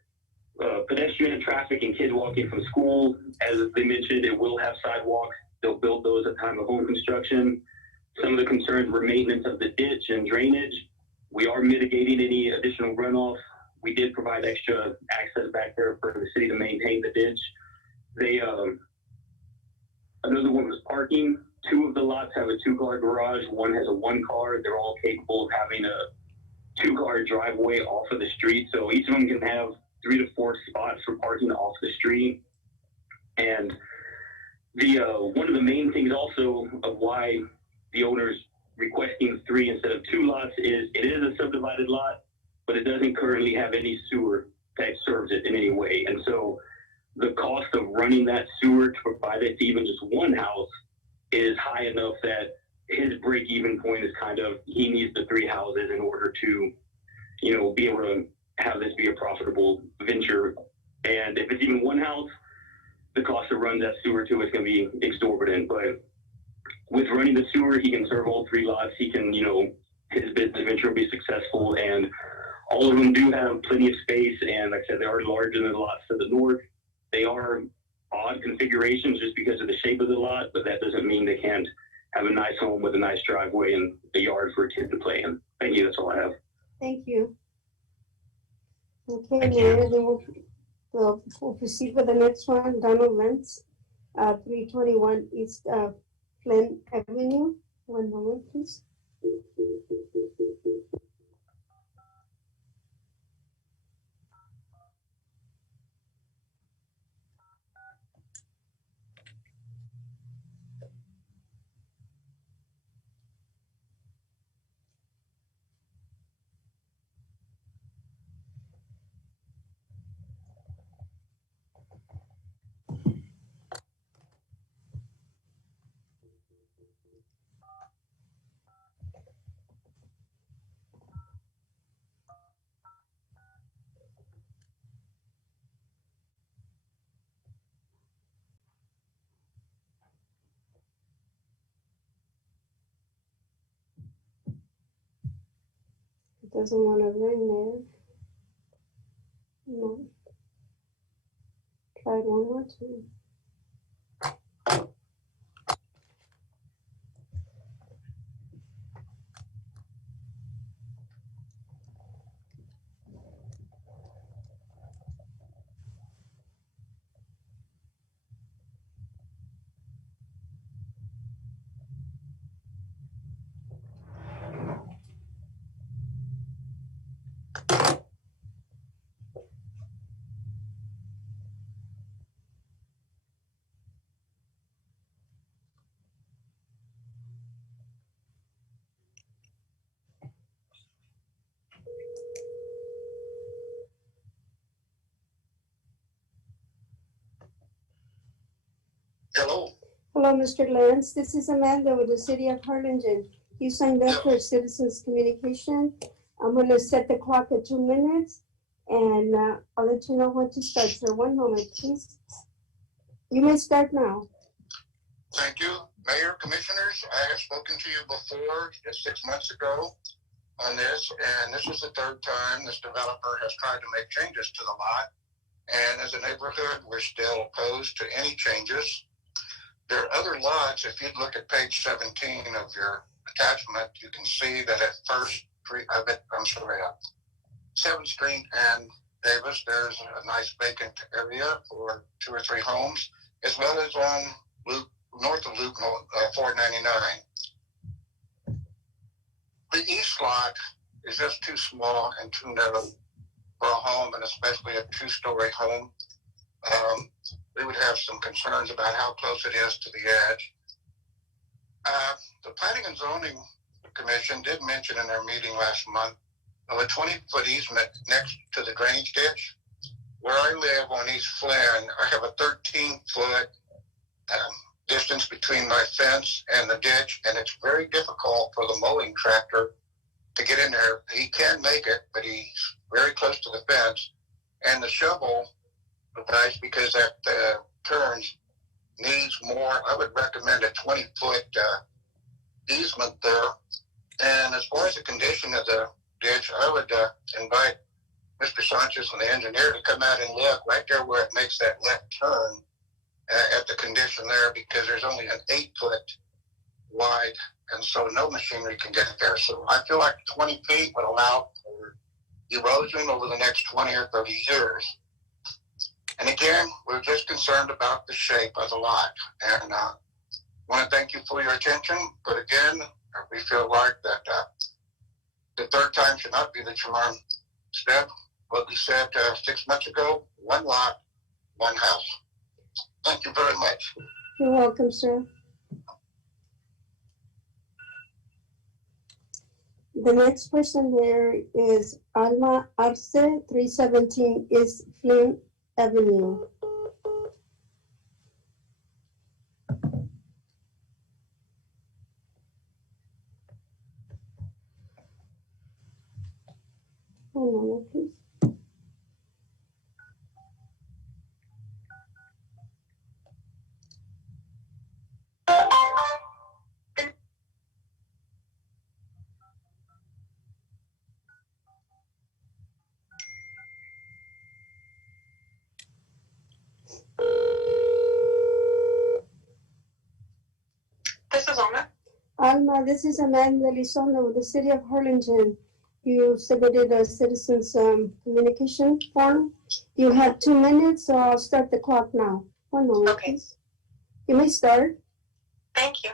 pedestrian and traffic and kids walking from school. As they mentioned, it will have sidewalks. They'll build those at the time of home construction. Some of the concerns were maintenance of the ditch and drainage. We are mitigating any additional runoff. We did provide extra access back there for the city to maintain the ditch. Another one was parking. 2 of the lots have a 2-car garage. One has a 1-car. They're all capable of having a 2-car driveway off of the street. So each of them can have 3 to 4 spots for parking off the street. And one of the main things also of why the owner's requesting 3 instead of 2 lots is it is a subdivided lot, but it doesn't currently have any sewer that serves it in any way. And so the cost of running that sewer to provide it to even just one house is high enough that his break-even point is kind of, he needs the 3 houses in order to, be able to have this be a profitable venture. And if it's even one house, the cost to run that sewer to is going to be exorbitant. But with running the sewer, he can serve all 3 lots. He can, his business venture will be successful. And all of them do have plenty of space. And like I said, they are larger than the lots to the north. They are odd configurations just because of the shape of the lot, but that doesn't mean they can't have a nice home with a nice driveway and a yard for a kid to play in. Thank you. That's all I have. Thank you. Okay, Mayor, then we'll proceed with the next one. Donald Lentz, 321 East Flint Avenue. One moment, please. Doesn't want to ring there. No. Try it one more time. Hello. Hello, Mr. Lance. This is Amanda with the City of Harlingen. You signed up for Citizens Communication. I'm going to set the clock at 2 minutes, and I'll let you know when to start, sir. One moment, please. You may start now. Thank you. Mayor, Commissioners, I have spoken to you before, just 6 months ago on this, and this is the third time this developer has tried to make changes to the lot. And as a neighborhood, we're still opposed to any changes. There are other lots. If you look at page 17 of your attachment, you can see that at 7th Street and Davis, there's a nice vacant area for 2 or 3 homes, as well as on Loop, north of Loop 499. The east lot is just too small and too narrow for a home, and especially a 2-story home. We would have some concerns about how close it is to the edge. The Planning and Zoning Commission did mention in their meeting last month of a 20-foot easement next to the drainage ditch. Where I live on East Flynn, I have a 13-foot distance between my fence and the ditch, and it's very difficult for the mowing tractor to get in there. He can make it, but he's very close to the fence, and the shovel device, because that turns, needs more. I would recommend a 20-foot easement there. And as far as the condition of the ditch, I would invite Mr. Sanchez and the engineer to come out and look right there where it makes that left turn at the condition there, because there's only an 8-foot wide, and so no machinery can get there. So I feel like 20 feet would allow for erosion over the next 20 or 30 years. And again, we're just concerned about the shape of the lot. And want to thank you for your attention. But again, we feel like that the third time should not be the charm. Instead, what we said 6 months ago, 1 lot, 1 house. Thank you very much. You're welcome, sir. The next person there is Alma Arce, 317 East Flynn Avenue. One moment, please. This is Alma. Alma, this is Amanda Lizondo with the City of Harlingen. You submitted a citizens communication form. You have 2 minutes, so I'll start the clock now. One moment, please. You may start. Thank you.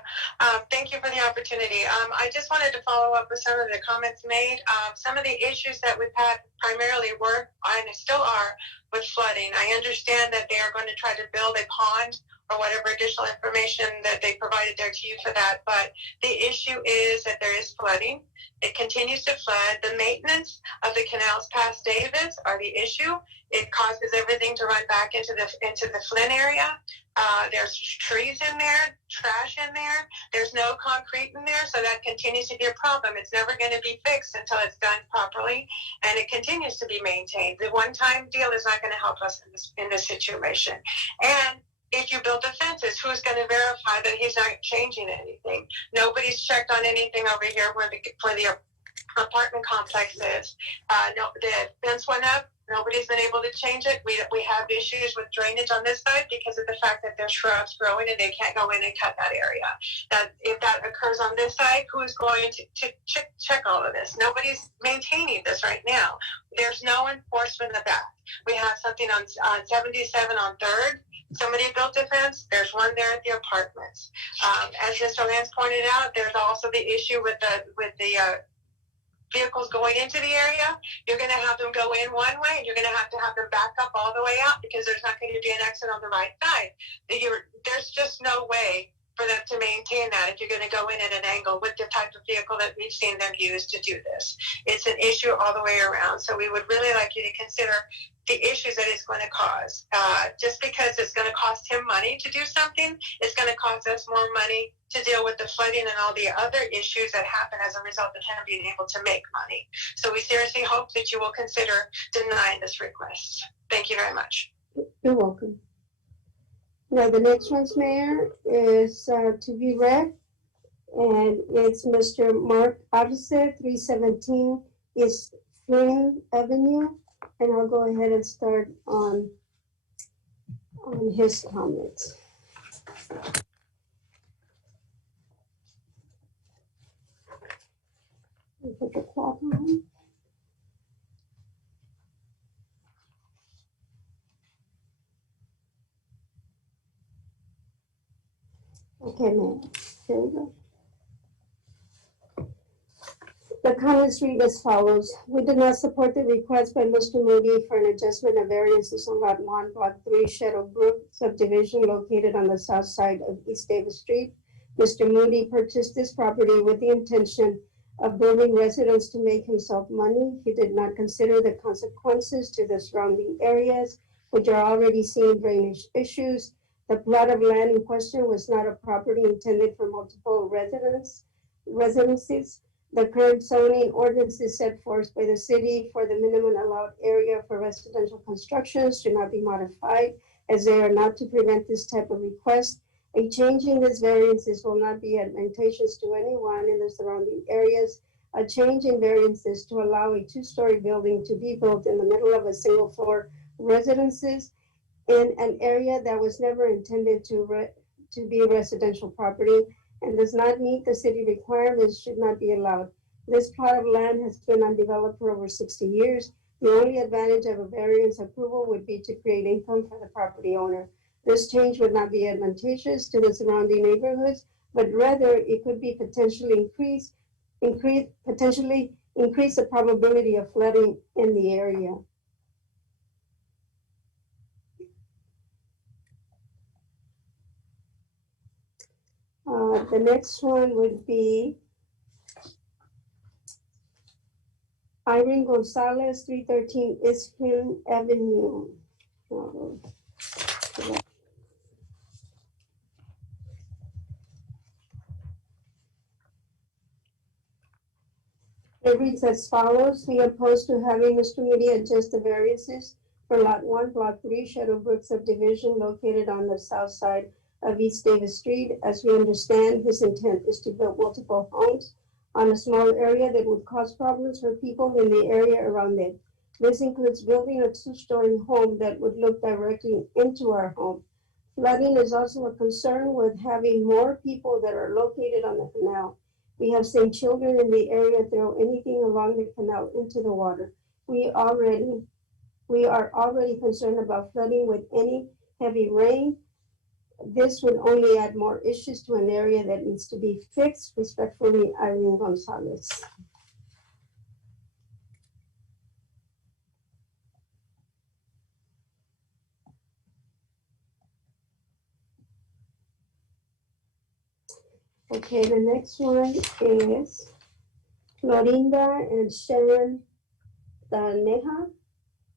Thank you for the opportunity. I just wanted to follow up with some of the comments made. Some of the issues that we've had primarily were, and still are, with flooding. I understand that they are going to try to build a pond or whatever additional information that they provided there to you for that. But the issue is that there is flooding. It continues to flood. The maintenance of the canals past Davis are the issue. It causes everything to run back into the Flynn area. There's trees in there, trash in there. There's no concrete in there, so that continues to be a problem. It's never going to be fixed until it's done properly, and it continues to be maintained. The one-time deal is not going to help us in this situation. And if you build the fences, who's going to verify that he's not changing anything? Nobody's checked on anything over here for the apartment complexes. No, the fence went up. Nobody's been able to change it. We have issues with drainage on this side because of the fact that there's shrubs growing and they can't go in and cut that area. That if that occurs on this side, who's going to check all of this? Nobody's maintaining this right now. There's no enforcement of that. We have something on 77 on 3rd. Somebody built a fence. There's one there at the apartments. As Mr. Lance pointed out, there's also the issue with the vehicles going into the area. You're going to have them go in one way, and you're going to have them back up all the way out because there's not going to be an exit on the right side. There's just no way for them to maintain that if you're going to go in at an angle with the type of vehicle that we've seen them use to do this. It's an issue all the way around. So we would really like you to consider the issues that it's going to cause. Just because it's going to cost him money to do something, it's going to cost us more money to deal with the flooding and all the other issues that happen as a result of him being able to make money. So we seriously hope that you will consider denying this request. Thank you very much. You're welcome. Now, the next one's, Mayor, is to be read, and it's Mr. Mark Arce, 317 East Flynn Avenue, and I'll go ahead and start on his comments. Put the clock on. Okay, ma'am. Here we go. The comments read as follows. We did not support the request by Mr. Moody for an adjustment of variances on Lot 1, Block 3, Shadow Brook subdivision located on the south side of East Davis Street. Mr. Moody purchased this property with the intention of building residence to make himself money. He did not consider the consequences to the surrounding areas, which are already seeing drainage issues. The plot of land in question was not a property intended for multiple residences. The current zoning ordinances set forth by the city for the minimum allowed area for residential constructions do not be modified, as they are not to prevent this type of request. A change in these variances will not be advantageous to anyone in the surrounding areas. A change in variances to allow a two-story building to be built in the middle of a single-floor residences in an area that was never intended to be residential property and does not meet the city requirements should not be allowed. This plot of land has been undeveloped for over 60 years. The only advantage of a variance approval would be to create income for the property owner. This change would not be advantageous to the surrounding neighborhoods, but rather it could be potentially increase the probability of flooding in the area. The next one would be Irene Gonzalez, 313 East Flynn Avenue. It reads as follows. We oppose to having Mr. Moody adjust the variances for Lot 1, Block 3, Shadow Brook subdivision located on the south side of East Davis Street. As we understand, his intent is to build multiple homes on a small area that would cause problems for people in the area around it. This includes building a two-story home that would look directly into our home. Flooding is also a concern with having more people that are located on the canal. We have seen children in the area throw anything along the canal into the water. We are already concerned about flooding with any heavy rain. This would only add more issues to an area that needs to be fixed. Respectfully, Irene Gonzalez. Okay, the next one is Florinda and Sharon Daneja,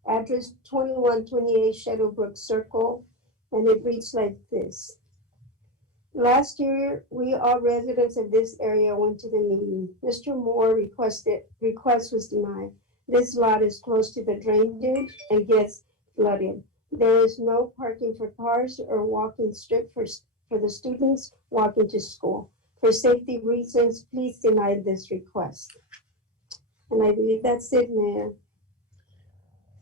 address 2128 Shadowbrook Circle, and it reads like this. Last year, we all residents of this area went to the meeting. Mr. Moore request was denied. This lot is close to the drainage and gets flooded. There is no parking for cars or walking strip for the students walking to school. For safety reasons, please deny this request. And I believe that's it, Mayor.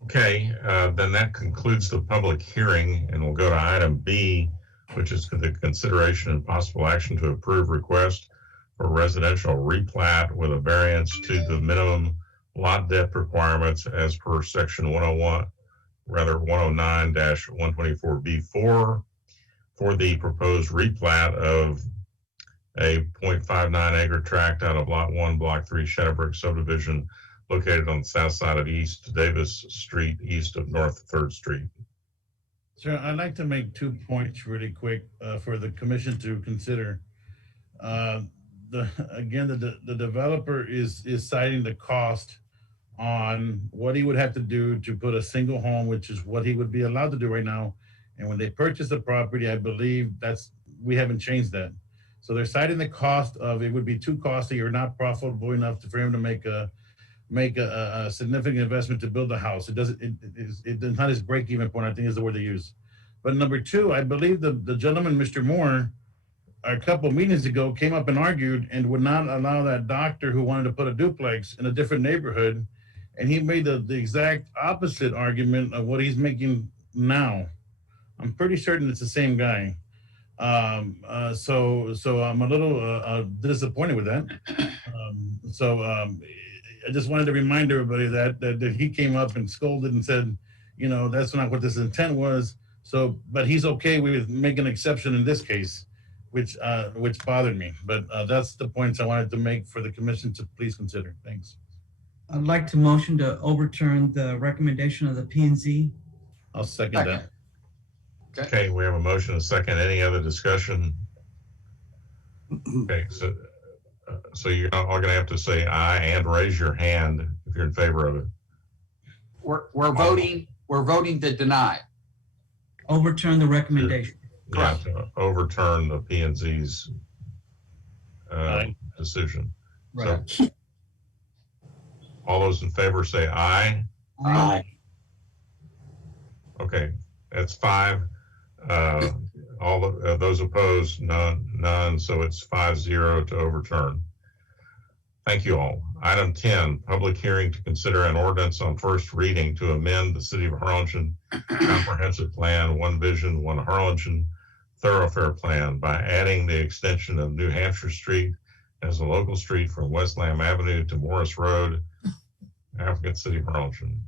Okay, then that concludes the public hearing, and we'll go to item B, which is the consideration and possible action to approve request for residential replat with a variance to the minimum lot depth requirements as per section 109-124B4 for the proposed replat of a 0.59 acre tract out of Lot 1, Block 3, Shadowbrook subdivision located on the south side of East Davis Street, east of North 3rd Street. Sir, I'd like to make 2 points really quick for the commission to consider. The developer is citing the cost on what he would have to do to put a single home, which is what he would be allowed to do right now. And when they purchase the property, I believe we haven't changed that. So they're citing the cost of it would be too costly or not profitable enough for him to make a significant investment to build a house. It's not his break-even point, I think is the word they use. But number two, I believe the gentleman, Mr. Moore, a couple of meetings ago came up and argued and would not allow that doctor who wanted to put a duplex in a different neighborhood. And he made the exact opposite argument of what he's making now. I'm pretty certain it's the same guy. So I'm a little disappointed with that. I just wanted to remind everybody that he came up and scolded and said, you know, that's not what this intent was. So, but he's okay with making an exception in this case, which bothered me. But that's the points I wanted to make for the commission to please consider. Thanks. I'd like to motion to overturn the recommendation of the P&Z. I'll second that. Okay, we have a motion, a second. Any other discussion? Okay, so you're all going to have to say aye and raise your hand if you're in favor of it. We're voting to deny. Overturn the recommendation. Yeah, to overturn the P&Z's decision. Right. So, all those in favor say aye. Aye. Okay, that's 5. All of those opposed, none. So it's 5-0 to overturn. Thank you all. Item 10, public hearing to consider an ordinance on first reading to amend the City of Harlingen Comprehensive Plan, One Vision, One Harlingen Thoroughfare Plan by adding the extension of New Hampshire Street as a local street from West Lamb Avenue to Morris Road, Applicant City of Harlingen.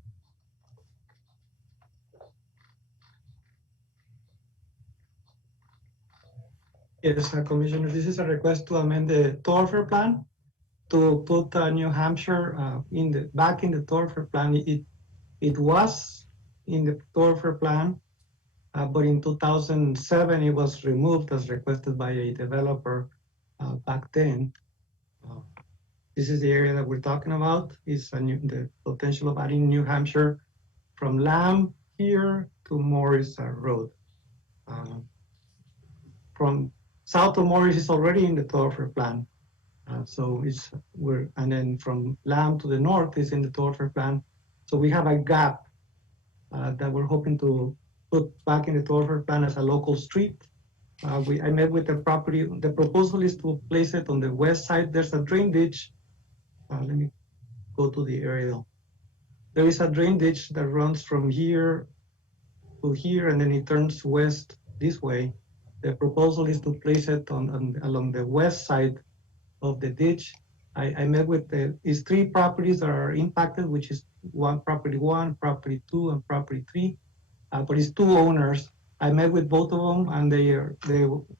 Yes, Commissioner, this is a request to amend the Thoroughfare Plan to put New Hampshire back in the Thoroughfare Plan. It was in the Thoroughfare Plan, but in 2007 it was removed as requested by a developer back then. This is the area that we're talking about. Is the potential of adding New Hampshire from Lamb here to Morris Road. From south of Morris is already in the Thoroughfare Plan. And then from Lamb to the north is in the Thoroughfare Plan. So we have a gap that we're hoping to put back in the Thoroughfare Plan as a local street. I met with the property. The proposal is to place it on the west side. There's a drain ditch. Let me go to the aerial. There is a drain ditch that runs from here to here, and then it turns west this way. The proposal is to place it along the west side of the ditch. I met with these 3 properties that are impacted, which is property 1, property 2, and property 3. But it's 2 owners. I met with both of them, and they're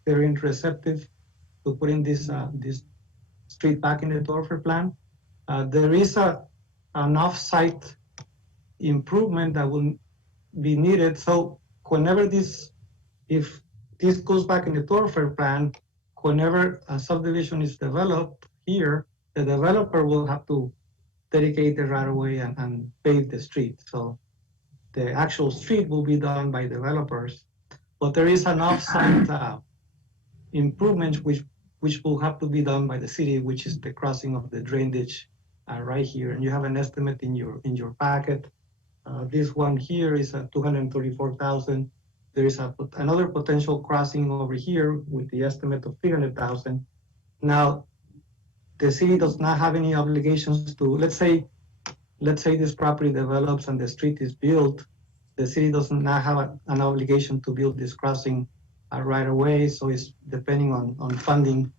receptive to putting this street back in the Thoroughfare Plan. There is an off-site improvement that will be needed. So whenever if this goes back in the Thoroughfare Plan, whenever a subdivision is developed here, the developer will have to dedicate the right of way and pave the street. So the actual street will be done by developers, but there is an off-site improvement which will have to be done by the city, which is the crossing of the drain ditch right here. And you have an estimate in your packet. This one here is at $234,000. There is another potential crossing over here with the estimate of $300,000. Now, the city does not have any obligations to, let's say let's say this property develops and the street is built, the city does not have an obligation to build this crossing right away. So it's depending on funding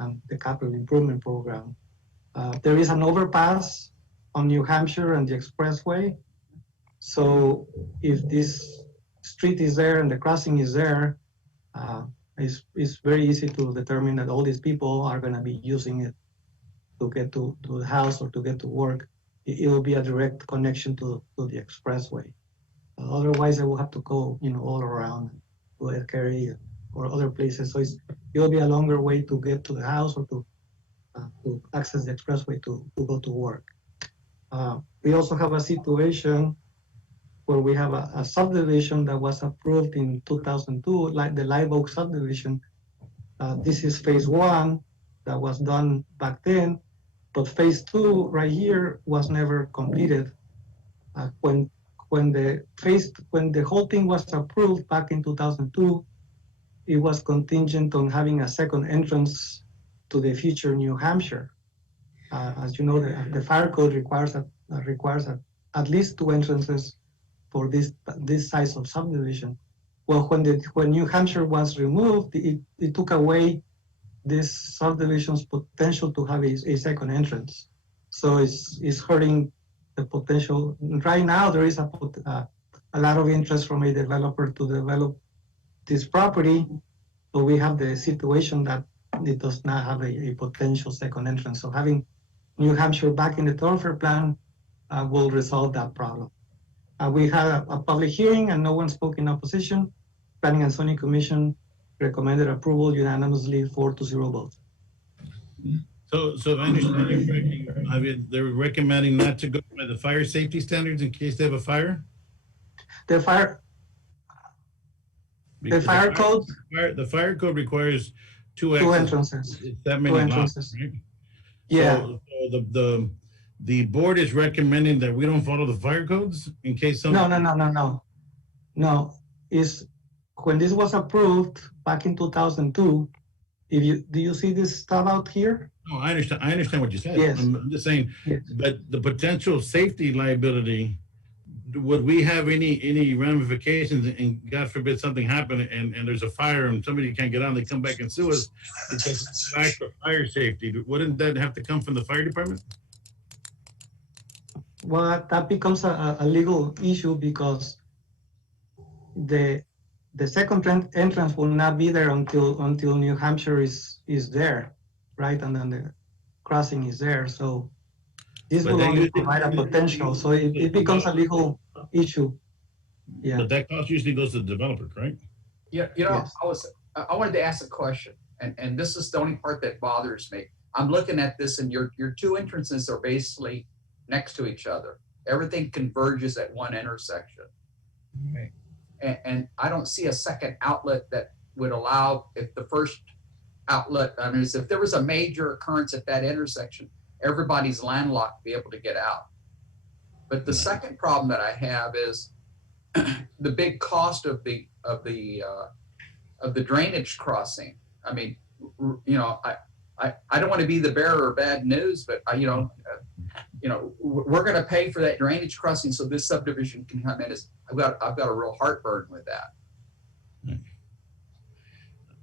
and the capital improvement program. There is an overpass on New Hampshire and the expressway. So if this street is there and the crossing is there, it's very easy to determine that all these people are going to be using it to get to the house or to get to work. It will be a direct connection to the expressway. Otherwise, they will have to go, all around to Ed Carey or other places. So it will be a longer way to get to the house or to access the expressway to go to work. We also have a situation where we have a subdivision that was approved in 2002, like the Live Oak subdivision. This is phase 1 that was done back then, but phase 2 right here was never completed. When the whole thing was approved back in 2002, it was contingent on having a second entrance to the future New Hampshire. As you know, the fire code requires at least 2 entrances for this size of subdivision. Well, when New Hampshire was removed, it took away this subdivision's potential to have a second entrance. So it's hurting the potential. Right now, there is a lot of interest from a developer to develop this property, but we have the situation that it does not have a potential second entrance. So having New Hampshire back in the Thoroughfare plan will resolve that problem. We had a public hearing and no one spoke in opposition. Planning and Zoning Commission recommended approval unanimously 4-0 votes. So if I understand you correctly, they're recommending not to go by the fire safety standards in case they have a fire? The fire code? The fire code requires 2 entrances. That many 2 entrances. Lots, right? Yeah. So the board is recommending that we don't follow the fire codes in case some. No. Is when this was approved back in 2002. Do you see this stuff out here? No, I understand what you said. Yes. I'm just saying, yes. But the potential safety liability, would we have any ramifications, and God forbid something happened and there's a fire and somebody can't get on, they come back and sue us because it's lack of fire safety. Wouldn't that have to come from the fire department? Well, that becomes a legal issue because the second entrance will not be there until New Hampshire is there, right? And then the crossing is there. So this will only provide a potential. So it becomes a legal issue. Yeah. But that cost usually goes to the developer, correct? Yeah, Yes. I wanted to ask a question, and this is the only part that bothers me. I'm looking at this, and your 2 entrances are basically next to each other. Everything converges at one intersection. Right. And I don't see a second outlet that would allow, if the first outlet, if there was a major occurrence at that intersection, everybody's landlocked to be able to get out. But the second problem that I have is the big cost of the drainage crossing. I mean, I don't want to be the bearer of bad news, but we're going to pay for that drainage crossing so this subdivision can come in. I've got a real heartburn with that.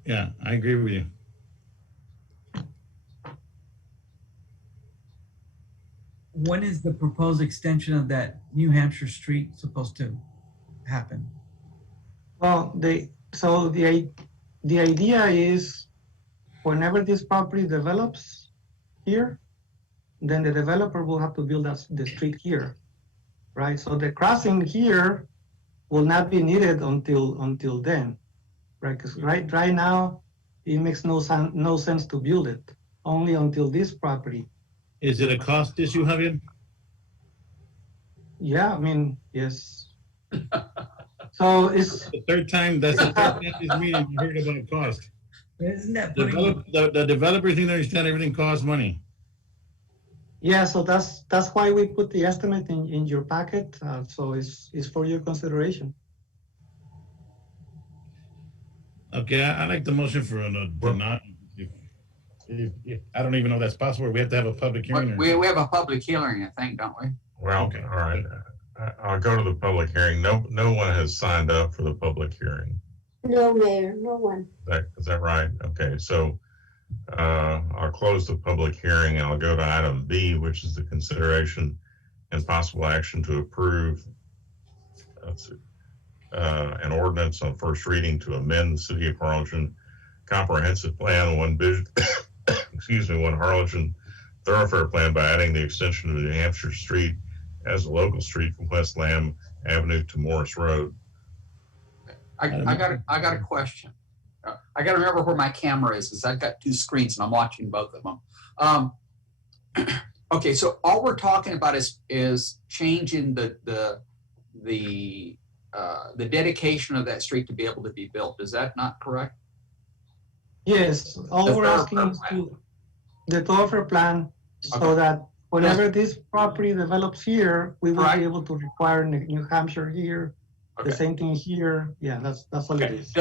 Yeah, I agree with you. When is the proposed extension of that New Hampshire street supposed to happen? Well, the idea is whenever this property develops here, then the developer will have to build the street here, right? So the crossing here will not be needed until then, right? Because right now it makes no sense to build it only until this property. Is it a cost issue, Javier? Yeah, I mean, yes. So it's the third time this meeting we heard about cost. Isn't that the developers need to understand everything costs money. Yeah, so that's why we put the estimate in your packet. So it's for your consideration. Okay, I like the motion for not. I don't even know if that's possible. We have to have a public hearing. We have a public hearing, I think, don't we? Well, Okay. all right. I'll go to the public hearing. No one has signed up for the public hearing. No, Mayor, no one. Is that right? Okay, so I'll close the public hearing and I'll go to item B, which is the consideration and possible action to approve an ordinance on first reading to amend the City of Harlingen Comprehensive Plan, one Harlingen Thoroughfare Plan by adding the extension of New Hampshire Street as a local street from West Lamb Avenue to Morris Road. I got a question. I got to remember where my camera is because I've got two screens and I'm watching both of them. Okay, so all we're talking about is changing the dedication of that street to be able to be built. Is that not correct? Yes, all we're asking is to the thoroughfare plan so that whenever this property develops here, we will be able to require New Hampshire here, the same thing here. Yeah, that's all it is.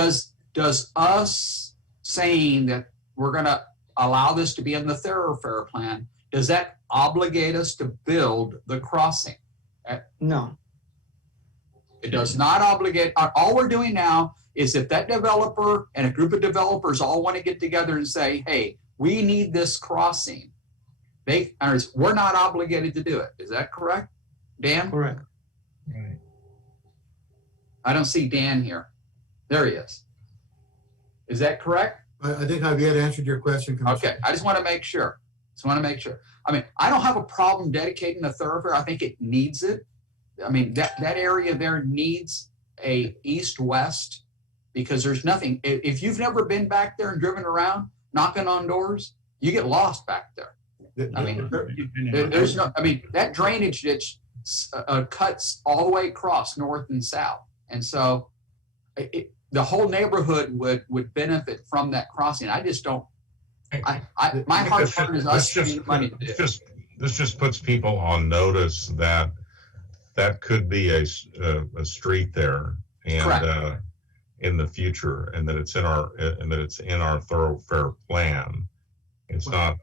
Does us saying that we're gonna allow this to be in the thoroughfare plan, does that obligate us to build the crossing? No. It does not obligate. All we're doing now is if that developer and a group of developers all want to get together and say, hey, we need this crossing, we're not obligated to do it. Is that correct, Dan? Correct. Right. I don't see Dan here. There he is. Is that correct? I think Javier answered your question, Commissioner. Okay, I just want to make sure. I mean, I don't have a problem dedicating the thoroughfare. I think it needs it. I mean, that area there needs a east-west because there's nothing. If you've never been back there and driven around, knocking on doors, you get lost back there. I mean, there's no, I mean, that drainage ditch cuts all the way across north and south. And so the whole neighborhood would benefit from that crossing. I just don't, my hard part is us spending money to do it. This just puts people on notice that could be a street there and in the future, and that it's in our thoroughfare plan. It's not.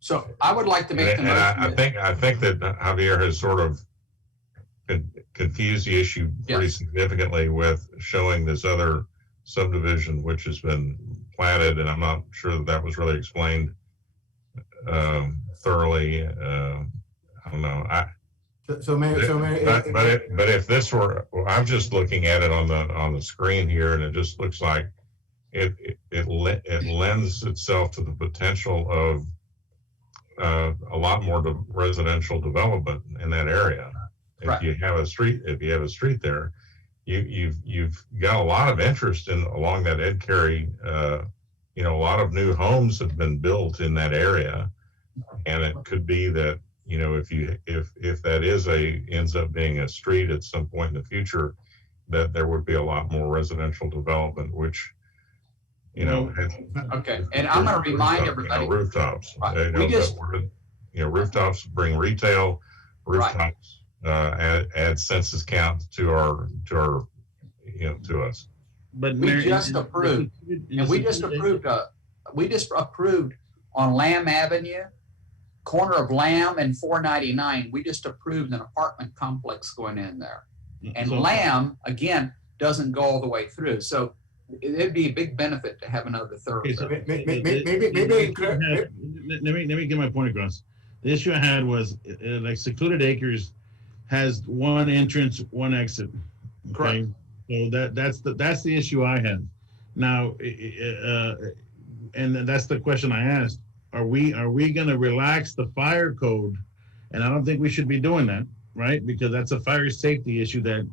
So I would like to make the motion. I think that Javier has sort of confused the issue pretty significantly with showing this other subdivision which has been platted, and I'm not sure that was really explained thoroughly. I don't know. But if this were, I'm just looking at it on the screen here, and it just looks like it lends itself to the potential of a lot more residential development in that area. If you have a street there, you've got a lot of interest along that Ed Carey. A lot of new homes have been built in that area, and it could be that if that ends up being a street at some point in the future, that there would be a lot more residential development, which okay. And I'm going to remind everybody, rooftops. Right. Rooftops bring retail. Rooftops add census count to our to us. But we just approved, and we just approved on Lamb Avenue, corner of Lamb and 499. We just approved an apartment complex going in there, and Lamb again doesn't go all the way through. So it'd be a big benefit to have another thoroughfare. Okay, so let me get my point across. The issue I had was like Secluded Acres has one entrance, one exit. Okay? Correct. So that's the issue I have. Now, and that's the question I asked. Are we going to relax the fire code? And I don't think we should be doing that, right? Because that's a fire safety issue that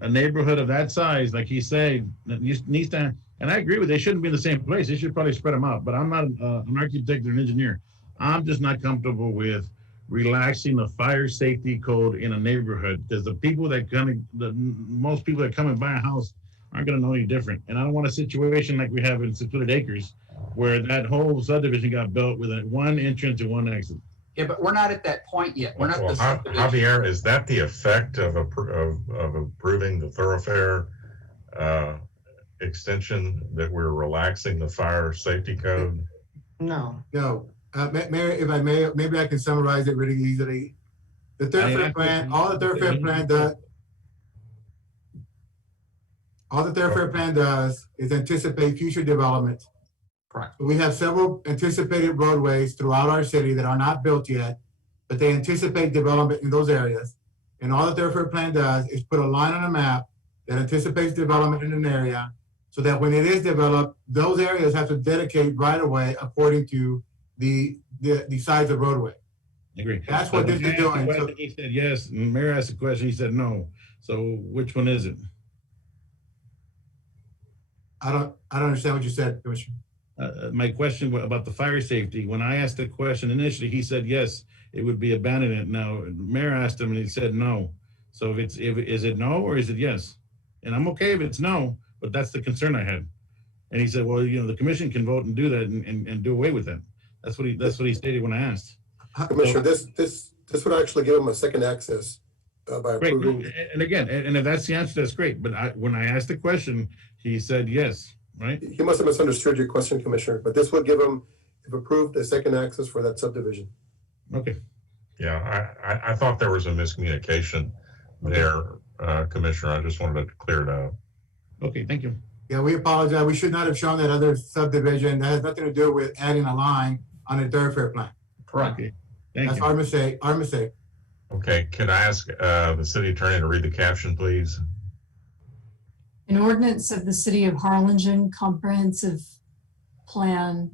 a neighborhood of that size, like he said, needs to. And I agree with, they shouldn't be in the same place. They should probably spread them out. But I'm not an architect or an engineer. I'm just not comfortable with relaxing the fire safety code in a neighborhood, because most people that come and buy a house aren't going to know any different. And I don't want a situation like we have in Secluded Acres, where that whole subdivision got built with one entrance and one exit. Yeah, but we're not at that point yet. We're not. Javier, is that the effect of approving the thoroughfare extension, that we're relaxing the fire safety code? No. No. Mayor, if I may, maybe I can summarize it really easily. The Thoroughfare plan, all the Thoroughfare plan does, is anticipate future development. Correct. We have several anticipated roadways throughout our city that are not built yet, but they anticipate development in those areas. And all the Thoroughfare plan does is put a line on a map that anticipates development in an area, so that when it is developed, those areas have to dedicate right away according to the size of roadway. I agree. That's what this is doing. So, he said yes, and Mayor asked a question, he said no. So which one is it? I don't understand what you said, Commissioner. My question about the fire safety, when I asked the question initially, he said yes, it would be abandoned. Now, Mayor asked him and he said no. So is it no or is it yes? And I'm okay if it's no, but that's the concern I had. And he said, well, you know, the commission can vote and do that and do away with that. That's what he stated when I asked. Commissioner, this would actually give him a second access by approving. Great. And again, and if that's the answer, that's great. But when I asked the question, he said yes, right? He must have misunderstood your question, Commissioner, but this would give him, if approved, a second access for that subdivision. Okay. Yeah, I thought there was a miscommunication there, Commissioner. I just wanted to clear it up. Okay, thank you. Yeah, we apologize. We should not have shown that other subdivision. That has nothing to do with adding a line on a Thoroughfare plan. Correct. Okay. That's our mistake. Our mistake. Okay, can I ask the city attorney to read the caption, please? An ordinance of the City of Harlingen Comprehensive Plan,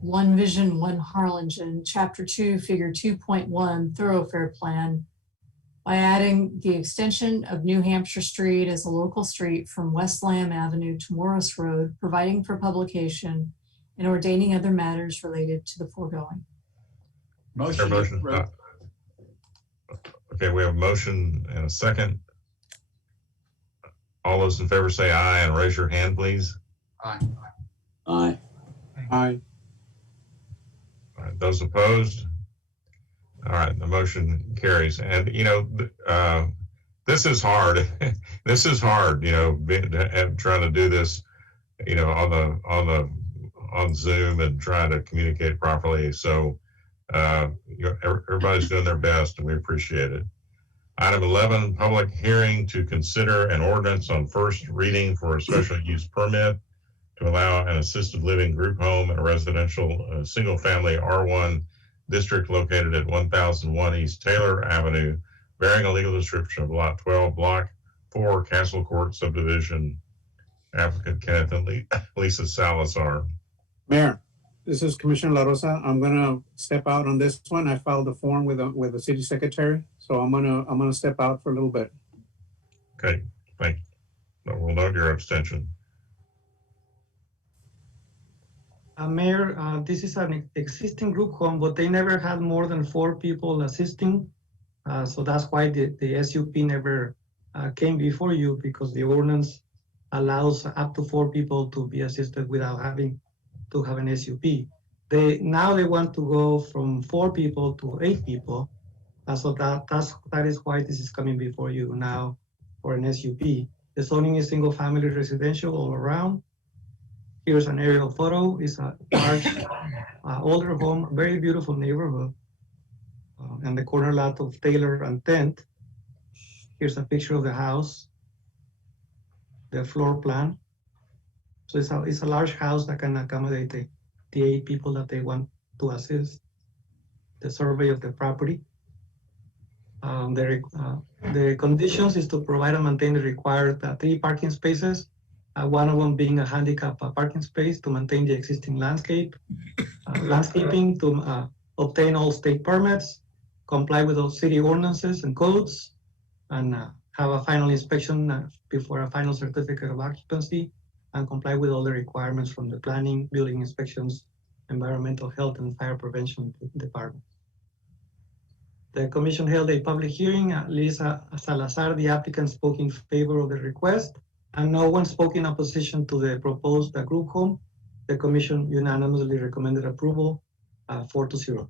One Vision, One Harlingen, Chapter 2, Figure 2.1, Thoroughfare Plan, by adding the extension of New Hampshire Street as a local street from West Lamb Avenue to Morris Road, providing for publication, and ordaining other matters related to the foregoing. Motion. Okay, we have a motion and a second. All those in favor say aye and raise your hand, please. Aye. Aye. Aye. All right, those opposed? All right, the motion carries. And, you know, this is hard. This is hard, you know, trying to do this, you know, on Zoom and trying to communicate properly. So, you know, everybody's doing their best and we appreciate it. Item 11, public hearing to consider an ordinance on first reading for a special use permit to allow an assisted living group home in a residential single family R1 district located at 1001 East Taylor Avenue, bearing a legal description of Lot 12, Block 4, Castle Court subdivision. Applicant Kenneth and Lisa Salazar. Mayor, this is Commissioner La Rosa. I'm gonna step out on this one. I filed the form with the city secretary, so I'm gonna step out for a little bit. Okay, thank you. We'll note your abstention. Mayor, this is an existing group home, but they never had more than 4 people assisting. So that's why the SUP never came before you, because the ordinance allows up to 4 people to be assisted without having to have an SUP. Now they want to go from 4 people to 8 people. So that is why this is coming before you now for an SUP. The zoning is single family residential all around. Here's an aerial photo. It's a large, older home, very beautiful neighborhood. And the corner lot of Taylor and 10th. Here's a picture of the house, the floor plan. So it's a large house that can accommodate the 8 people that they want to assist. The survey of the property. The conditions is to provide and maintain the required 3 parking spaces. One of them being a handicap parking space to maintain the existing landscaping, to obtain all state permits, comply with all city ordinances and codes, and have a final inspection before a final certificate of occupancy, and comply with all the requirements from the planning, building inspections, environmental health, and fire prevention department. The commission held a public hearing. Lisa Salazar, the applicant, spoke in favor of the request, and no one spoke in opposition to the proposed group home. The commission unanimously recommended approval, 4-0.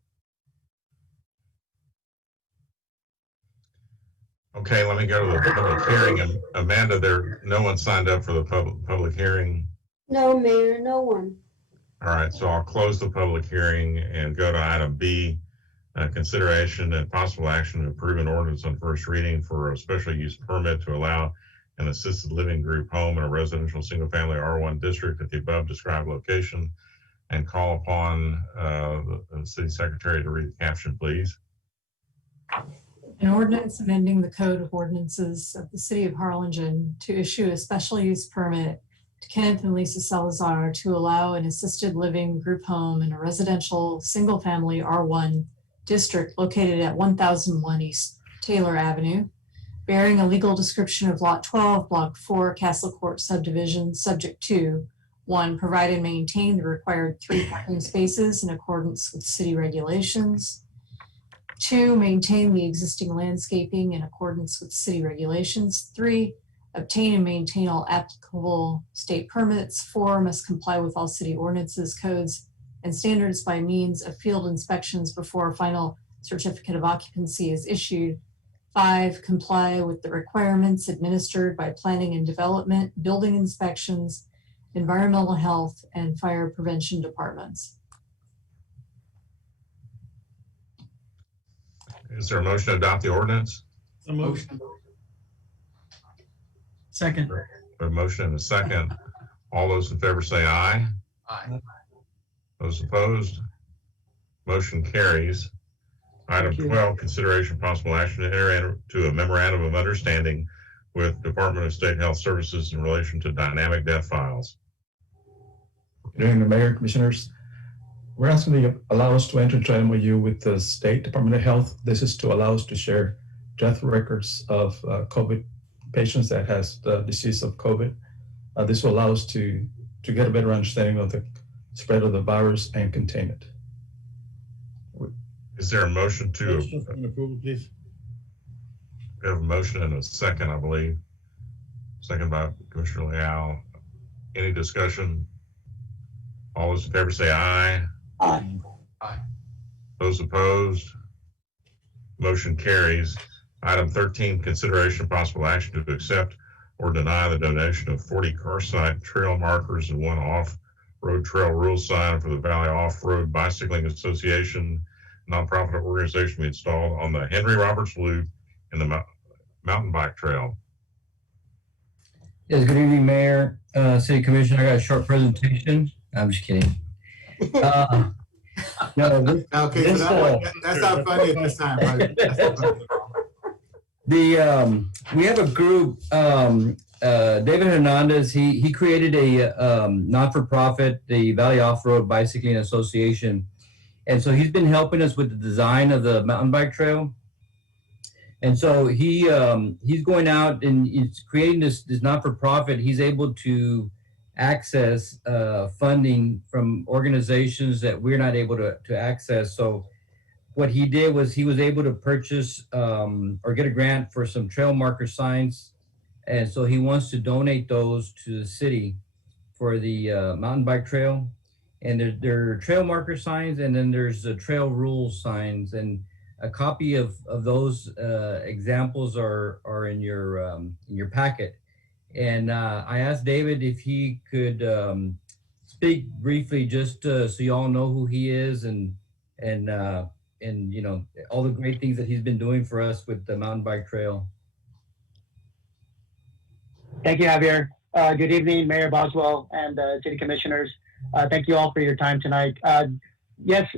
Okay, let me go to the public hearing. Amanda, no one signed up for the public hearing. No, Mayor, no one. All right, so I'll close the public hearing and go to item B, consideration and possible action to approve an ordinance on first reading for a special use permit to allow an assisted living group home in a residential single-family R1 district at the above described location, and call upon the city secretary to read the caption, please. An ordinance amending the Code of Ordinances of the City of Harlingen to issue a special use permit to Kenneth and Lisa Salazar to allow an assisted living group home in a residential single-family R1 district located at 1001 East Taylor Avenue, bearing a legal description of Lot 12, Block 4, Castle Court subdivision, subject to 1, provide and maintain the required 3 parking spaces in accordance with city regulations. 2, maintain the existing landscaping in accordance with city regulations. 3, obtain and maintain all applicable state permits. 4, must comply with all city ordinances, codes, and standards by means of field inspections before a final certificate of occupancy is issued. 5, comply with the requirements administered by planning and development, building inspections, environmental health, and fire prevention departments. Is there a motion to adopt the ordinance? Motion. Second. A motion and a second. All those in favor say aye. Aye. Those opposed? Motion carries. Item 12, consideration possible action to enter into a memorandum of understanding with Department of State Health Services in relation to dynamic death files. Good evening, Mayor, Commissioners. We're asking to allow us to enter into an MOU with the State Department of Health. This is to allow us to share death records of COVID patients that has the disease of COVID. This will allow us to get a better understanding of the spread of the virus and contain it. Is there a motion to approval, please? We have a motion and a second, I believe. Second by Commissioner Leal. Any discussion? All those in favor say aye. Aye. Aye. Those opposed? Motion carries. Item 13, consideration of possible action to accept or deny the donation of 40 car site trail markers and 1 off-road trail rule sign for the Valley Off-Road Bicycling Association nonprofit organization to be installed on the Henry Roberts Loop and the mountain bike trail. Yes, good evening, Mayor, City Commission. I got a short presentation. I'm just kidding. No, this, Okay, this, so that's not funny at this time, but that's not funny. We have a group, David Hernandez, he created a not-for-profit, the Valley Off-Road Bicycling Association. And so he's been helping us with the design of the mountain bike trail. And so he's going out and he's creating this not-for-profit. He's able to access funding from organizations that we're not able to access. So what he did was he was able to purchase or get a grant for some trail marker signs. And so he wants to donate those to the city for the mountain bike trail. And there are trail marker signs, and then there's the trail rules signs. And a copy of those examples are in your packet. And I asked David if he could speak briefly, just so you all know who he is, and you know, all the great things that he's been doing for us with the mountain bike trail. Thank you, Javier. Good evening, Mayor Boswell and City Commissioners. Thank you all for your time tonight. Yes,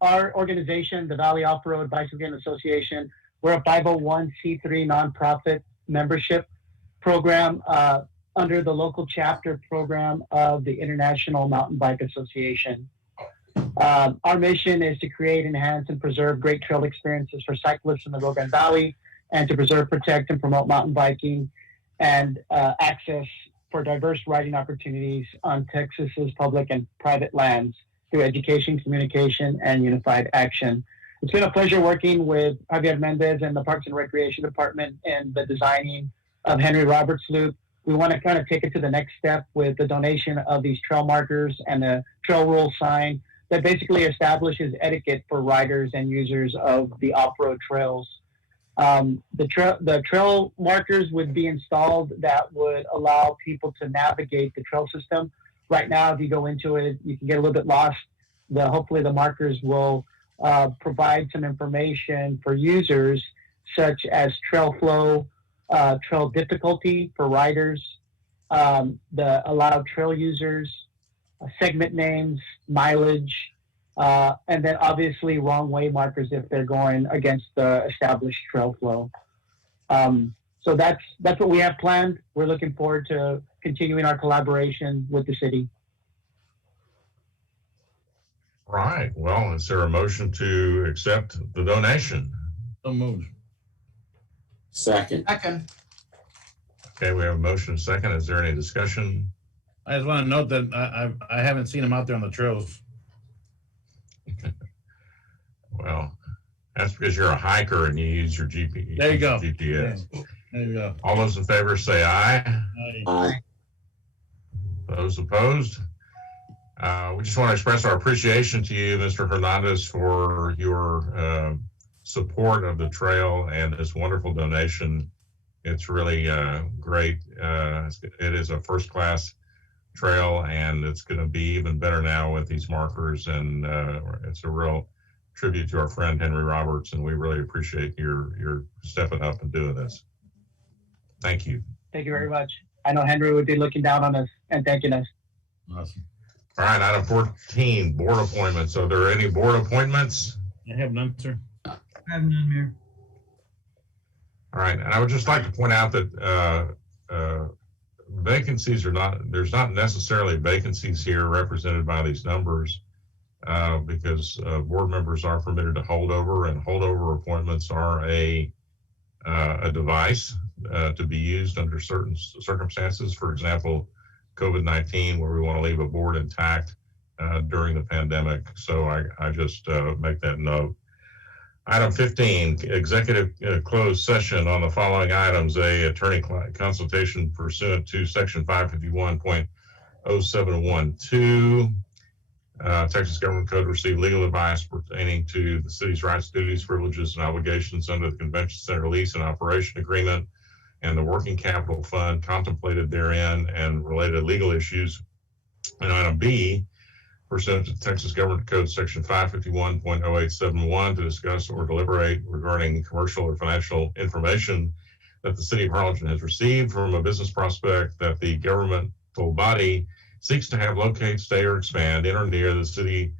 our organization, the Valley Off-Road Bicycling Association, we're a 501c3 nonprofit membership program under the local chapter program of the International Mountain Bike Association. Our mission is to create, enhance, and preserve great trail experiences for cyclists in the Rio Grande Valley, and to preserve, protect, and promote mountain biking and access for diverse riding opportunities on Texas's public and private lands through education, communication, and unified action. It's been a pleasure working with Javier Mendez and the Parks and Recreation Department in the designing of Henry Roberts Loop. We want to kind of take it to the next step with the donation of these trail markers and the trail rule sign that basically establishes etiquette for riders and users of the off-road trails. The trail markers would be installed that would allow people to navigate the trail system. Right now, if you go into it, you can get a little bit lost. Hopefully the markers will provide some information for users such as trail flow, trail difficulty for riders, the allowed trail users, segment names, mileage, and then obviously wrong way markers if they're going against the established trail flow. So that's what we have planned. We're looking forward to continuing our collaboration with the city. Right. Well, is there a motion to accept the donation? So moved. Second. Second. Okay, we have a motion second. Is there any discussion? I just want to note that I haven't seen them out there on the trails. Well, that's because you're a hiker and you use your GPS. There you go. GPS. There you go. All those in favor say aye. Aye. Those opposed? We just want to express our appreciation to you, Mr. Hernandez, for your support of the trail and this wonderful donation. It's really great. It is a first-class trail, and it's going to be even better now with these markers. And it's a real tribute to our friend Henry Roberts, and we really appreciate your stepping up and doing this. Thank you. Thank you very much. I know Henry would be looking down on us and thanking us. Awesome. All right, item 14, board appointments. Are there any board appointments? I have none, sir. I have none, Mayor. All right, and I would just like to point out that vacancies there's not necessarily vacancies here represented by these numbers because board members are permitted to hold over, and holdover appointments are a device to be used under certain circumstances. For example, COVID-19, where we want to leave a board intact during the pandemic. So I just make that note. Item 15, executive closed session on the following items: A, attorney-client consultation pursuant to section 551.0712. Texas Government Code, received legal advice pertaining to the city's rights, duties, privileges, and obligations under the Convention Center lease and operation agreement and the working capital fund contemplated therein and related legal issues. And item B, pursuant to Texas Government Code section 551.0871, to discuss or deliberate regarding commercial or financial information that the city of Harlingen has received from a business prospect that the governmental body seeks to have locate, stay, or expand in or near the city,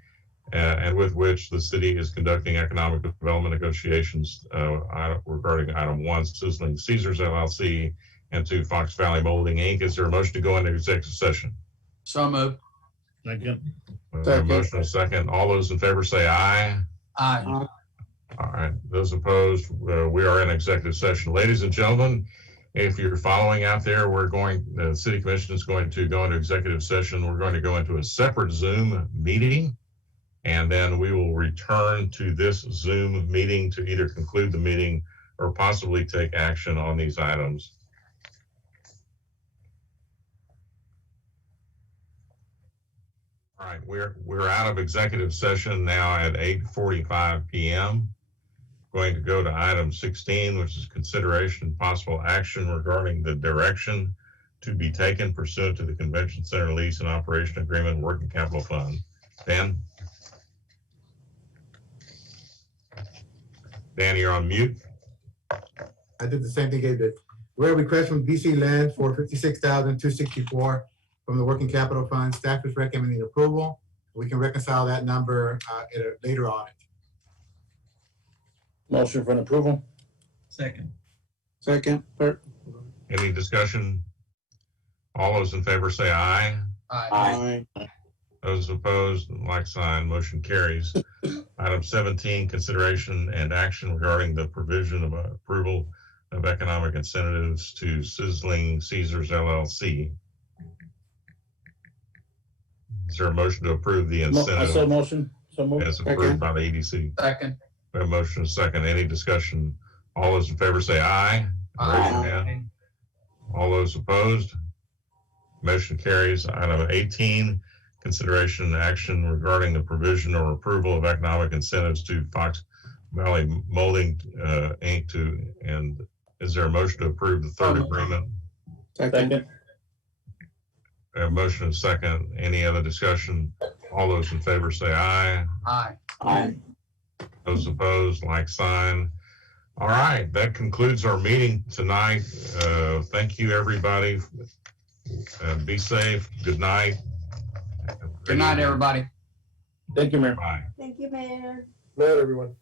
and with which the city is conducting economic development negotiations regarding item 1, Sizzling Ceasar's LLC, and 2, Fox Valley Molding Inc. Is there a motion to go into executive session? So moved. Second. A motion and a second. All those in favor say aye. Aye. All right. Those opposed, we are in executive session. Ladies and gentlemen, if you're following out there, the City Commission is going to go into executive session. We're going to go into a separate Zoom meeting, and then we will return to this Zoom meeting to either conclude the meeting or possibly take action on these items. All right, we're out of executive session now at 8:45 p.m. Going to go to item 16, which is consideration and possible action regarding the direction to be taken pursuant to the Convention Center lease and operation agreement and working capital fund. Dan? Dan, you're on mute. I did the same thing Gabe did. We have a request from BC Land for $56,264 from the working capital fund. Staff is recommending approval. We can reconcile that number later on. Motion for an approval. Second. Second. Any discussion? All those in favor say aye. Aye. Those opposed, like sign, motion carries. Item 17, consideration and action regarding the provision of approval of economic incentives to Sizzling Ceasar's LLC. Is there a motion to approve the incentive? So motion. So moved. As approved by the EDC. Second. We have a motion, a second. Any discussion? All those in favor say aye. Raise your hand. All those opposed? Motion carries. Item 18, consideration and action regarding the provision or approval of economic incentives to Fox Valley Molding Inc. And is there a motion to approve the third agreement? Second. We have a motion and a second. Any other discussion? All those in favor say aye. Aye. Aye. Those opposed, like sign. All right, that concludes our meeting tonight. Thank you, everybody. Be safe. Good night. Good night, everybody. Thank you, Mayor. Bye. Thank you, Mayor. Good night, everyone.